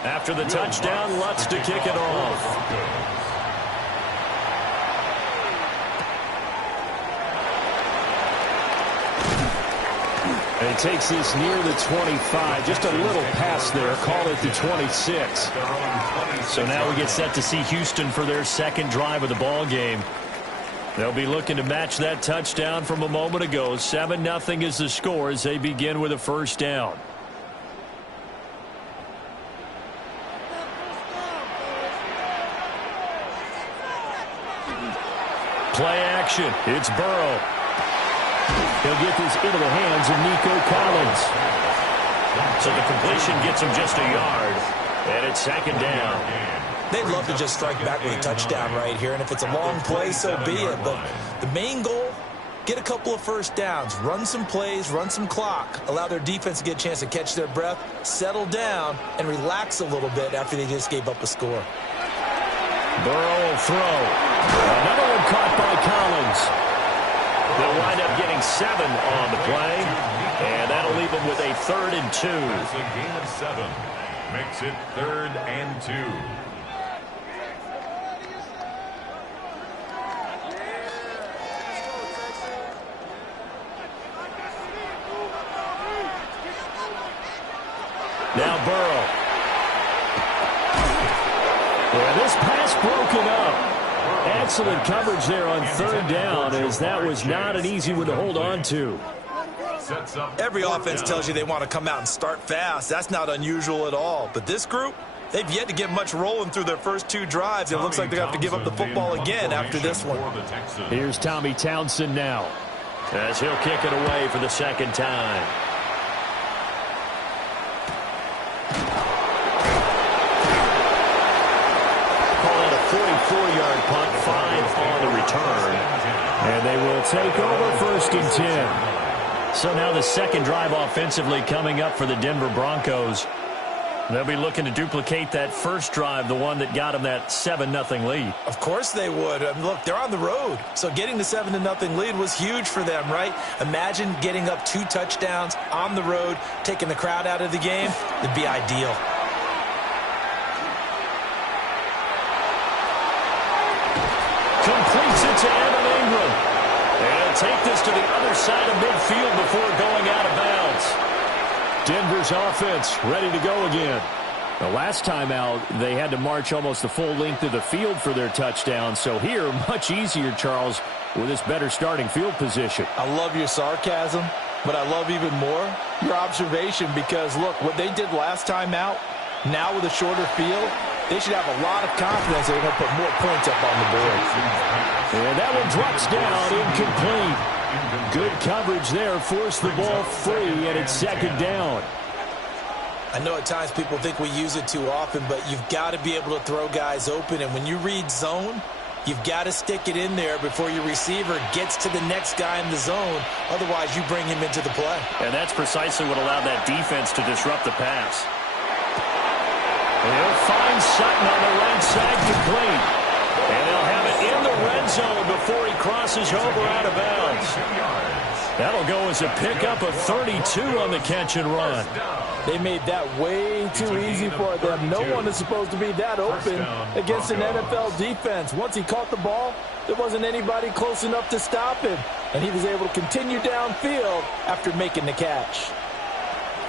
After the touchdown, Lutz to kick it off. And he takes this near the 25. Just a little pass there. Call it the 26. So now we get set to see Houston for their 2nd drive of the ball game. They'll be looking to match that touchdown from a moment ago. 7-0 is the score as they begin with a first down. Play action. It's Burrow. He'll get this into the hands of Nico Collins. So the completion gets him just a yard. And it's second down. They'd love to just strike back with a touchdown right here, and if it's a long play, so be it. But the main goal, get a couple of first downs, run some plays, run some clock, allow their defense to get a chance to catch their breath, settle down, and relax a little bit after they just gave up a score. Burrow will throw. Another one caught by Collins. They'll wind up getting 7 on the play, and that'll leave them with a 3rd and 2. It's a gain of 7. Makes it 3rd and 2. Now Burrow. Yeah, this pass broken up. Excellent coverage there on 3rd down, as that was not an easy one to hold on to. Every offense tells you they want to come out and start fast. That's not unusual at all. But this group, they've yet to get much rolling through their first 2 drives. It looks like they're going to have to give up the football again after this one. Here's Tommy Townsend now, as he'll kick it away for the 2nd time. Call it a 44-yard punt, 5 on the return. And they will take over 1st and 10. So now the 2nd drive offensively coming up for the Denver Broncos. They'll be looking to duplicate that first drive, the one that got them that 7-0 lead. Of course they would. Look, they're on the road. So getting the 7-0 lead was huge for them, right? Imagine getting up 2 touchdowns on the road, taking the crowd out of the game. It'd be ideal. Completes it to Evan Ingram. And he'll take this to the other side of midfield before going out of bounds. Denver's offense ready to go again. The last time out, they had to march almost the full length of the field for their touchdown. So here, much easier, Charles, with this better starting field position. I love your sarcasm, but I love even more your observation, because, look, what they did last time out, now with a shorter field, they should have a lot of confidence they're going to put more points up on the board. And that one drops down, incomplete. Good coverage there, forced the ball free, and it's 2nd down. I know at times people think we use it too often, but you've got to be able to throw guys open. And when you read zone, you've got to stick it in there before your receiver gets to the next guy in the zone. Otherwise, you bring him into the play. And that's precisely what allowed that defense to disrupt the pass. They'll find Sutton on the right side, complete. And they'll have it in the red zone before he crosses over out of bounds. That'll go as a pickup of 32 on the catch and run. They made that way too easy for them. No one is supposed to be that open against an NFL defense. Once he caught the ball, there wasn't anybody close enough to stop him. And he was able to continue downfield after making the catch.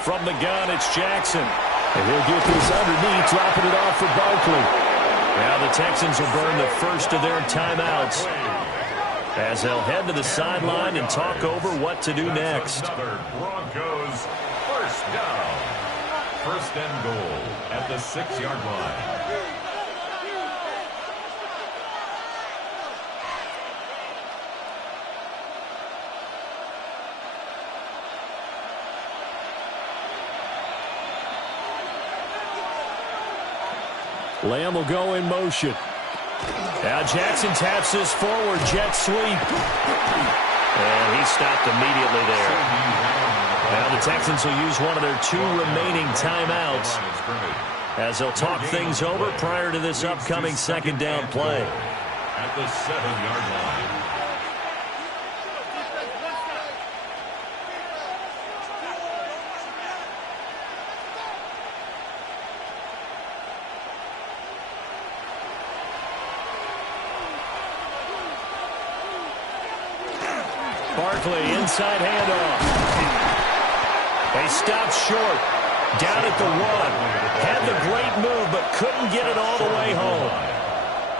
From the gun, it's Jackson. And he'll get this underneath, dropping it off for Barkley. Now the Texans will burn the first of their timeouts, as they'll head to the sideline and talk over what to do next. Another Broncos first down. 1st and goal at the 6-yard line. Lamb will go in motion. Now Jackson taps this forward, jet sweep. And he stopped immediately there. Now the Texans will use one of their 2 remaining timeouts, as they'll talk things over prior to this upcoming 2nd down play. At the 7-yard line. Barkley, inside handoff. They stopped short. Down at the 1. Had the great move, but couldn't get it all the way home.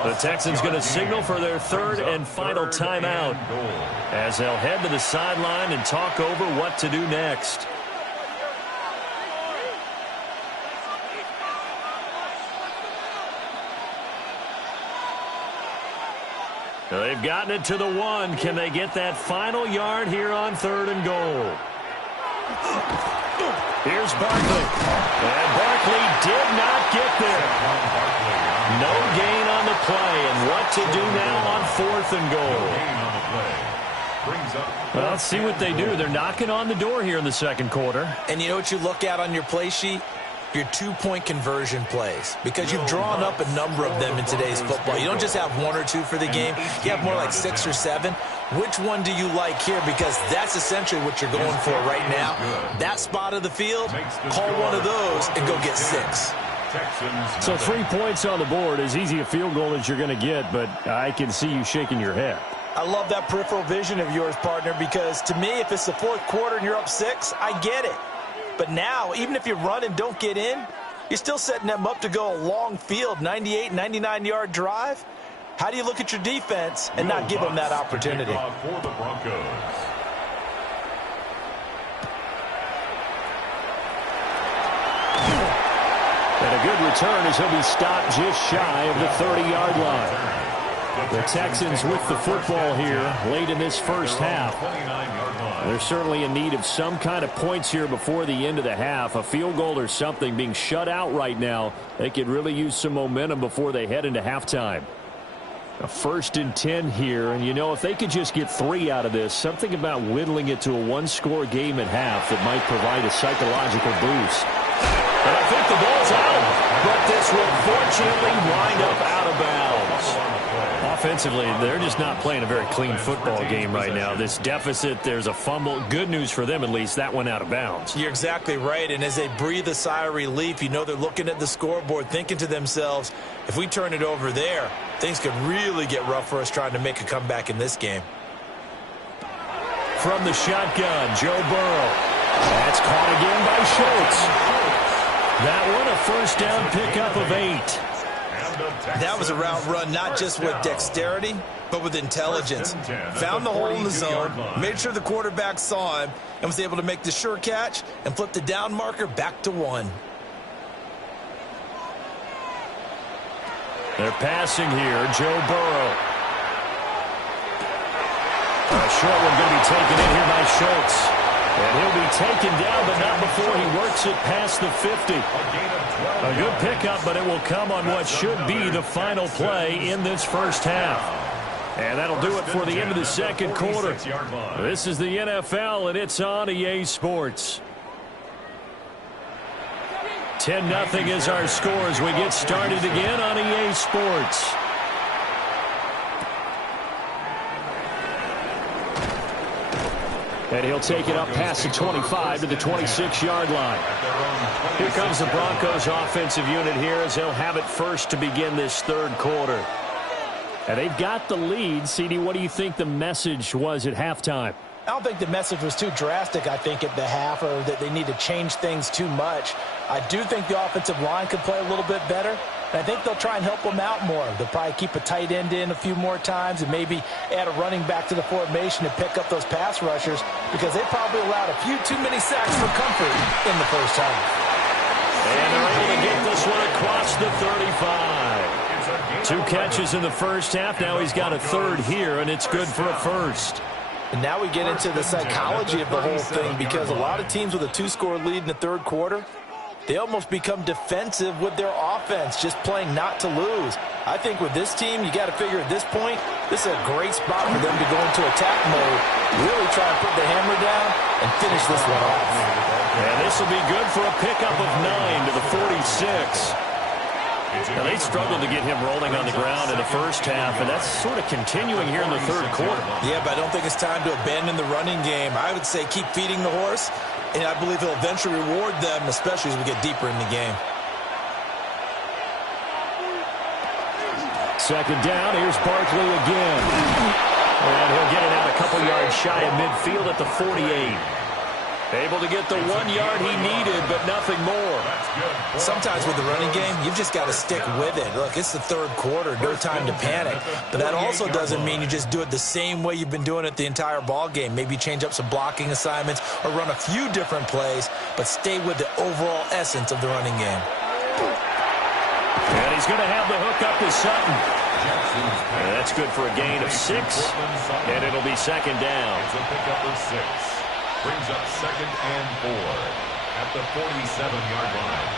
The Texans going to signal for their third and final timeout as they'll head to the sideline and talk over what to do next. They've gotten it to the 1. Can they get that final yard here on 3rd and goal? Here's Barkley. And Barkley did not get there. No gain on the play. And what to do now on 4th and goal? Well, let's see what they do. They're knocking on the door here in the second quarter. And you know what you look at on your play sheet? Your 2-point conversion plays, because you've drawn up a number of them in today's football. You don't just have 1 or 2 for the game. You have more like 6 or 7. Which one do you like here? Because that's essentially what you're going for right now. That spot of the field, call one of those and go get 6. So 3 points on the board, as easy a field goal as you're going to get, but I can see you shaking your head. I love that peripheral vision of yours, partner, because to me, if it's the 4th quarter and you're up 6, I get it. But now, even if you run and don't get in, you're still setting them up to go a long field, 98, 99-yard drive. How do you look at your defense and not give them that opportunity? For the Broncos. And a good return as he'll be stopped just shy of the 30-yard line. The Texans with the football here late in this first half. They're certainly in need of some kind of points here before the end of the half. A field goal or something, being shut out right now. They could really use some momentum before they head into halftime. A 1st and 10 here, and you know, if they could just get 3 out of this, something about whittling it to a 1-score game at half that might provide a psychological boost. And I think the ball's out, but this will fortunately wind up out of bounds. Offensively, they're just not playing a very clean football game right now. This deficit, there's a fumble. Good news for them, at least. That went out of bounds. You're exactly right, and as they breathe a sigh of relief, you know they're looking at the scoreboard, thinking to themselves, if we turn it over there, things could really get rough for us trying to make a comeback in this game. From the shotgun, Joe Burrow. That's caught again by Schultz. That one, a first down pickup of 8. That was a route run not just with dexterity, but with intelligence. Found the hole in the zone, made sure the quarterback saw him, and was able to make the sure catch and flip the down marker back to 1. They're passing here, Joe Burrow. A short one going to be taken in here by Schultz. And he'll be taken down, but not before he works it past the 50. A good pickup, but it will come on what should be the final play in this first half. And that'll do it for the end of the second quarter. This is the NFL, and it's on EA Sports. 10-0 is our score as we get started again on EA Sports. And he'll take it up past the 25 to the 26-yard line. Here comes the Broncos offensive unit here as they'll have it first to begin this 3rd quarter. And they've got the lead. CD, what do you think the message was at halftime? I don't think the message was too drastic, I think, at the half, or that they need to change things too much. I do think the offensive line could play a little bit better. And I think they'll try and help them out more. They'll probably keep a tight end in a few more times and maybe add a running back to the formation to pick up those pass rushers, because they probably allowed a few too many sacks for comfort in the first half. And they're able to get this one across the 35. 2 catches in the first half. Now he's got a 3rd here, and it's good for a 1st. And now we get into the psychology of the whole thing, because a lot of teams with a 2-score lead in the 3rd quarter, they almost become defensive with their offense, just playing not to lose. I think with this team, you got to figure at this point, this is a great spot for them to go into attack mode, really try and put the hammer down and finish this one off. And this will be good for a pickup of 9 to the 46. Now, they struggled to get him rolling on the ground in the first half, and that's sort of continuing here in the 3rd quarter. Yeah, but I don't think it's time to abandon the running game. I would say keep feeding the horse, and I believe he'll eventually reward them, especially as we get deeper in the game. 2nd down, here's Barkley again. And he'll get it out a couple yards shy of midfield at the 48. Able to get the 1 yard he needed, but nothing more. Sometimes with the running game, you've just got to stick with it. Look, it's the third quarter, no time to panic. But that also doesn't mean you just do it the same way you've been doing it the entire ball game. Maybe change up some blocking assignments or run a few different plays, but stay with the overall essence of the running game. And he's going to have the hook up to Sutton. And that's good for a gain of 6, and it'll be second down. It's a pickup of 6. Brings up 2nd and 4 at the 47-yard line.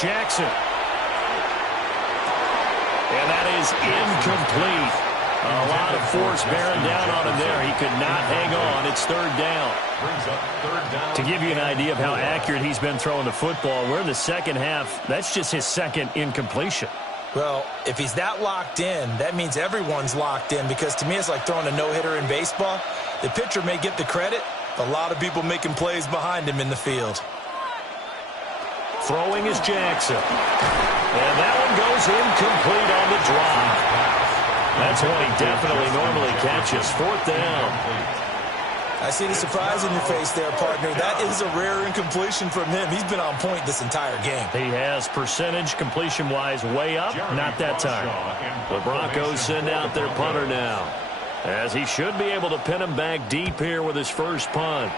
Jackson. And that is incomplete. A lot of force bearing down on him there. He could not hang on. It's third down. Brings up 3rd down. To give you an idea of how accurate he's been throwing the football, we're in the second half. That's just his second incompletion. Well, if he's that locked in, that means everyone's locked in, because to me it's like throwing a no-hitter in baseball. The pitcher may get the credit, but a lot of people making plays behind him in the field. Throwing is Jackson. And that one goes incomplete on the drop. That's one he definitely normally catches. 4th down. I see the surprise in your face there, partner. That is a rare incompletion from him. He's been on point this entire game. He has percentage completion-wise way up. Not that time. The Broncos send out their punter now, as he should be able to pin him back deep here with his first punt.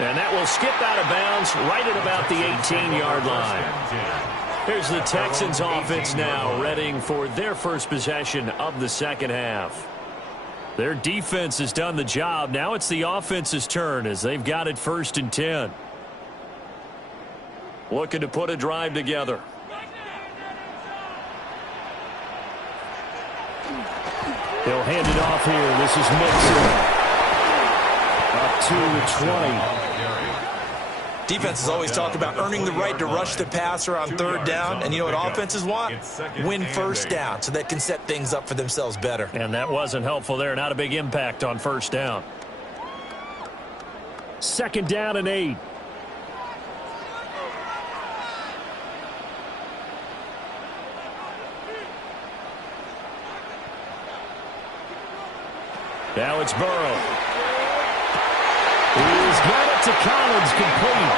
And that will skip out of bounds right at about the 18-yard line. Here's the Texans offense now, readying for their first possession of the second half. Their defense has done the job. Now it's the offense's turn as they've got it 1st and 10. Looking to put a drive together. He'll hand it off here. This is Mixon. Up to the 20. Defense has always talked about earning the right to rush the passer on 3rd down. And you know what offenses want? Win 1st down so they can set things up for themselves better. And that wasn't helpful there. Not a big impact on 1st down. 2nd down and 8. Now it's Burrow. He's got it to Collins, complete.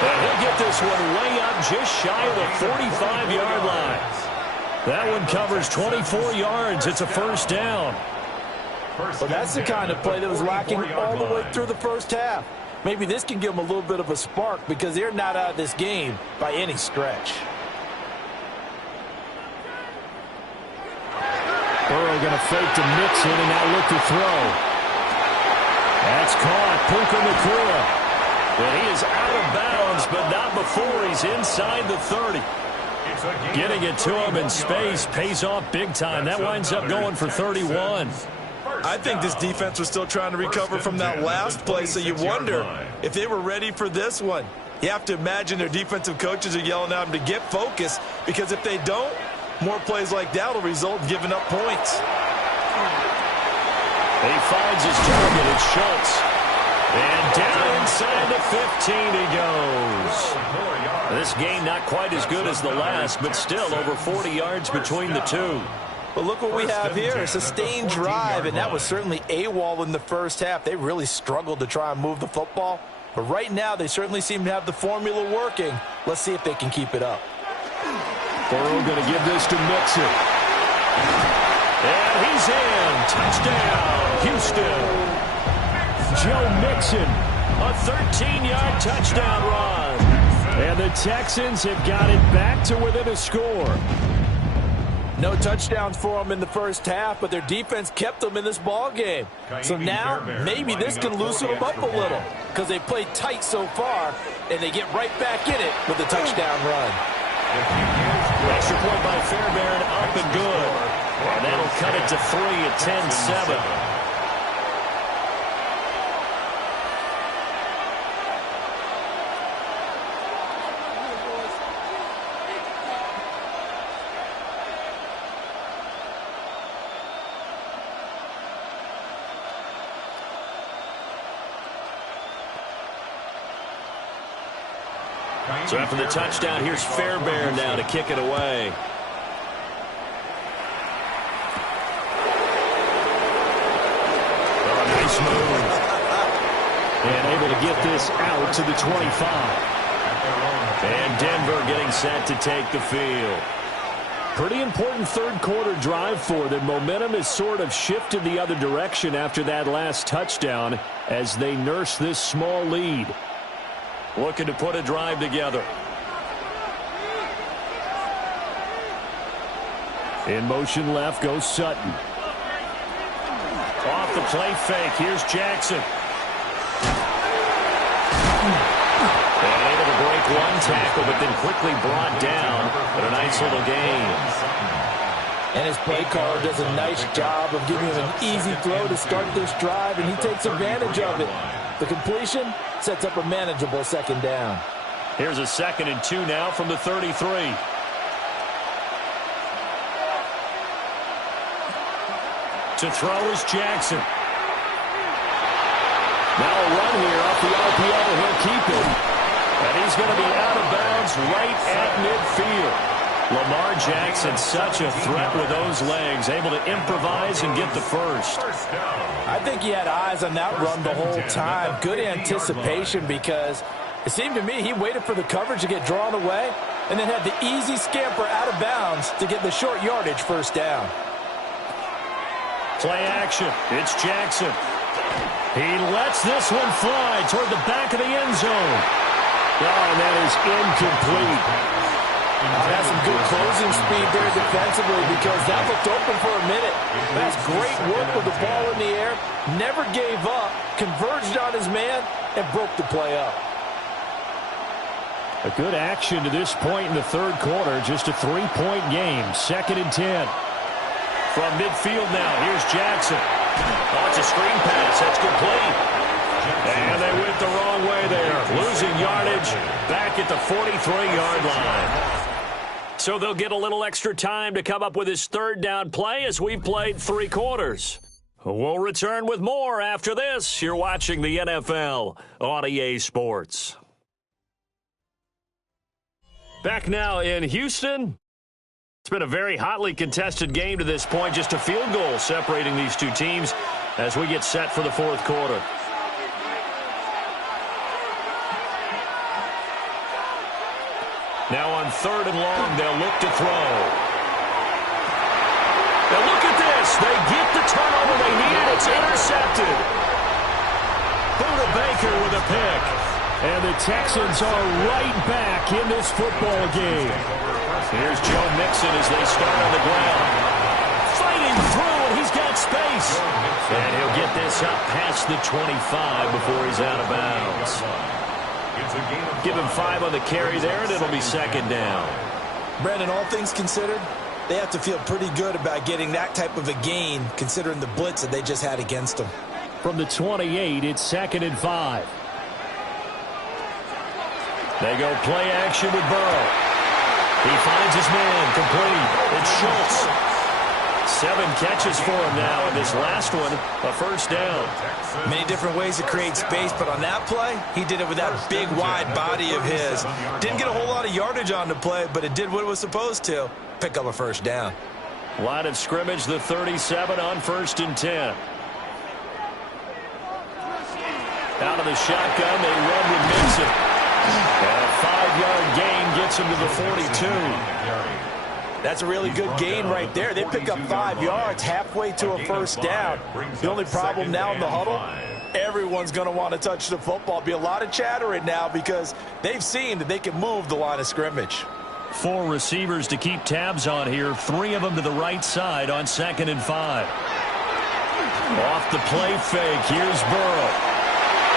And he'll get this one way up just shy of the 45-yard line. That one covers 24 yards. It's a 1st down. Well, that's the kind of play that was lacking all the way through the first half. Maybe this can give them a little bit of a spark, because they're not out of this game by any stretch. Burrow going to fake to Mixon and now look to throw. That's caught. Puka Nacua. And he is out of bounds, but not before he's inside the 30. Getting it to him in space pays off big time. That winds up going for 31. I think this defense was still trying to recover from that last play, so you wonder if they were ready for this one. You have to imagine their defensive coaches are yelling at them to get focused, because if they don't, more plays like that will result in giving up points. He finds his target. It's Schultz. And down inside the 15 he goes. This game not quite as good as the last, but still over 40 yards between the two. But look what we have here, a sustained drive, and that was certainly AWOL in the first half. They really struggled to try and move the football. But right now, they certainly seem to have the formula working. Let's see if they can keep it up. Burrow going to give this to Mixon. And he's in. Touchdown, Houston. Joe Mixon, a 13-yard touchdown run. And the Texans have got it back to within a score. No touchdowns for them in the first half, but their defense kept them in this ball game. So now, maybe this can loosen them up a little, because they played tight so far, and they get right back in it with a touchdown run. Extra point by Fairbairn, up and good. And that'll cut it to 3 at 10-7. So after the touchdown, here's Fairbairn now to kick it away. Oh, nice move. And able to get this out to the 25. And Denver getting set to take the field. Pretty important third quarter drive for them. Momentum has sort of shifted the other direction after that last touchdown as they nurse this small lead. Looking to put a drive together. In motion left goes Sutton. Off the play fake. Here's Jackson. And able to break one tackle, but then quickly brought down. But a nice little gain. And his play caller does a nice job of giving him an easy throw to start this drive, and he takes advantage of it. The completion sets up a manageable second down. Here's a 2nd and 2 now from the 33. To throw is Jackson. Now a run here off the RPO. He'll keep it. And he's going to be out of bounds right at midfield. Lamar Jackson, such a threat with those legs, able to improvise and get the first. I think he had eyes on that run the whole time. Good anticipation because it seemed to me he waited for the coverage to get drawn away and then had the easy scamper out of bounds to get the short yardage first down. Play action. It's Jackson. He lets this one fly toward the back of the end zone. Oh, and that is incomplete. That's some good closing speed there defensively because that looked open for a minute. That's great work with the ball in the air. Never gave up, converged on his man, and broke the play up. A good action to this point in the third quarter. Just a 3-point game. 2nd and 10. From midfield now, here's Jackson. Oh, it's a screen pass. That's complete. And they went the wrong way there. Losing yardage back at the 43-yard line. So they'll get a little extra time to come up with his third down play as we've played 3 quarters. We'll return with more after this. You're watching the NFL on EA Sports. Back now in Houston. It's been a very hotly contested game to this point. Just a field goal separating these two teams as we get set for the fourth quarter. Now on 3rd and long, they'll look to throw. Now look at this. They get the turnover they needed. It's intercepted. Buda Baker with a pick. And the Texans are right back in this football game. Here's Joe Mixon as they start on the ground. Fighting through, and he's got space. And he'll get this up past the 25 before he's out of bounds. Give him 5 on the carry there, and it'll be 2nd down. Brandon, all things considered, they have to feel pretty good about getting that type of a gain, considering the blitz that they just had against them. From the 28, it's 2nd and 5. They go play action with Burrow. He finds his man, complete. It's Schultz. 7 catches for him now, and this last one, a first down. Many different ways to create space, but on that play, he did it with that big, wide body of his. Didn't get a whole lot of yardage on the play, but it did what it was supposed to, pick up a first down. Line of scrimmage, the 37 on 1st and 10. Out of the shotgun, they run with Mixon. And a 5-yard gain gets him to the 42. That's a really good gain right there. They pick up 5 yards halfway to a first down. The only problem now in the huddle, everyone's going to want to touch the football. Be a lot of chattering now because they've seen that they can move the line of scrimmage. 4 receivers to keep tabs on here. 3 of them to the right side on 2nd and 5. Off the play fake. Here's Burrow.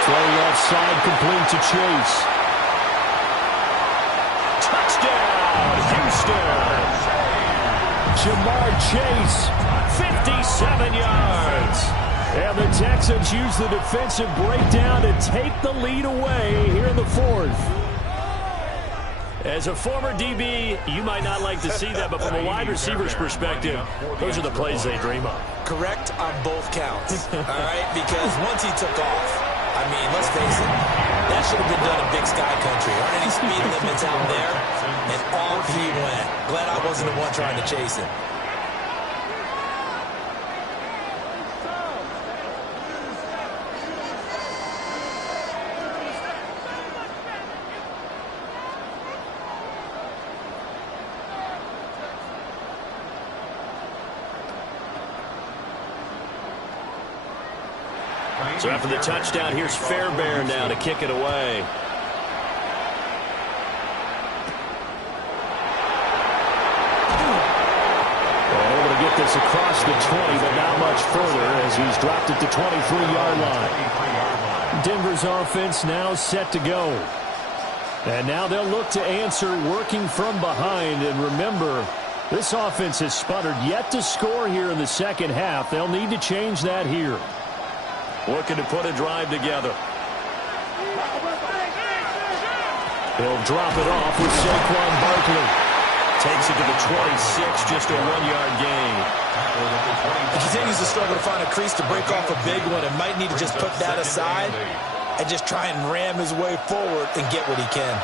Throw left side complete to Chase. Touchdown, Houston. Jamar Chase, 57 yards. And the Texans use the defensive breakdown to take the lead away here in the 4th. As a former DB, you might not like to see that, but from a wide receiver's perspective, those are the plays they dream of. Correct on both counts, all right? Because once he took off, I mean, let's face it, That should have been done in Big Sky Country. Aren't any speed limits out there? And off he went. Glad I wasn't the one trying to chase him. So after the touchdown, here's Fairbairn now to kick it away. Able to get this across the 20, but not much further as he's dropped it to 23-yard line. Denver's offense now set to go. And now they'll look to answer working from behind. And remember, this offense has sputtered yet to score here in the second half. They'll need to change that here. Looking to put a drive together. He'll drop it off with Saquon Barkley. Takes it to the 26, just a 1-yard gain. He continues to struggle to find a crease to break off a big one and might need to just put that aside and just try and ram his way forward and get what he can.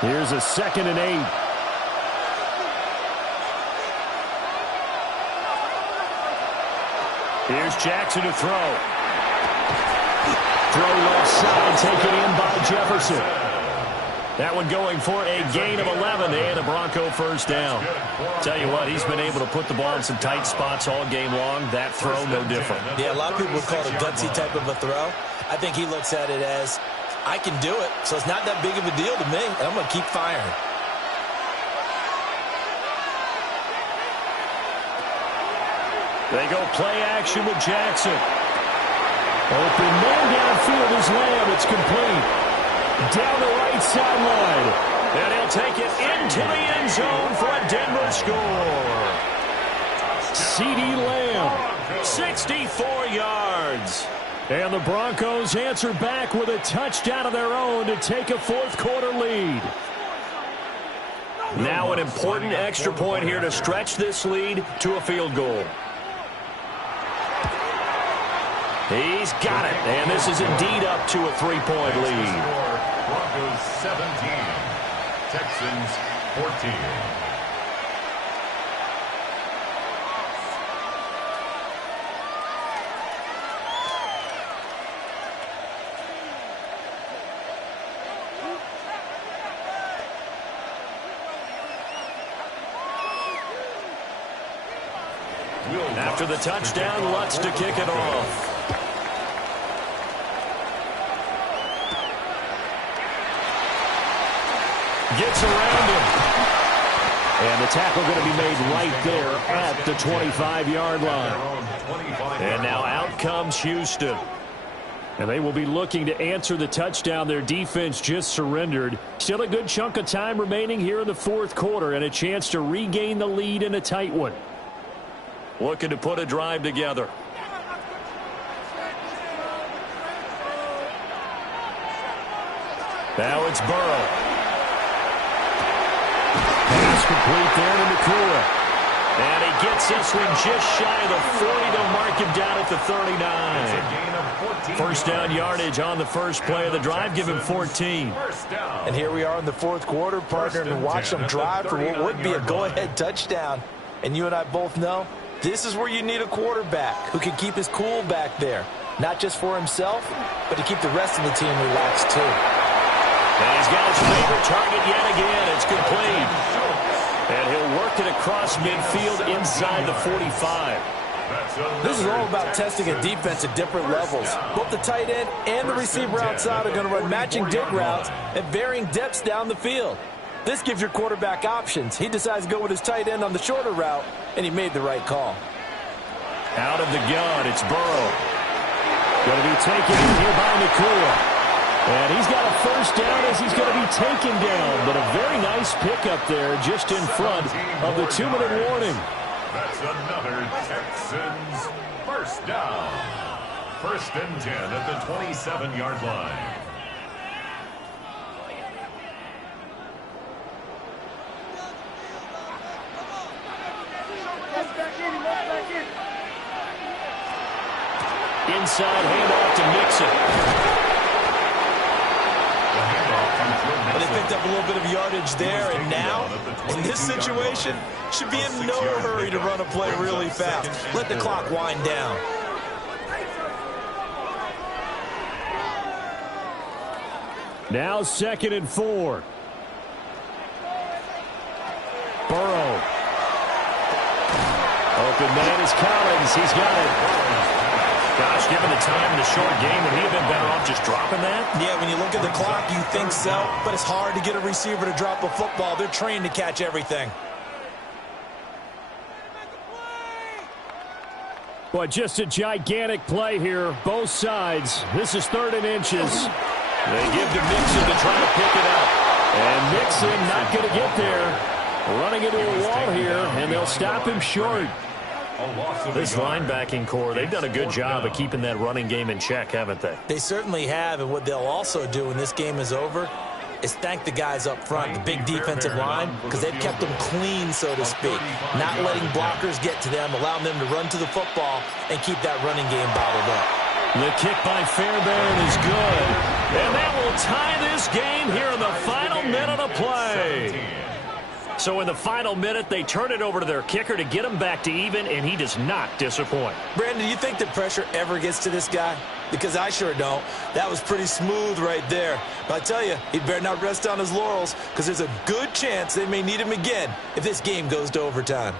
Here's a 2nd and 8. Here's Jackson to throw. Throw left side, taken in by Jefferson. That one going for a gain of 11 and a Bronco first down. Tell you what, he's been able to put the ball in some tight spots all game long. That throw, no different. Yeah, a lot of people would call it a gutsy type of a throw. I think he looks at it as, I can do it, so it's not that big of a deal to me, and I'm going to keep firing. They go play action with Jackson. Open man downfield is Lamb. It's complete. Down the right sideline. And he'll take it into the end zone for a Denver score. CeeDee Lamb, 64 yards. And the Broncos answer back with a touchdown of their own to take a fourth-quarter lead. Now an important extra point here to stretch this lead to a field goal. He's got it, and this is indeed up to a 3-point lead. Broncos 17, Texans 14. After the touchdown, Lutz to kick it off. Gets around him. And the tackle going to be made right there at the 25-yard line. And now out comes Houston. And they will be looking to answer the touchdown their defense just surrendered. Still a good chunk of time remaining here in the fourth quarter and a chance to regain the lead in a tight one. Looking to put a drive together. Now it's Burrow. Pass complete there to Nakua. And he gets this one just shy of the 40 to mark him down at the 39. First down yardage on the first play of the drive. Give him 14. And here we are in the fourth quarter, partner, and watch them drive for what would be a go-ahead touchdown. And you and I both know this is where you need a quarterback who can keep his cool back there. Not just for himself, but to keep the rest of the team relaxed too. And he's got his favorite target yet again. It's complete. And he'll work it across midfield inside the 45. This is all about testing a defense at different levels. Both the tight end and the receiver outside are going to run matching dig routes at varying depths down the field. This gives your quarterback options. He decides to go with his tight end on the shorter route, and he made the right call. Out of the gun, it's Burrow. Going to be taken in here by Nakua. And he's got a first down as he's going to be taken down. But a very nice pickup there just in front of the 2-minute warning. That's another Texans first down. First and 10 at the 27-yard line. Inside handoff to Mixon. But they picked up a little bit of yardage there, and now, in this situation, should be in no hurry to run a play really fast. Let the clock wind down. Now 2nd and 4. Burrow. Open man is Collins. He's got it. Gosh, given the time in the short game, would he have been better off just dropping that? Yeah, when you look at the clock, you think so, but it's hard to get a receiver to drop a football. They're trained to catch everything. Boy, just a gigantic play here, both sides. This is 3rd and inches. They give to Mixon to try to pick it up. And Mixon not going to get there. Running into a wall here, and they'll stop him short. This linebacking core, they've done a good job of keeping that running game in check, haven't they? They certainly have, and what they'll also do when this game is over is thank the guys up front, the big defensive line, because they've kept them clean, so to speak. Not letting blockers get to them, allowing them to run to the football and keep that running game bottled up. The kick by Fairbairn is good. And that will tie this game here in the final minute of play. So in the final minute, they turn it over to their kicker to get him back to even, and he does not disappoint. Brandon, do you think the pressure ever gets to this guy? Because I sure don't. That was pretty smooth right there. But I tell you, he better not rest on his laurels, because there's a good chance they may need him again if this game goes to overtime.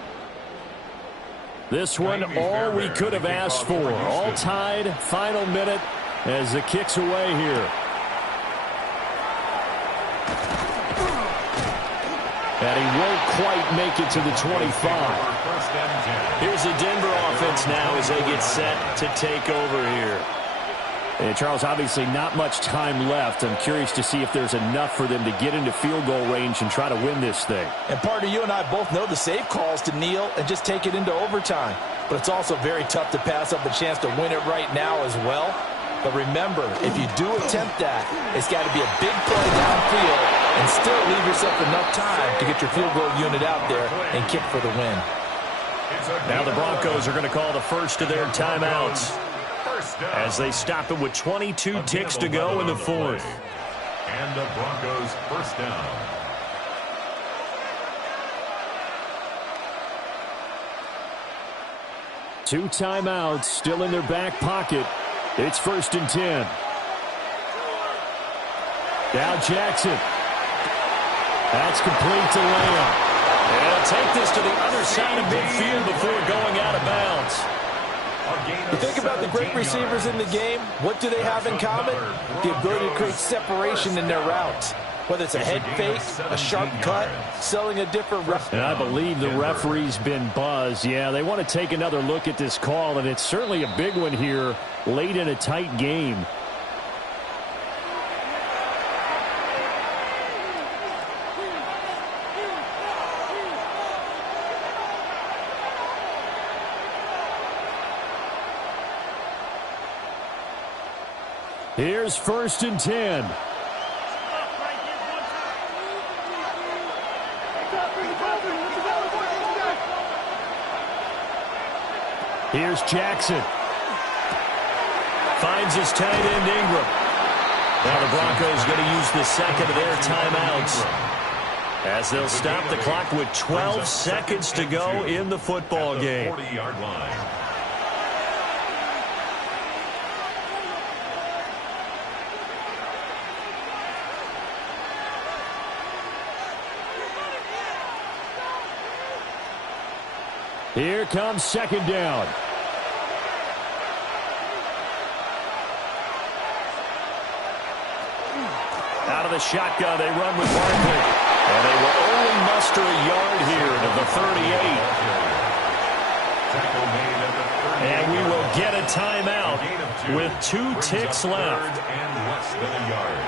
This one, all we could have asked for. All tied, final minute, as the kick's away here. And he won't quite make it to the 25. Here's the Denver offense now as they get set to take over here. And Charles, obviously not much time left. I'm curious to see if there's enough for them to get into field goal range and try to win this thing. And partner, you and I both know the safe calls to kneel and just take it into overtime. But it's also very tough to pass up the chance to win it right now as well. But remember, if you do attempt that, it's got to be a big play downfield and still leave yourself enough time to get your field goal unit out there and kick for the win. Now the Broncos are going to call the first of their timeouts as they stop it with 22 ticks to go in the 4th. And the Broncos first down. Two timeouts still in their back pocket. It's 1st and 10. Now Jackson. That's complete to Lamb. And take this to the other side of midfield before going out of bounds. You think about the great receivers in the game, what do they have in common? The ability to create separation in their routes. Whether it's a head fake, a sharp cut, selling a different route. And I believe the referee's been buzzed. Yeah, they want to take another look at this call, and it's certainly a big one here late in a tight game. Here's 1st and 10. Here's Jackson. Finds his tight end, Ingram. Now the Broncos going to use the second of their timeouts as they'll stop the clock with 12 seconds to go in the football game. 40-yard line. Here comes 2nd down. Out of the shotgun, they run with Barkley. And they will only muster a yard here to the 38. And we will get a timeout with 2 ticks left. And less than a yard.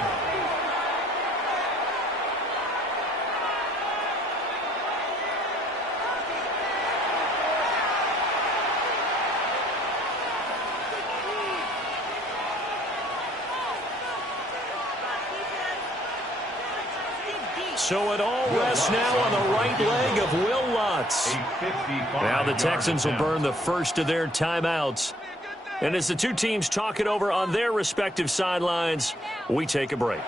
So it all rests now on the right leg of Will Lutz. Now the Texans will burn the first of their timeouts And as the two teams talk it over on their respective sidelines, we take a break.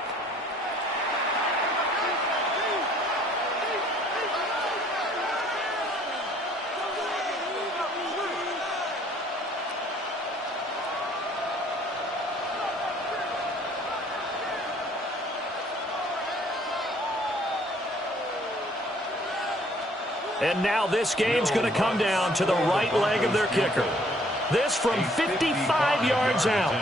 And now this game's going to come down to the right leg of their kicker. This from 55 yards out.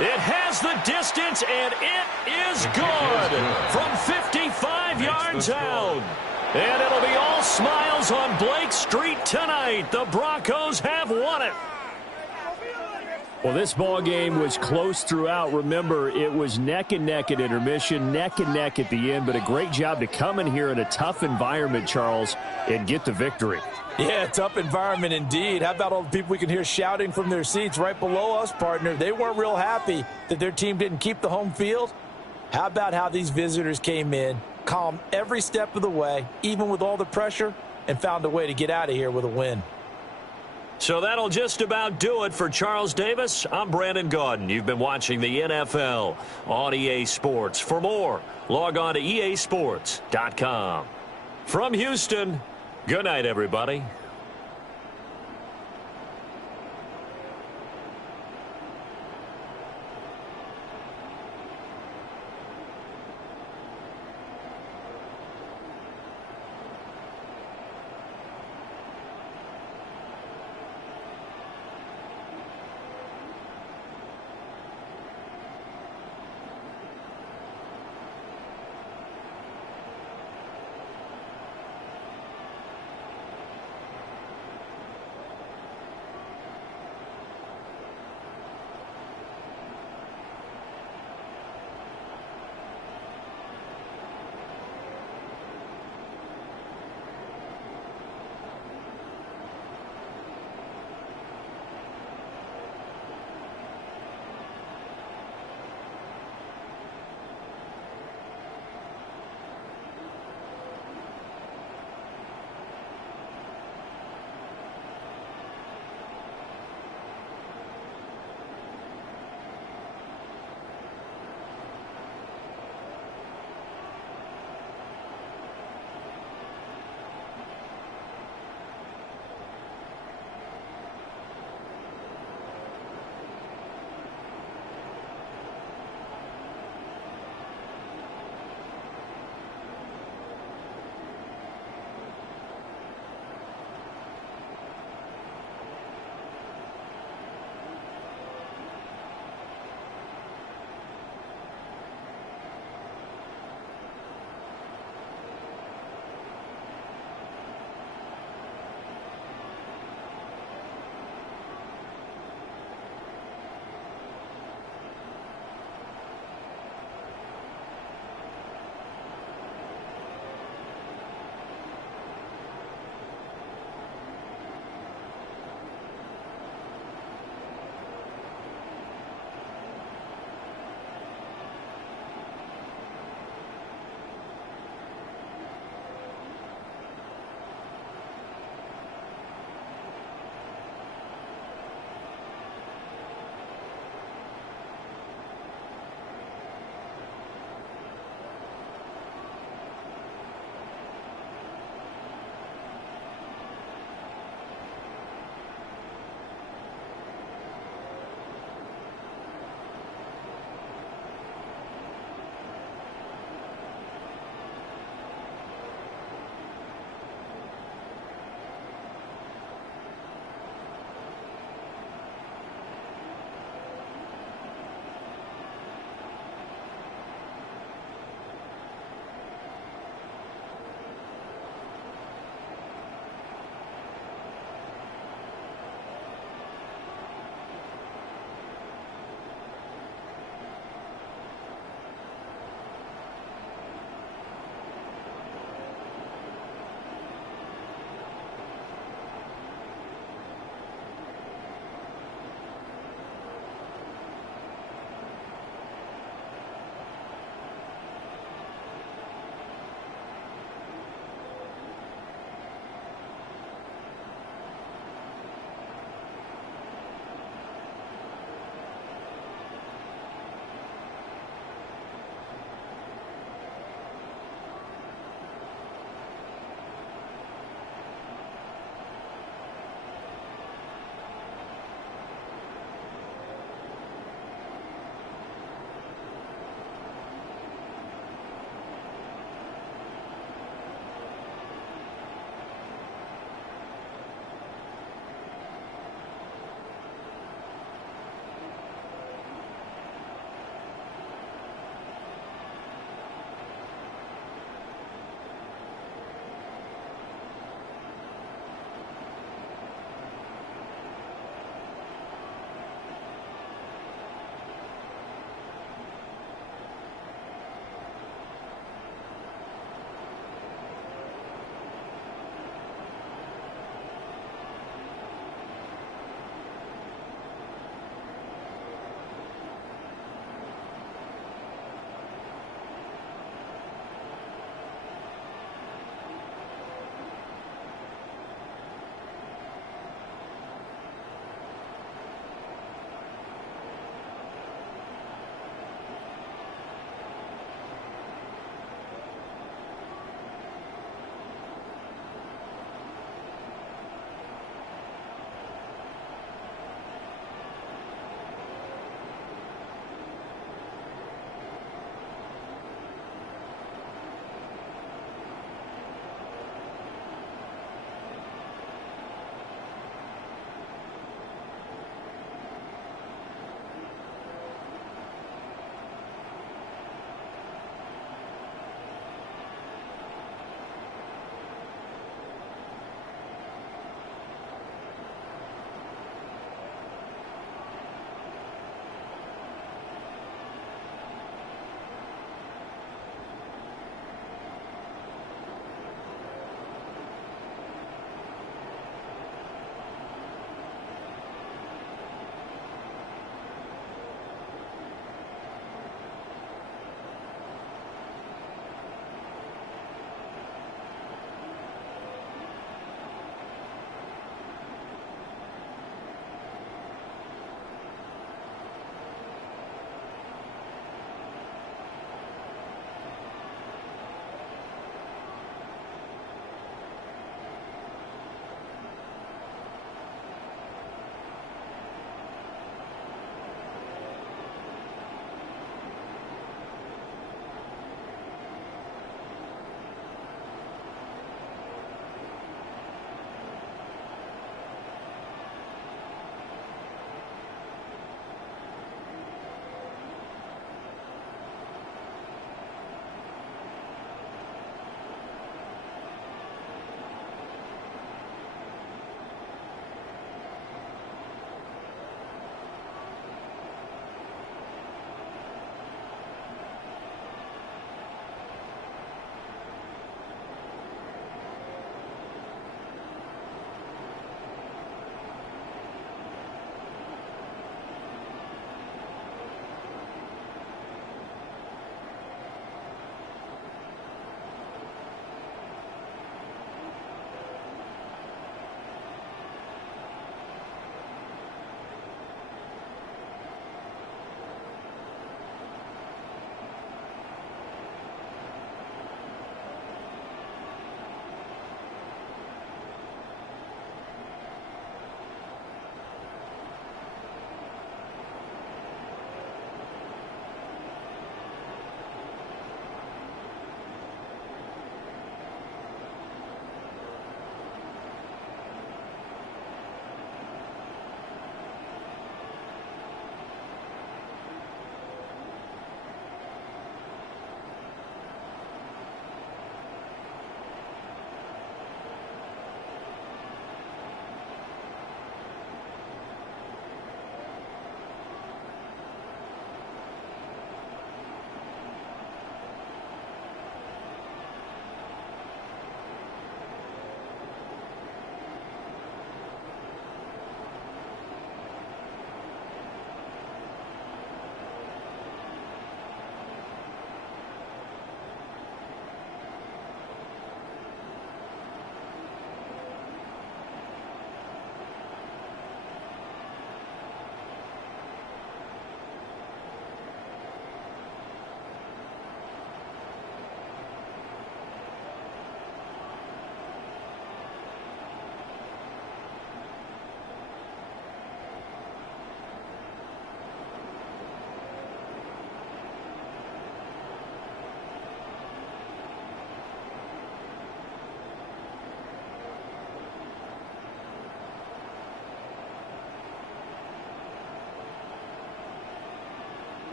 It has the distance, and it is good from 55 yards out. And it'll be all smiles on Blake Street tonight. The Broncos have won it. Well, this ball game was close throughout. Remember, it was neck and neck at intermission, neck and neck at the end, but a great job to come in here in a tough environment, Charles, and get the victory. Yeah, tough environment indeed. How about all the people we can hear shouting from their seats right below us, partner? They weren't real happy that their team didn't keep the home field. How about how these visitors came in, calm every step of the way, even with all the pressure, and found a way to get out of here with a win. So that'll just about do it for Charles Davis. I'm Brandon Gaudin. You've been watching the NFL on EA Sports. For more, log on to easports.com. From Houston, good night, everybody.